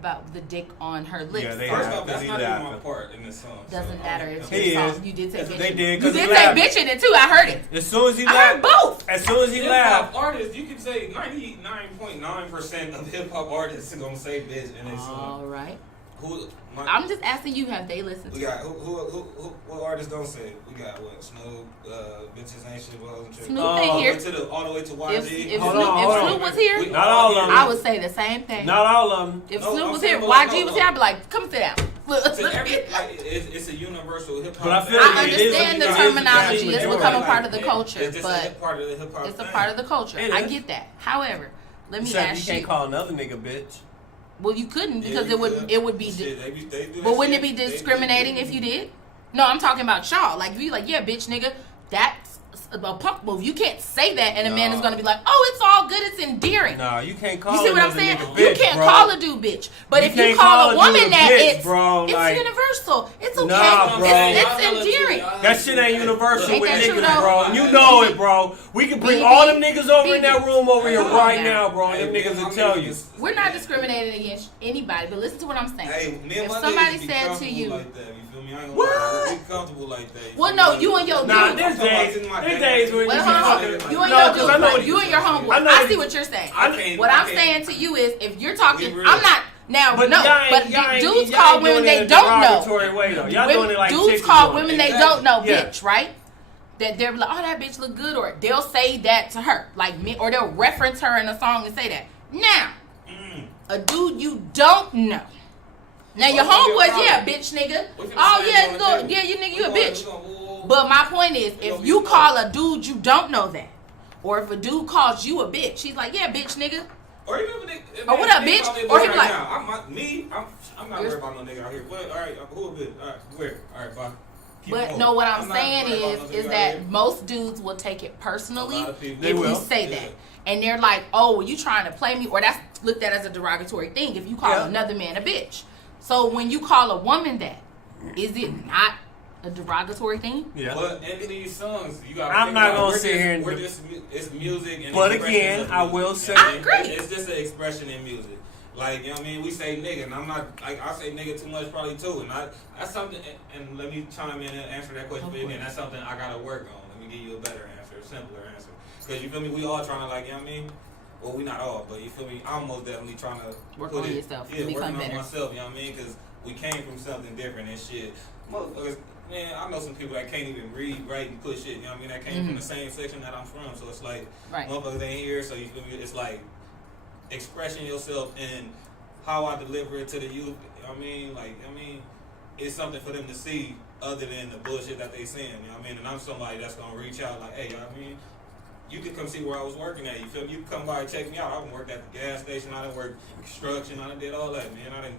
about the dick on her lips? Yeah, they First have. off, that's He not even my laughing. part in this song. Doesn't matter. It's He your is. song. You did say bitch. They did, You 'cause did he say laughed. bitch in it too. I heard it. As soon as he I heard laughed, both. as soon as he Hip laughed, hop artists, you can say 99.9% of hip hop artists are gonna say bitch in their song. All right. Who? I'm just asking you, have they listened We to got it? what artists don't say it? We got what? Snoop, bitches ain't shit, but hoes and tricks. Snoop Oh, ain't all, here. the way to the, all the way to If, YG. if, Hold Snoop, on, if hold on. Snoop was here, We Not all of them. I would say the same thing. not all of them. If No, Snoop I'm was saying, here, but like, YG no, was no. here, I'd be like, come sit down. To every, like, it's a universal hip hop. But I feel I like it is understand the it is terminology. the It's majority. become a part of the culture, It's just but part of the hip hop. it's a part of the culture. It I is. get that. However, let me Except ask you you. can't call another nigga bitch. Well, you couldn't because it would be. But wouldn't it be discriminating if you did? No, I'm talking about y'all. Like, if you like, yeah, bitch, nigga, that's a punk move. You can't say that, and a man is gonna be like, oh, it's all good, it's endearing. Nah, you can't call You see what I'm another saying? nigga You bitch, can't bro. call a dude bitch, but You if you can't call call a a woman dude a that, bitch, it's bro, like- universal. It's okay. Nah, bro. It's endearing. That shit ain't universal Ain't with that true, niggas, though? bro. You know it, bro. We can bring BB, all them niggas over in BB. that room over here Come on right now. now, bro. And them niggas will tell you. We're not discriminating against anybody, but listen to what I'm saying. Hey, me and If my somebody niggas be said to comfortable you, like that, you feel me? I ain't gonna What? lie. We comfortable like that. well, no, you and your Nah, dude. there's days when you Well, be hold on. fucking. You and No, your 'cause I know dude, what you and your homeboy. I know I what see you- what you're saying. I What I'm can't- saying to you is, if you're talking, We real. I'm not now. But no, y'all ain't- but y'all ain't- dudes y'all call ain't women doing it they in a don't know. derogatory way, though. Y'all doing it like dudes chicks call doing it. women they Exactly. don't know, Yeah. bitch, right? That they're like, oh, that bitch look good, or they'll say that to her, like me, or they'll reference her in a song and say that. Now, a dude you don't know. Now your homeboys, yeah, bitch, nigga. Oh yeah, look, yeah, you nigga, you a bitch. But my point is, if you call a dude you don't know that, or if a dude calls you a bitch, he's like, yeah, bitch, nigga. Or even if Or what up, bitch? Or he be like- I'm not worried about no nigga out here. But all right, who a bitch? All right, where? All right, bye. Keep But going. no, what I'm not saying worried about is no nigga is out that here. most dudes will take it personally A lot of people- They if will. you say Yeah. that. And they're like, oh, well, you trying to play me, or that's looked at as a derogatory thing if you call Yeah. another man a bitch. So when you call a woman that, is it not a derogatory thing? Yeah. But in these songs, you got. I'm not gonna sit here and- It's music and. But expressions again, of I music. will say- I agree. It's just an expression in music. Like, you know what I mean? We say nigga, and I'm not, like, I say nigga too much probably too. And that's something, and let me chime in and answer that question. Of But again, course. that's something I gotta work on. Let me give you a better answer, a simpler answer. Because you feel me? We all trying to, like, you know what I mean? Well, we not all, but you feel me? I'm most definitely trying to Work put on it, yourself to yeah, become working better. on myself, you know what I mean? Because we came from something different and shit. Motherfuckers, man, I know some people that can't even read, write, and put shit, you know what I mean? That came from the same section that I'm from, so it's like, Right. motherfuckers ain't here, so you feel me? It's like expressing yourself and how I deliver it to the youth. I mean, like, it's something for them to see other than the bullshit that they saying. You know what I mean? And I'm somebody that's gonna reach out like, hey, you know what I mean? You could come see where I was working at. You feel me? You can come by and check me out. I done worked at the gas station. I done worked construction. I done did all that, man. I done.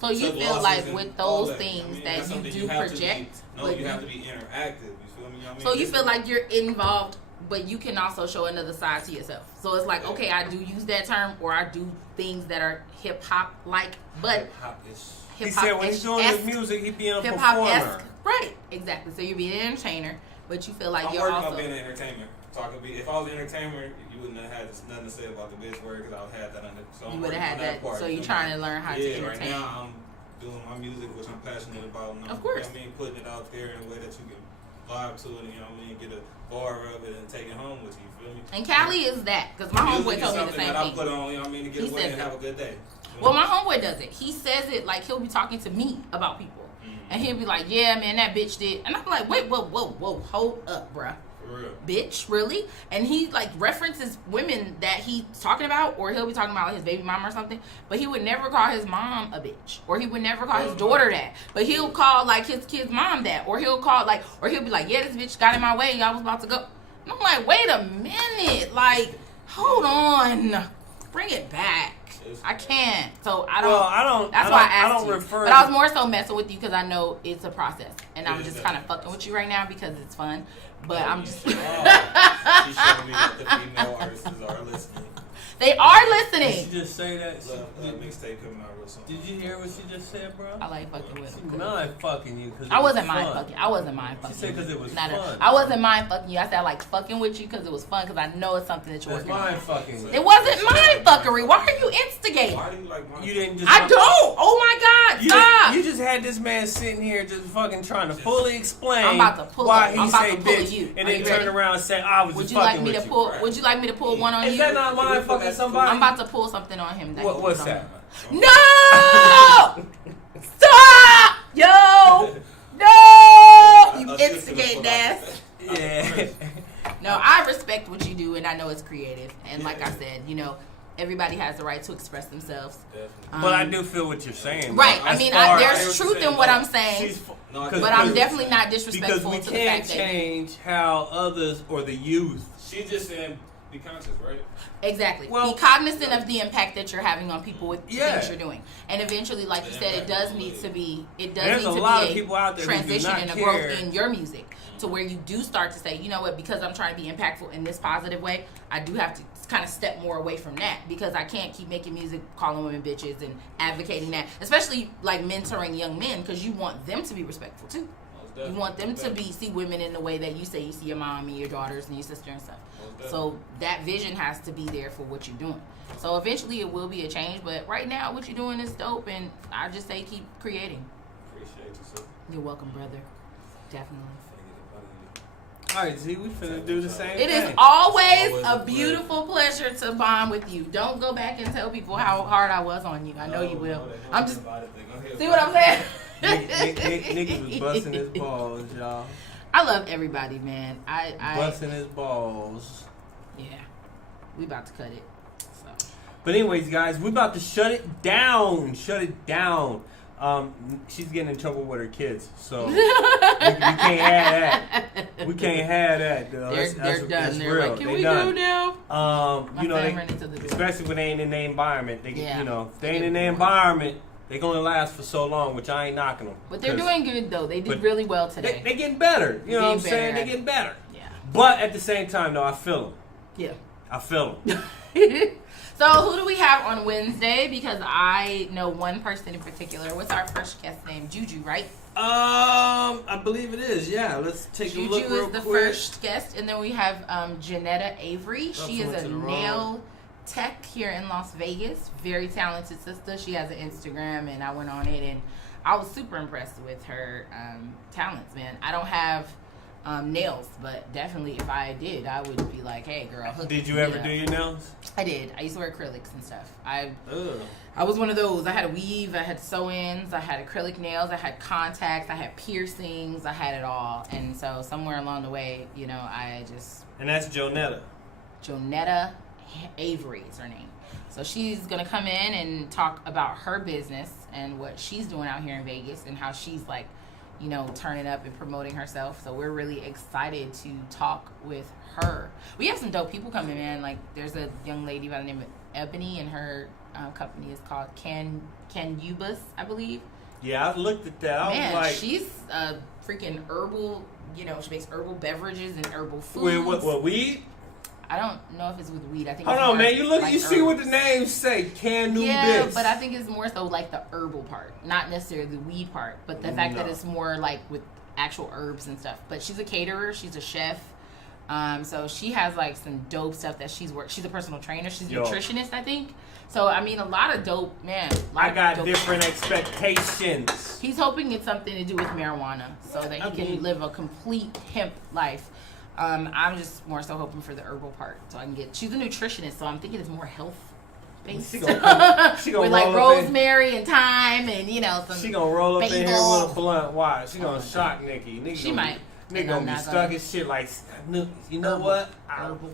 So you took feel losses like and with all those that, you know what I things mean? that That's you something do you have project, to be, you have to be interactive. You feel me? You know what I mean? so you feel like you're involved, but you can also show another side to yourself. So it's like, okay, I do use that term, or I do things that are hip hop like, but hip-hop is. He said when he's doing his music, he being a hip hop performer. esque, right? Exactly. So you're being an entertainer, but you feel like I'm you're working also. on being an entertainer. So I could be, if I was an entertainer, you wouldn't have had nothing to say about the bitch word because I would have had that under. So You I'm would have had working on that. part, So you you're know? trying to learn how to Yeah, entertain. right now I'm doing my music, which I'm passionate about. And I'm, Of course. You know what I mean, putting it out there in a way that you can vibe to it. You know what I mean, get a bar of it and take it home with you. Feel me? And Cali is that, because my Music homeboy is told me the something same that I thing. put on, you know what I mean, to get He away says and it. have a good day. Well, my homeboy does it. He says it like he'll be talking to me about people. And he'll be like, yeah, man, that bitch did. And I'm like, wait, whoa, hold up, bruh. For real. Bitch, really? And he like references women that he's talking about, or he'll be talking about like his baby mama or something, but he would never call his mom a bitch, or he would never call his daughter that, but he'll call like his kid's mom that, or he'll call like, or he'll be like, yeah, this bitch got in my way, I was about to go. And I'm like, wait a minute, like, hold on, bring it back. I can't. So I don't. Well, I don't. That's I why don't, I asked I don't you. refer. But I was more so messing with you because I know it's a process, and I'm It is just kind of definitely a fucking with you right now because it's fun. But Oh, I'm you just. sure are. She's showing me that the female artists are listening. They are Did listening. she just say that? Love mixtape coming out real soon. Did you hear what she just said, bro? I like fucking with She them. mind fucking you because I wasn't mind fucking. I wasn't mind She fucking. said because it was Not fun. I wasn't mind fucking you. I said I like fucking with you because it was fun because I know it's something that you're That's working on. mind fucking you. It wasn't mind fuckery. Why are you instigating? Why do you like mine? You didn't just. I don't. Oh my God! You, Stop. you just had this man sitting here just fucking trying to fully explain I'm about to pull why up. he I'm about say to pull bitch you. and Are then you turn ready? around and say I was Would just you like fucking me to with pull? right? Would you like me to pull one on you. Is you? that not mind fucking somebody? I'm about to pull something on him. That he What's was that? on. No! Stop! Yo! No! You instigating ass. Yeah. No, I respect what you do, and I know it's creative. And like I said, you know, everybody has the right to express themselves. Definitely. But I do feel what you're saying. Right. bro. I As mean, far I there's hear what truth you're in what saying, I'm saying, she's No, I because- but I'm because- definitely not because disrespectful we to the can't fact that change how others or the youth. She's just saying, be conscious, right? exactly Well- be cognizant of the impact that you're having on people with Yeah. things you're doing, and eventually, like you The said, it impact does on need the- to be There's need a to lot be of people out there who do transition not and a care. growth in your music to where you do start to say, you know what, because I'm trying to be impactful in this positive way, I do have to kind of step more away from that because I can't keep making music calling women bitches and advocating that, especially like mentoring young men, because you want them to be respectful too. You want them to be see women in the way that you say you see your mom and your daughters and your sister and stuff. So that vision has to be there for what you're doing. So eventually it will be a change, but right now what you're doing is dope, and I just say keep creating. Appreciate you, sir. You're welcome, brother. Definitely. All right, Z, we finna do the same It thing. is always Always a a beautiful pleasure to bond with you. Don't go back and tell people how hard I was on you. I know you will. I'm just see what I'm saying. Niggas was busting his balls, y'all. I love everybody, man. I Busting his balls. yeah. We about to cut it. So. But anyways, guys, we about to shut it down. Shut it down. She's getting in trouble with her kids, so we can't have that. We can't have that. Though. They're That's done. They're real. like, can They we done. go now? You know, friend they, ran into the door. especially when they ain't in their environment. They, Yeah. you know, if they They ain't in get their bored. environment, they gonna last for so long. Which I ain't knocking them. But they're doing good though. They did really well today. They getting better. You know what I'm Getting saying? better They at getting better. Yeah. But at the same time, though, I feel them. Yeah. I feel them. So who do we have on Wednesday? Because I know one person in particular. What's our first guest name? Juju, right? I believe it is. Yeah, let's take a look Juju real is the quick. first guest, and then we have Janetta Avery. She is went a to the wrong- nail tech here in Las Vegas. Very talented sister. She has an Instagram, and I went on it, and I was super impressed with her talents, man. I don't have nails, but definitely if I did, I would be like, hey, girl, hook Did you me ever up. do your nails? I did. I used to wear acrylics and stuff. I Ugh. was one of those. I had a weave, I had sew-ins, I had acrylic nails, I had contacts, I had piercings, I had it all. And so somewhere along the way, you know, I just And that's Jonetta. Jonetta Avery is her name. So she's gonna come in and talk about her business and what she's doing out here in Vegas and how she's like, you know, turning up and promoting herself. So we're really excited to talk with her. We have some dope people coming, man. Like there's a young lady by the name of Ebony, and her company is called Canubus, I believe. Yeah, I looked at that. I was Man, like, she's a freaking herbal. You know, she makes herbal beverages and herbal foods. wait, what weed? I don't know if it's with weed. I think. Hold it's on, more man. You look, like you see herbs. what the names say. Canubis. Yeah, but I think it's more so like the herbal part, not necessarily the weed part, but the fact that No. it's more like with actual herbs and stuff. But she's a caterer. She's a chef. So she has like some dope stuff that she's worked. She's a personal trainer. She's a Yo. nutritionist, I think. So I mean, a lot of dope, man. a lot I of got dope different stuff. expectations. He's hoping it's something to do with marijuana, so that he I can mean- live a complete hemp life. I'm just more so hoping for the herbal part, so I can get. She's a nutritionist, so I'm thinking it's more health based. She gonna With like roll up in- rosemary and thyme and you know some. She gonna roll up in here bagel. with a blunt. Why? She gonna Oh, shock Nikki. Nikki She gonna might. Be, Nikki And gonna I'm be not stuck gonna- in shit like, you know Herbal. what? Herbal.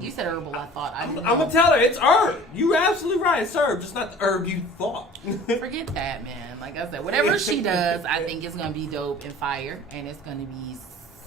You said herbal. I thought. I I'm didn't gonna know. tell her it's herb. You absolutely right. It's herb, just not the herb you thought. Forget that, man. Like I said, whatever she does, I think it's gonna be dope and fire, and it's gonna be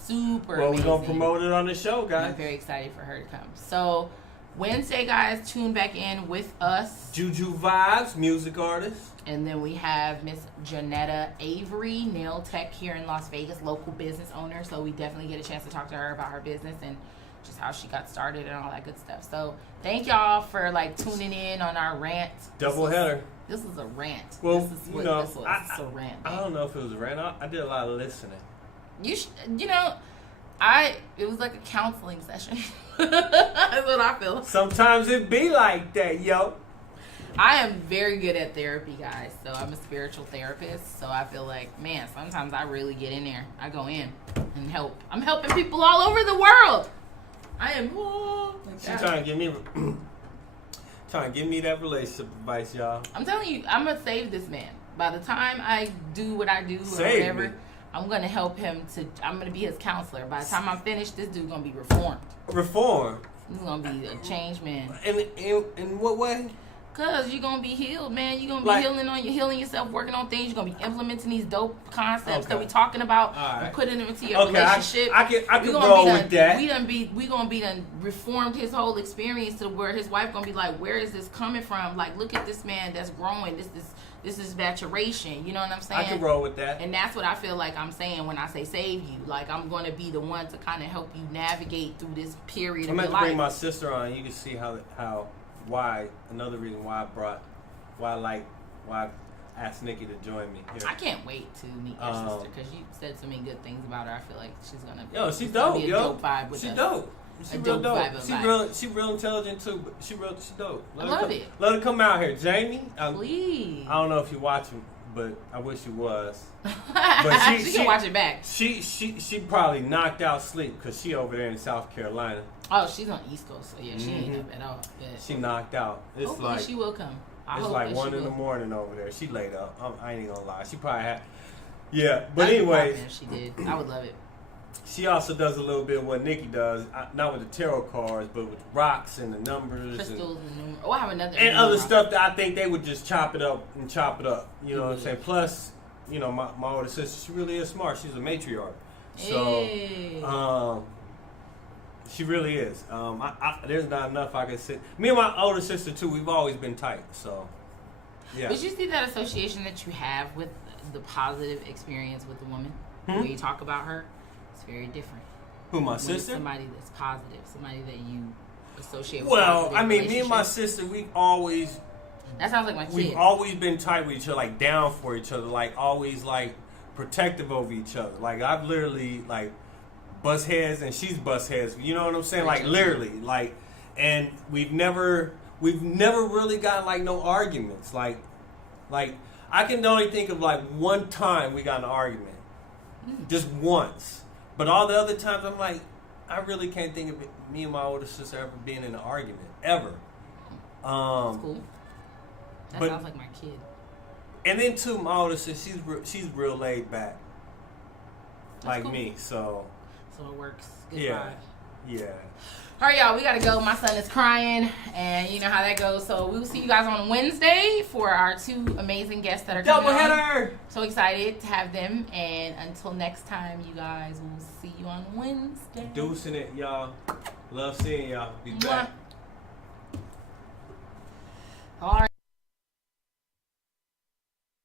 super. Well, we're gonna amazing. promote it on the show, I'm guys. very excited for her to come. So Wednesday, guys, tune back in with us. Juju Vibes, music artist. And then we have Miss Janetta Avery, nail tech here in Las Vegas, local business owner. So we definitely get a chance to talk to her about her business and just how she got started and all that good stuff. So thank y'all for like tuning in on our rant. Double header. This is a rant. Well, this is you what know, this was. It's a rant. I don't know if it was a rant. I did a lot of listening. You know, it was like a counseling session. That's what I feel. Sometimes it be like that, yo. I am very good at therapy, guys. So I'm a spiritual therapist. So I feel like, man, sometimes I really get in there. I go in and help. I'm helping people all over the world. I am. Like She that. trying to give me that relationship advice, y'all. I'm telling you, I'm gonna save this man. By the time I do what I do or Save whatever, me. I'm gonna help him to. I'm gonna be his counselor. By the time I'm finished, this dude gonna be reformed. Reform. He's gonna be a changed man. In what way? Cause you're gonna be healed, man. You're gonna be Like- healing yourself, working on things. You're gonna be implementing these dope concepts that Okay. we talking about Alright. and putting them into your Okay, relationship. I can We gonna roll be with done, that. We gonna be done reformed his whole experience to where his wife gonna be like, where is this coming from? Like, look at this man that's growing. This is maturation. You know what I'm saying? I can roll with that. And that's what I feel like I'm saying when I say save you. Like I'm gonna be the one to kind of help you navigate through this period I'm of going your to bring life. my sister on. You can see why another reason why I asked Nikki to join me here. I can't wait to meet your Um, sister because you said so many good things about her. I feel like she's gonna. Yo, it's she's gonna dope, be a yo. dope vibe with She us. dope. She A real dope dope. vibe of She real intelligent too, but she dope. I love it. Let her come out here, Jamie. Please. I don't know if you're watching, but I wish you was. she can watch it back. She probably knocked out sleep because she over there in South Carolina. Oh, she's on East Coast, so yeah, she ain't Mhm. up at all. Yeah. She knocked out. It's Hopefully like she will come. I it's hope like that 1 she in the will. morning over there. She laid up. I ain't even gonna lie. She probably had. Yeah, but That'd be anyways, poppin' if she did. I would love it. she also does a little bit of what Nikki does, not with the tarot cards, but with rocks and the numbers Crystals and I have another and other stuff that I think they would just chop it up. You know what I'm saying? Plus, you know, my older sister, she really is smart. She's a matriarch. So, Hey. she really is. There's not enough I can say. Me and my older sister too. We've always been tight. So, yeah. But you see that association that you have with the positive experience with the woman when you talk about her, it's very different. Who, my When it's sister? somebody that's positive, somebody that you associate with. Well, positive I mean, me and my relationships. sister, That sounds like my kid. we've always been tight with each other, like down for each other, like always like protective over each other. Like I've literally like bust heads and she's bust heads. You know what I'm saying? Like literally, like, and we've never really gotten like no arguments. Like I can only think of like one time we got in an argument, just once. But all the other times, I'm like, I really can't think of me and my older sister ever being in an argument ever. That's cool. That but- sounds like my kid. And then too, my older sister, she's real laid back, That's like cool. me. So So it works. Good yeah, vibe. Yeah. All right, y'all, we gotta go. My son is crying, and you know how that goes. So we will see you guys on Wednesday for our 2 amazing guests that are coming on. Doubleheader! So excited to have them, and until next time, you guys will see you on Wednesday. Deucing it, y'all. Love seeing y'all. Be back. Mwah.